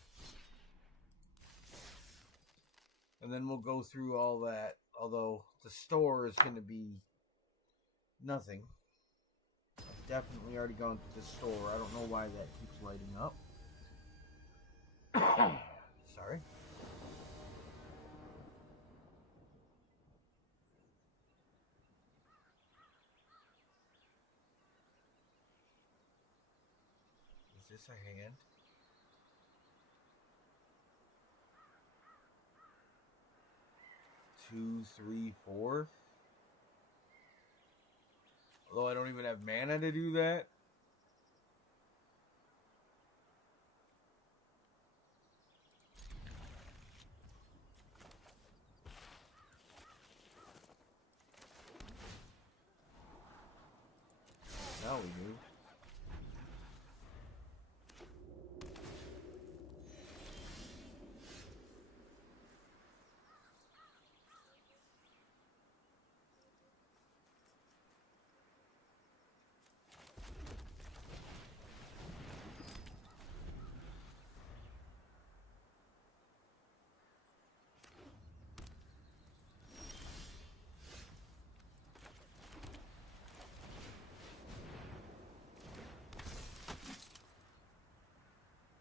And then we'll go through all that. Although the store is going to be nothing. I've definitely already gone to the store. I don't know why that keeps lighting up. Sorry. Is this a hand? Two, three, 4. Although I don't even have mana to do that. Now we do.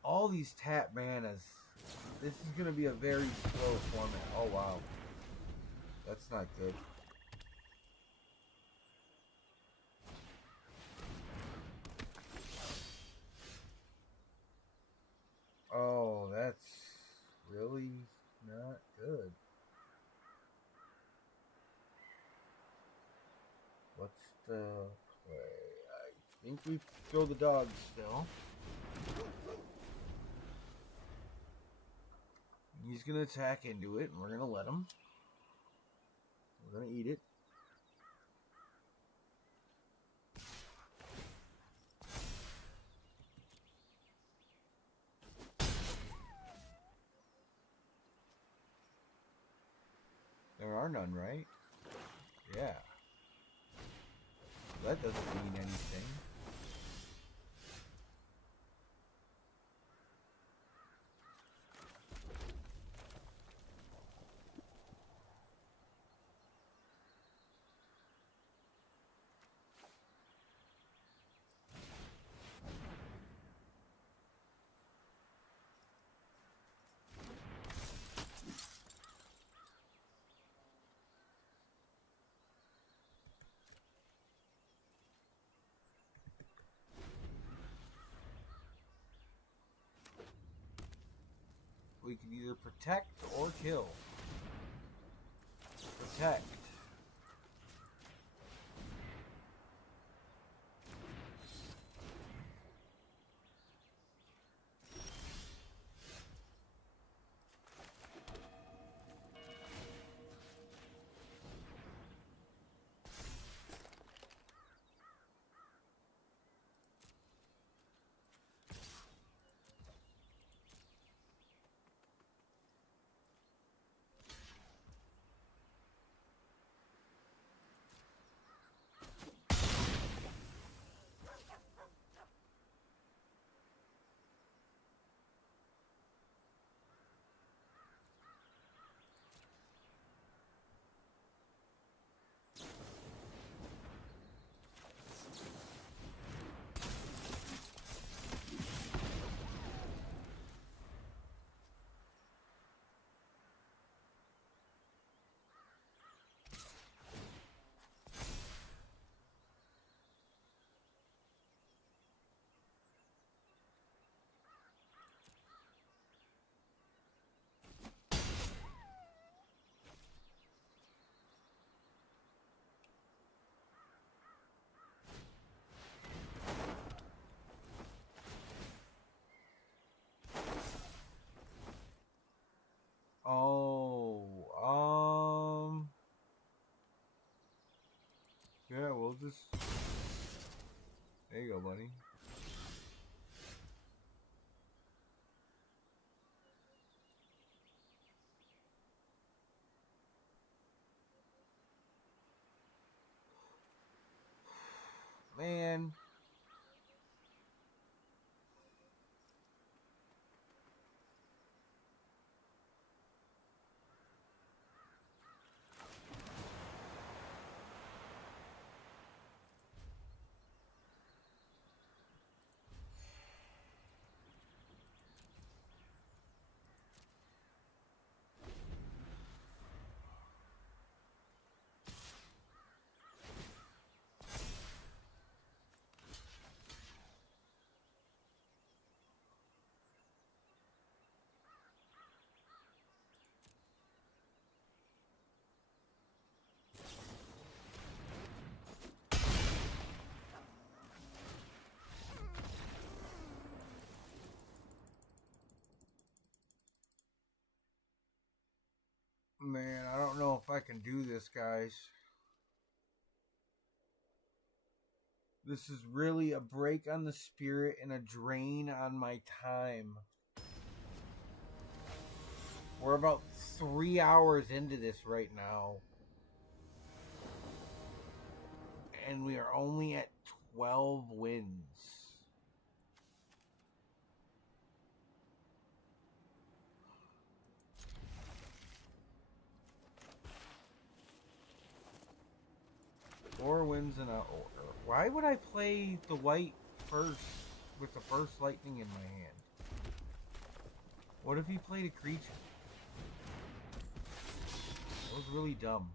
All these tap manas. This is going to be a very slow format. Oh, wow. That's not good. Oh, that's really not good. What's the play? I think we throw the dog still. He's going to attack into it, and we're going to let him. We're going to eat it. There are none, right? Yeah. That doesn't mean anything. We can either protect or kill. Protect. this? There you go, buddy. Man. Man, I don't know if I can do this, guys. This is really a break on the spirit and a drain on my time. We're about 3 hours into this right now. And we are only at 12 wins. Four wins in a order. Why would I play the white first with the first lightning in my hand? What if he played a creature? That was really dumb.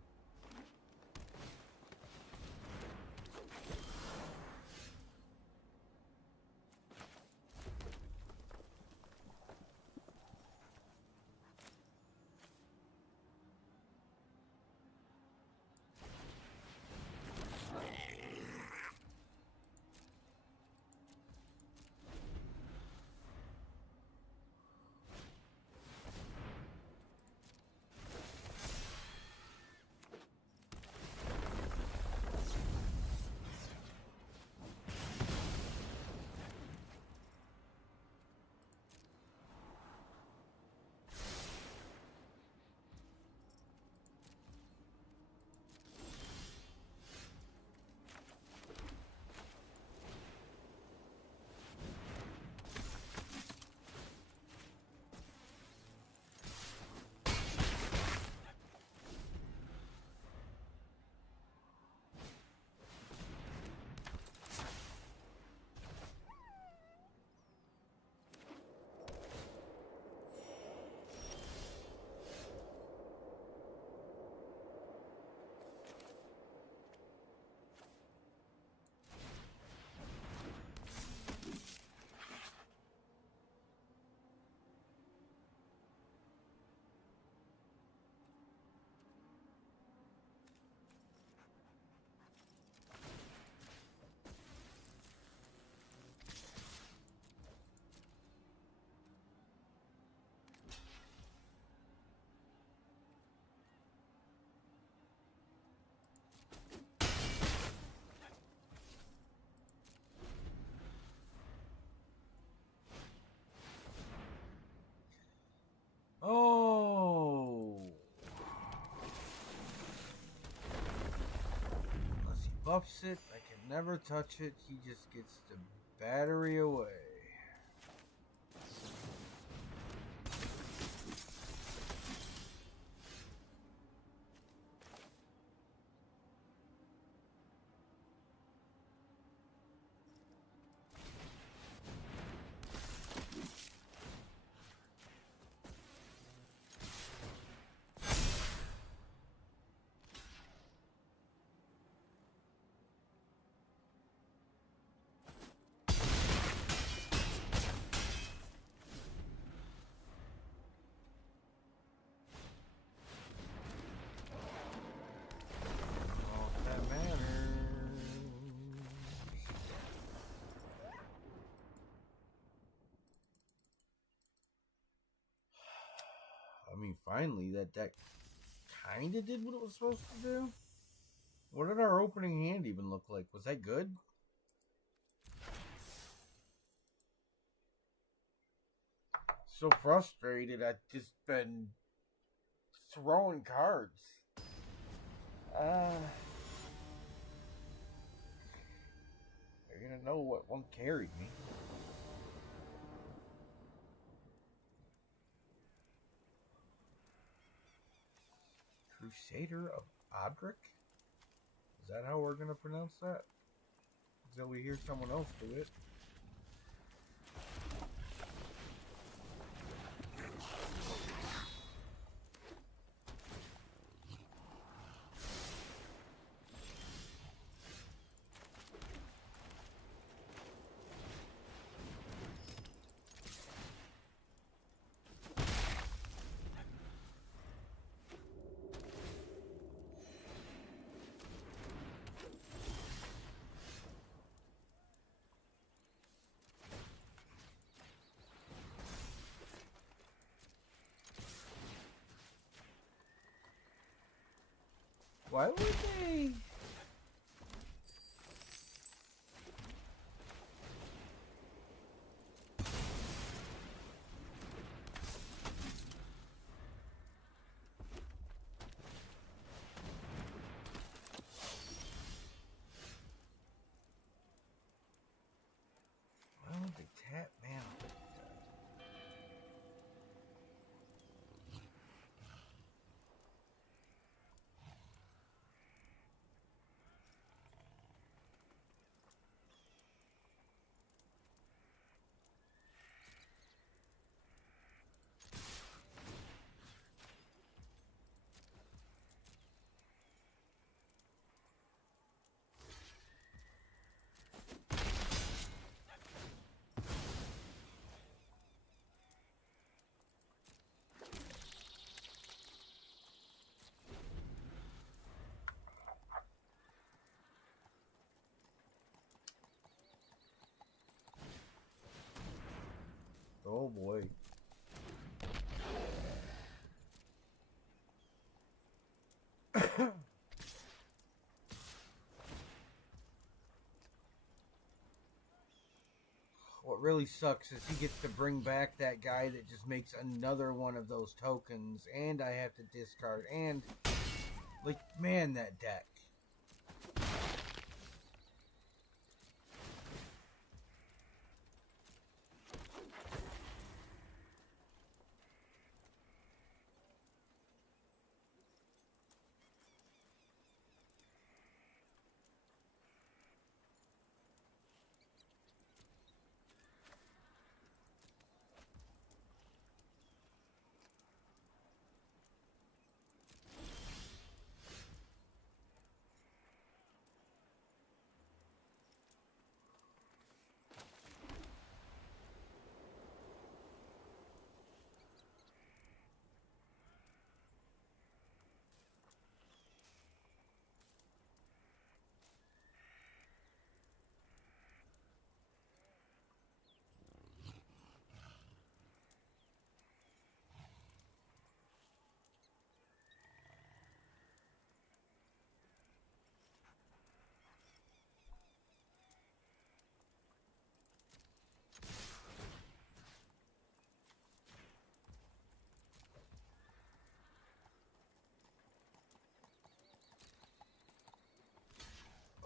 Oh! Unless he buffs it, I can never touch it. He just gets the battery away. I mean, finally, that deck kind of did what it was supposed to do. What did our opening hand even look like? Was that good? So frustrated. I've just been throwing cards. They're gonna know what one carried me. Crusader of Odric? Is that how we're gonna pronounce that? Until we hear someone else do it. Why would they? Why would they tap mana? Oh boy. What really sucks is he gets to bring back that guy that just makes another one of those tokens, and I have to discard, and, like, man, that deck.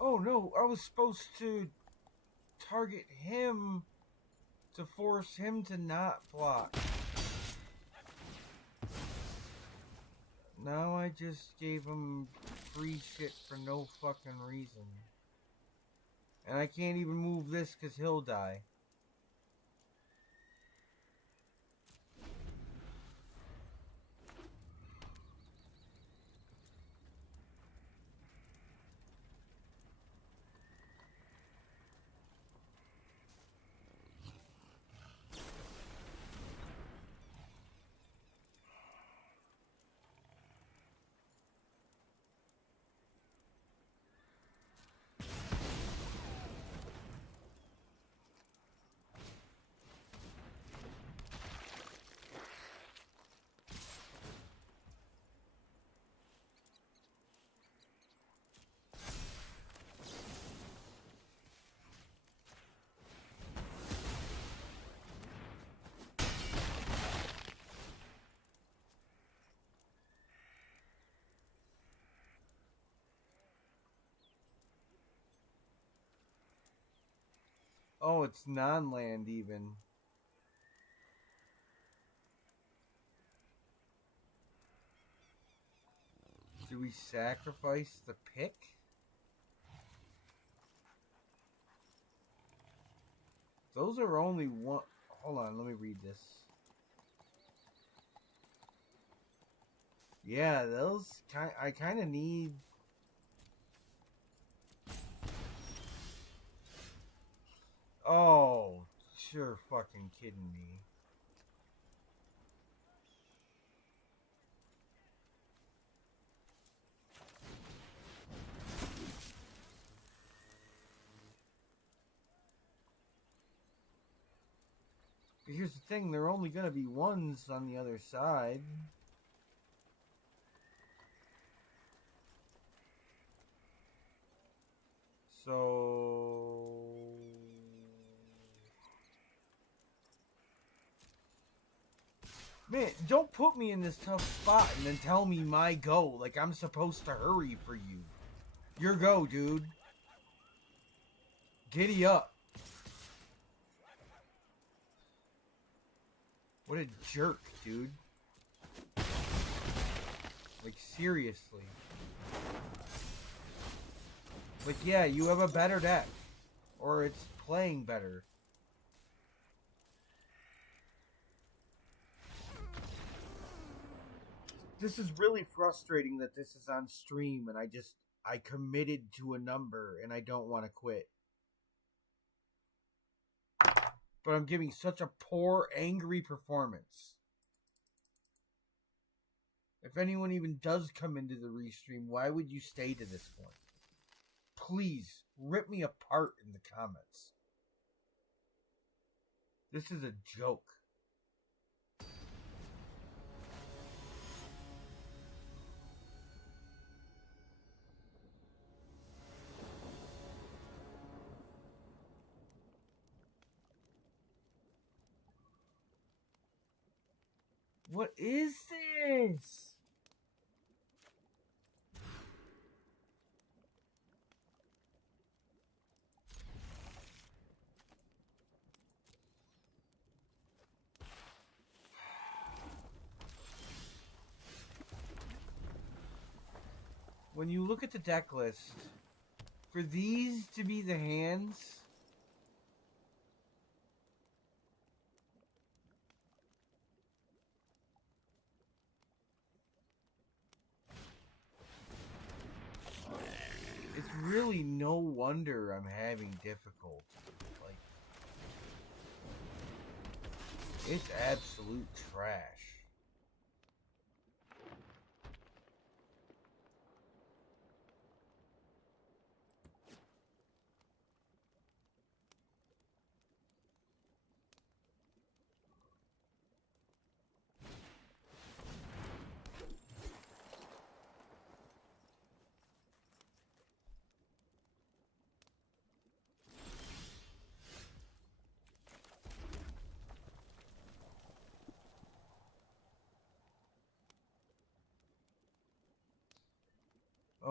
Oh no, I was supposed to target him to force him to not block. Now I just gave him free shit for no fucking reason. And I can't even move this because he'll die. Oh, it's non-land even. Do we sacrifice the pick? Those are only one. Hold on, let me read this. Yeah, those I kind of need. Oh, sure, fucking kidding me. But here's the thing: there are only gonna be ones on the other side. So man, don't put me in this tough spot and then tell me my go like I'm supposed to hurry for you. Your go, dude. Giddy up. What a jerk, dude. Like, seriously. Like, yeah, you have a better deck. Or it's playing better. This is really frustrating that this is on stream and I committed to a number and I don't want to quit. But I'm giving such a poor, angry performance. If anyone even does come into the restream, why would you stay to this point? Please, rip me apart in the comments. This is a joke. What is this? When you look at the deck list, for these to be the hands, it's really no wonder I'm having difficulty. Like, it's absolute trash.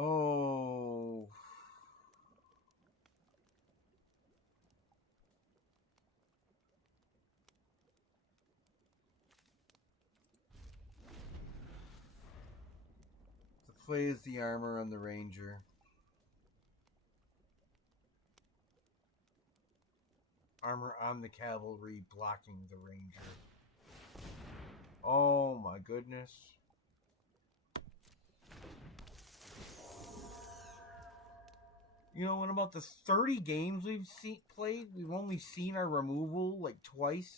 Oh. The play is the armor on the ranger. Armor on the cavalry blocking the ranger. Oh my goodness. You know, in about the 30 games we've played, we've only seen our removal like twice.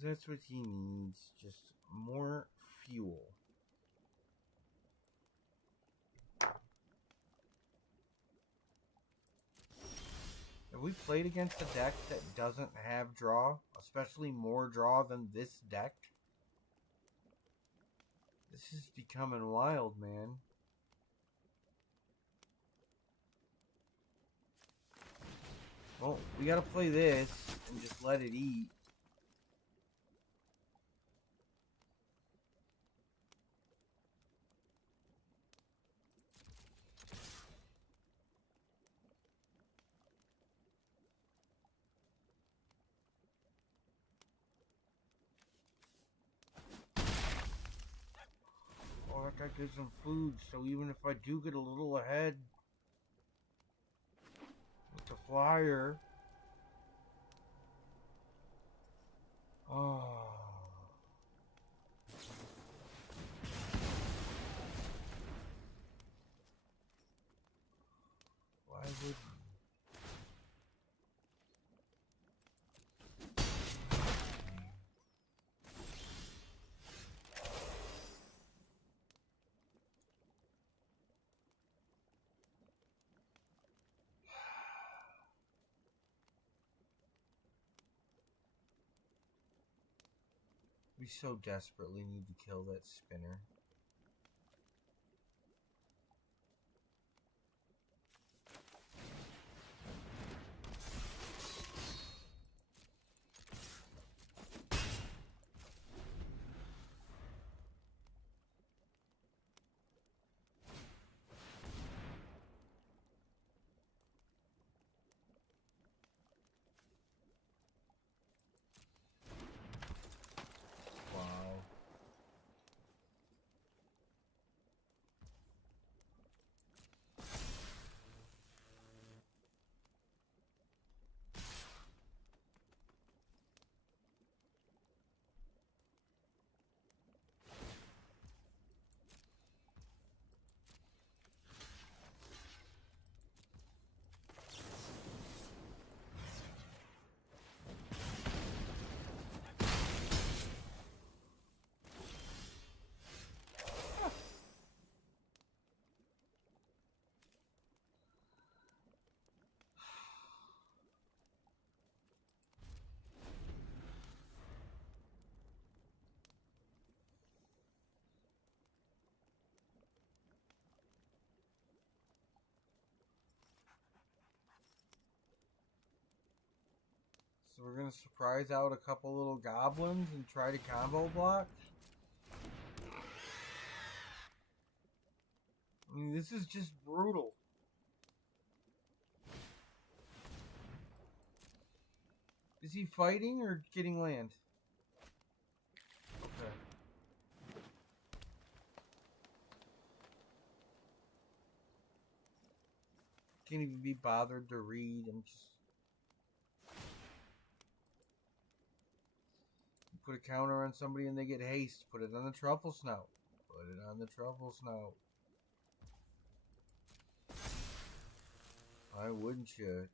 That's what he needs, just more fuel. Have we played against a deck that doesn't have draw? Especially more draw than this deck? This is becoming wild, man. Well, we gotta play this and just let it eat. Oh, that guy gives him food, so even if I do get a little ahead with the flyer... Oh... Why would... We so desperately need to kill that spinner. Wow. So we're gonna surprise out a couple little goblins and try to combo block? I mean, this is just brutal. Is he fighting or getting land? Okay. Can't even be bothered to read. I'm just... Put a counter on somebody and they get haste. Put it on the truffle snout. Put it on the truffle snout. Why wouldn't you?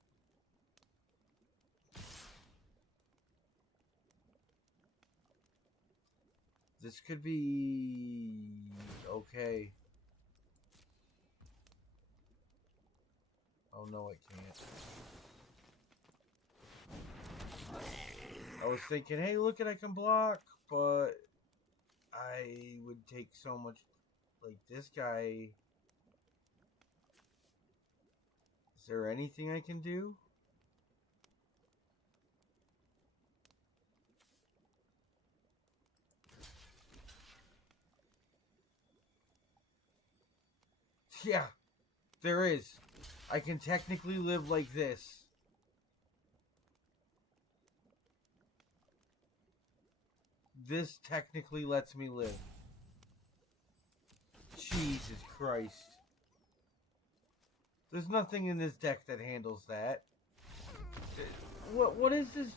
This could be okay. Oh no, it can't. I was thinking, hey, look at I can block, but I would take so much. Like this guy. Is there anything I can do? Yeah, there is. I can technically live like this. This technically lets me live. Jesus Christ. There's nothing in this deck that handles that. What is this?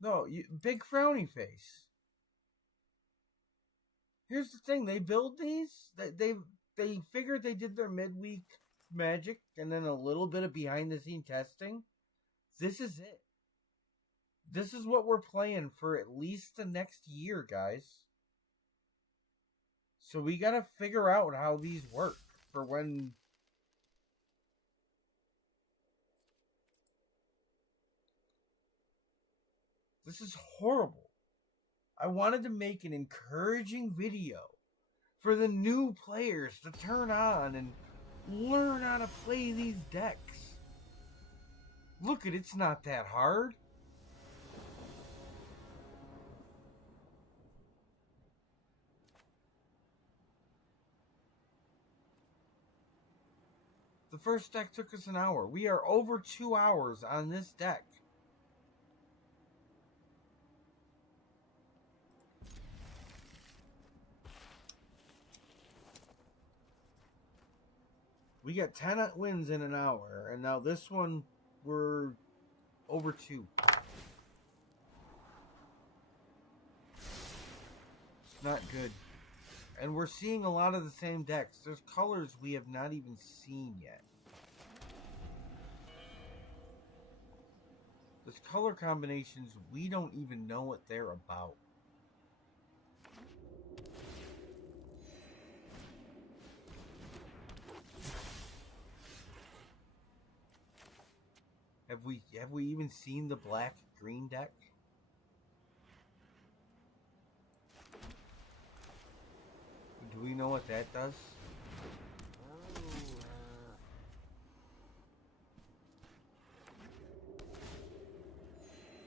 No, big frowny face. Here's the thing: they build these. They figured they did their midweek magic and then a little bit of behind the scene testing. This is it. This is what we're playing for at least the next year, guys. So we gotta figure out how these work for when This is horrible. I wanted to make an encouraging video for the new players to turn on and learn how to play these decks. Look at it's not that hard. The first deck took us an hour. We are over 2 hours on this deck. We got 10 wins in an hour, and now this one, we're over 2. It's not good. And we're seeing a lot of the same decks. There's colors we have not even seen yet. There's color combinations we don't even know what they're about. Have we even seen the black green deck? Do we know what that does?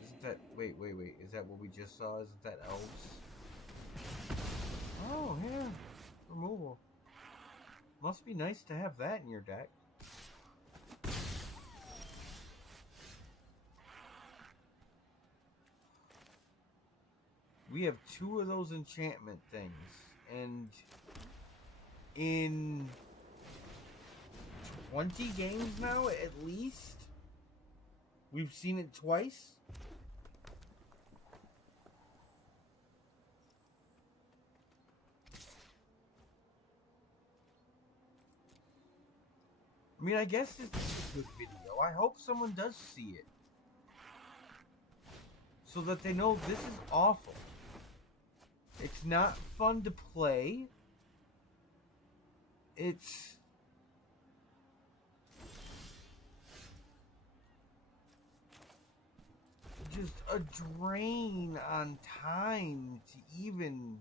Isn't that wait, is that what we just saw? Isn't that elves? Oh yeah. Removal. Must be nice to have that in your deck. We have 2 of those enchantment things, and in 20 games now, at least, we've seen it twice. I mean, I guess it's a good video. I hope someone does see it, so that they know this is awful. It's not fun to play. It's just a drain on time to even...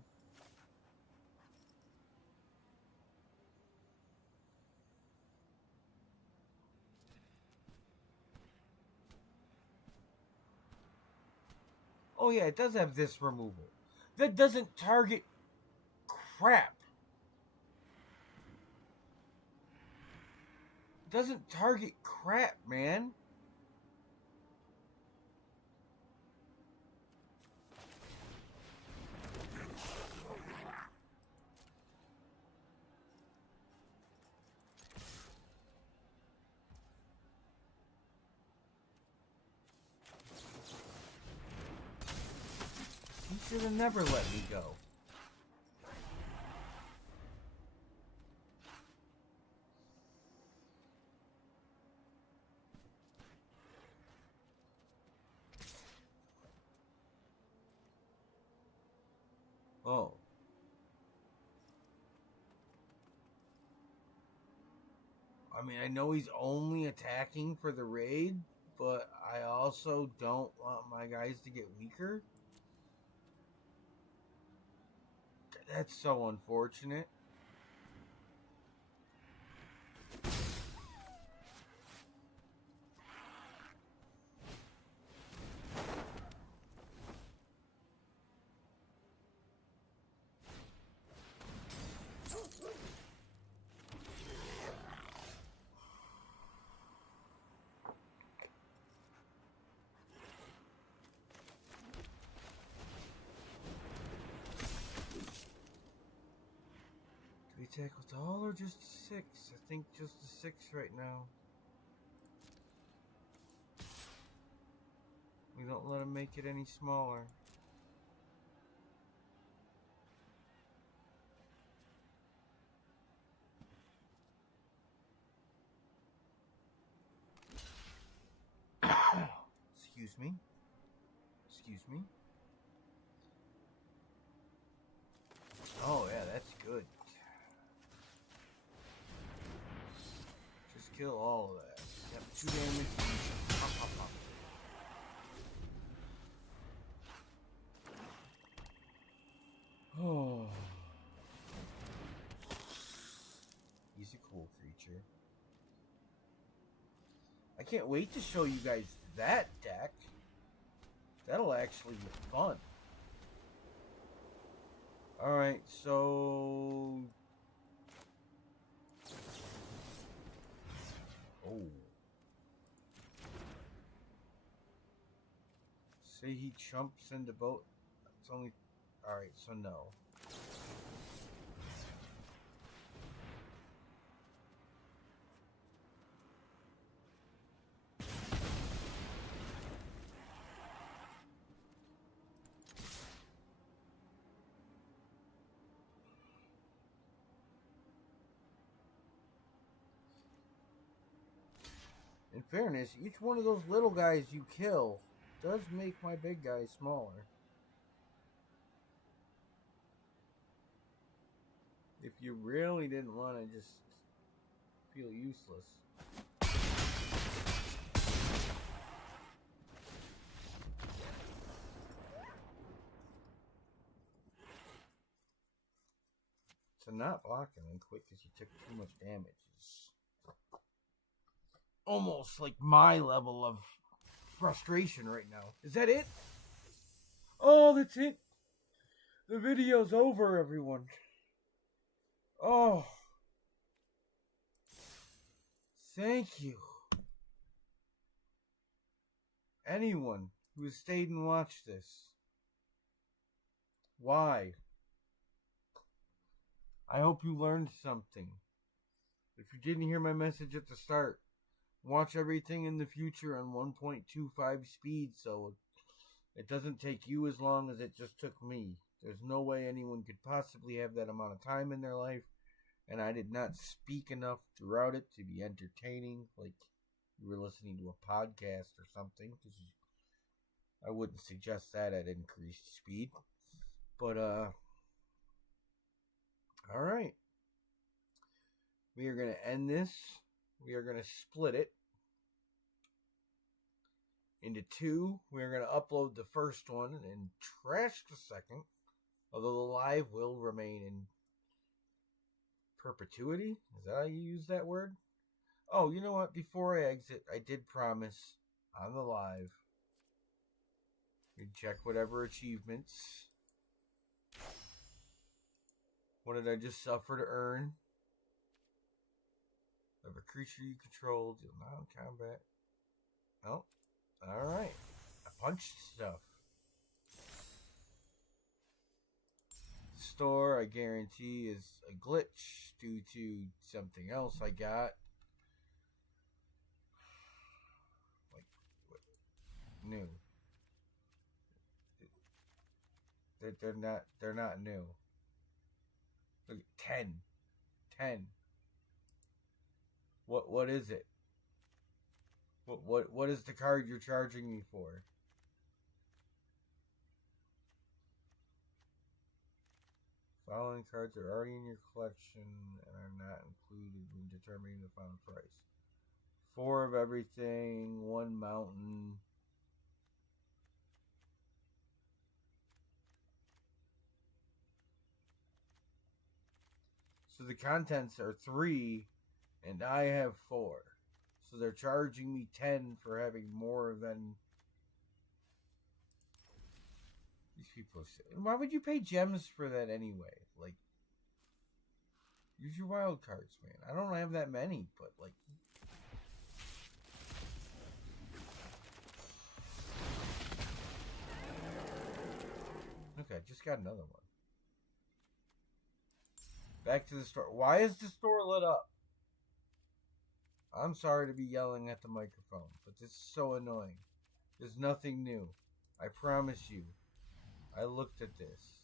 Oh yeah, it does have this removal. That doesn't target crap. It doesn't target crap, man. He should have never let me go. Oh. I mean, I know he's only attacking for the raid, but I also don't want my guys to get weaker. That's so unfortunate. Attack with all or just a 6? I think just a 6 right now. We don't let him make it any smaller. Excuse me. Excuse me. Oh yeah, that's good. Just kill all of that. Yep, 2 damage. Pop, pop, pop. I can't wait to show you guys that deck. That'll actually be fun. Alright, so... Oh. Say he chumps into both. It's only... Alright, so no. In fairness, each one of those little guys you kill does make my big guy smaller. If you really didn't want to just feel useless. So not blocking and quick because you took too much damage is almost like my level of frustration right now. Is that it? Oh, that's it. The video's over, everyone. Oh. Thank you. Anyone who has stayed and watched this. Why? I hope you learned something. If you didn't hear my message at the start, watch everything in the future on 1.25 speed so it doesn't take you as long as it just took me. There's no way anyone could possibly have that amount of time in their life, and I did not speak enough throughout it to be entertaining, like you were listening to a podcast or something, because I wouldn't suggest that at increased speed. But, alright. We are going to end this. We are going to split it into two. We are going to upload the first one and trash the second. Although the live will remain in perpetuity. Is that how you use that word? Oh, you know what? Before I exit, I did promise on the live we'd check whatever achievements. What did I just suffer to earn? Of a creature you control, deal non-combat. Oh, alright. I punched stuff. Store, I guarantee, is a glitch due to something else I got. Like, what? New. They're not new. Look, 10. What is it? What is the card you're charging me for? Following cards are already in your collection and are not included when determining the final price. 4 of everything, 1 mountain. So the contents are 3 and I have 4. So they're charging me 10 for having more than these people. Why would you pay gems for that anyway? Like, use your wild cards, man. I don't have that many, but like, okay, just got another one. Back to the store. Why is the store lit up? I'm sorry to be yelling at the microphone, but this is so annoying. There's nothing new. I promise you. I looked at this.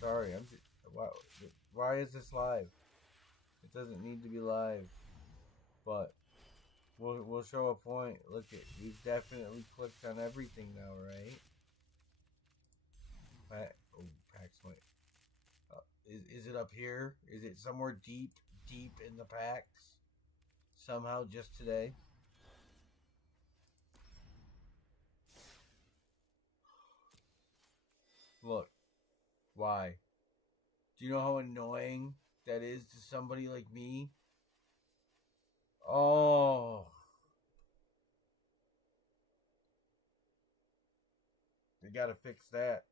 Sorry, I'm just... Why is this live? It doesn't need to be live. But we'll show a point. Look at, we've definitely clicked on everything now, right? Packs might. Is it up here? Is it somewhere deep in the packs? Somehow just today? Look, why? Do you know how annoying that is to somebody like me? Oh, they gotta fix that.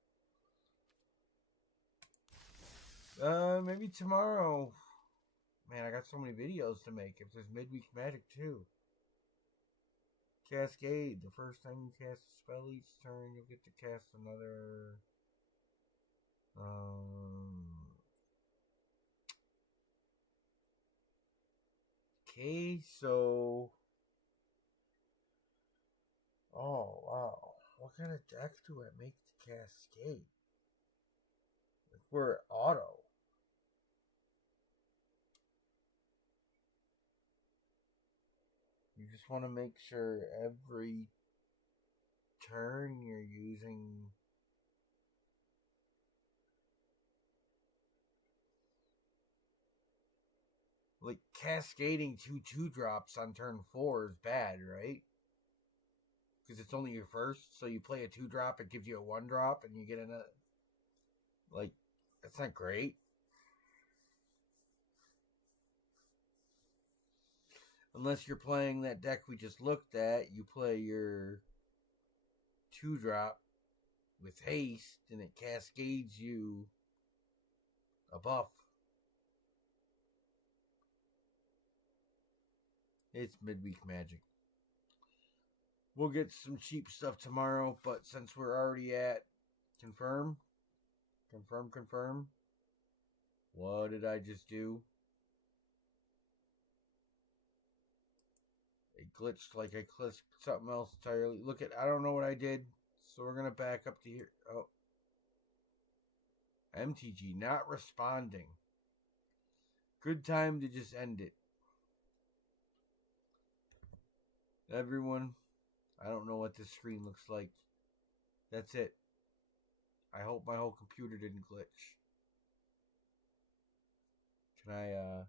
Maybe tomorrow. Man, I got so many videos to make. If there's midweek magic too. Cascade. The first time you cast a spell each turn, you'll get to cast another. Okay, so. Oh, wow. What kind of deck do I make to Cascade? Like, we're auto. You just want to make sure every turn you're using. Like, cascading 2/2 drops on turn 4 is bad, right? Because it's only your first, so you play a 2-drop, it gives you a 1-drop, and you get another. Like, that's not great. Unless you're playing that deck we just looked at, you play your 2-drop with haste, and it cascades you a buff. It's midweek magic. We'll get some cheap stuff tomorrow, but since we're already at confirm. What did I just do? It glitched like I clicked something else entirely. Look at, I don't know what I did. So we're going to back up to here. Oh. MTG not responding. Good time to just end it. Everyone, I don't know what this screen looks like. That's it. I hope my whole computer didn't glitch. Can I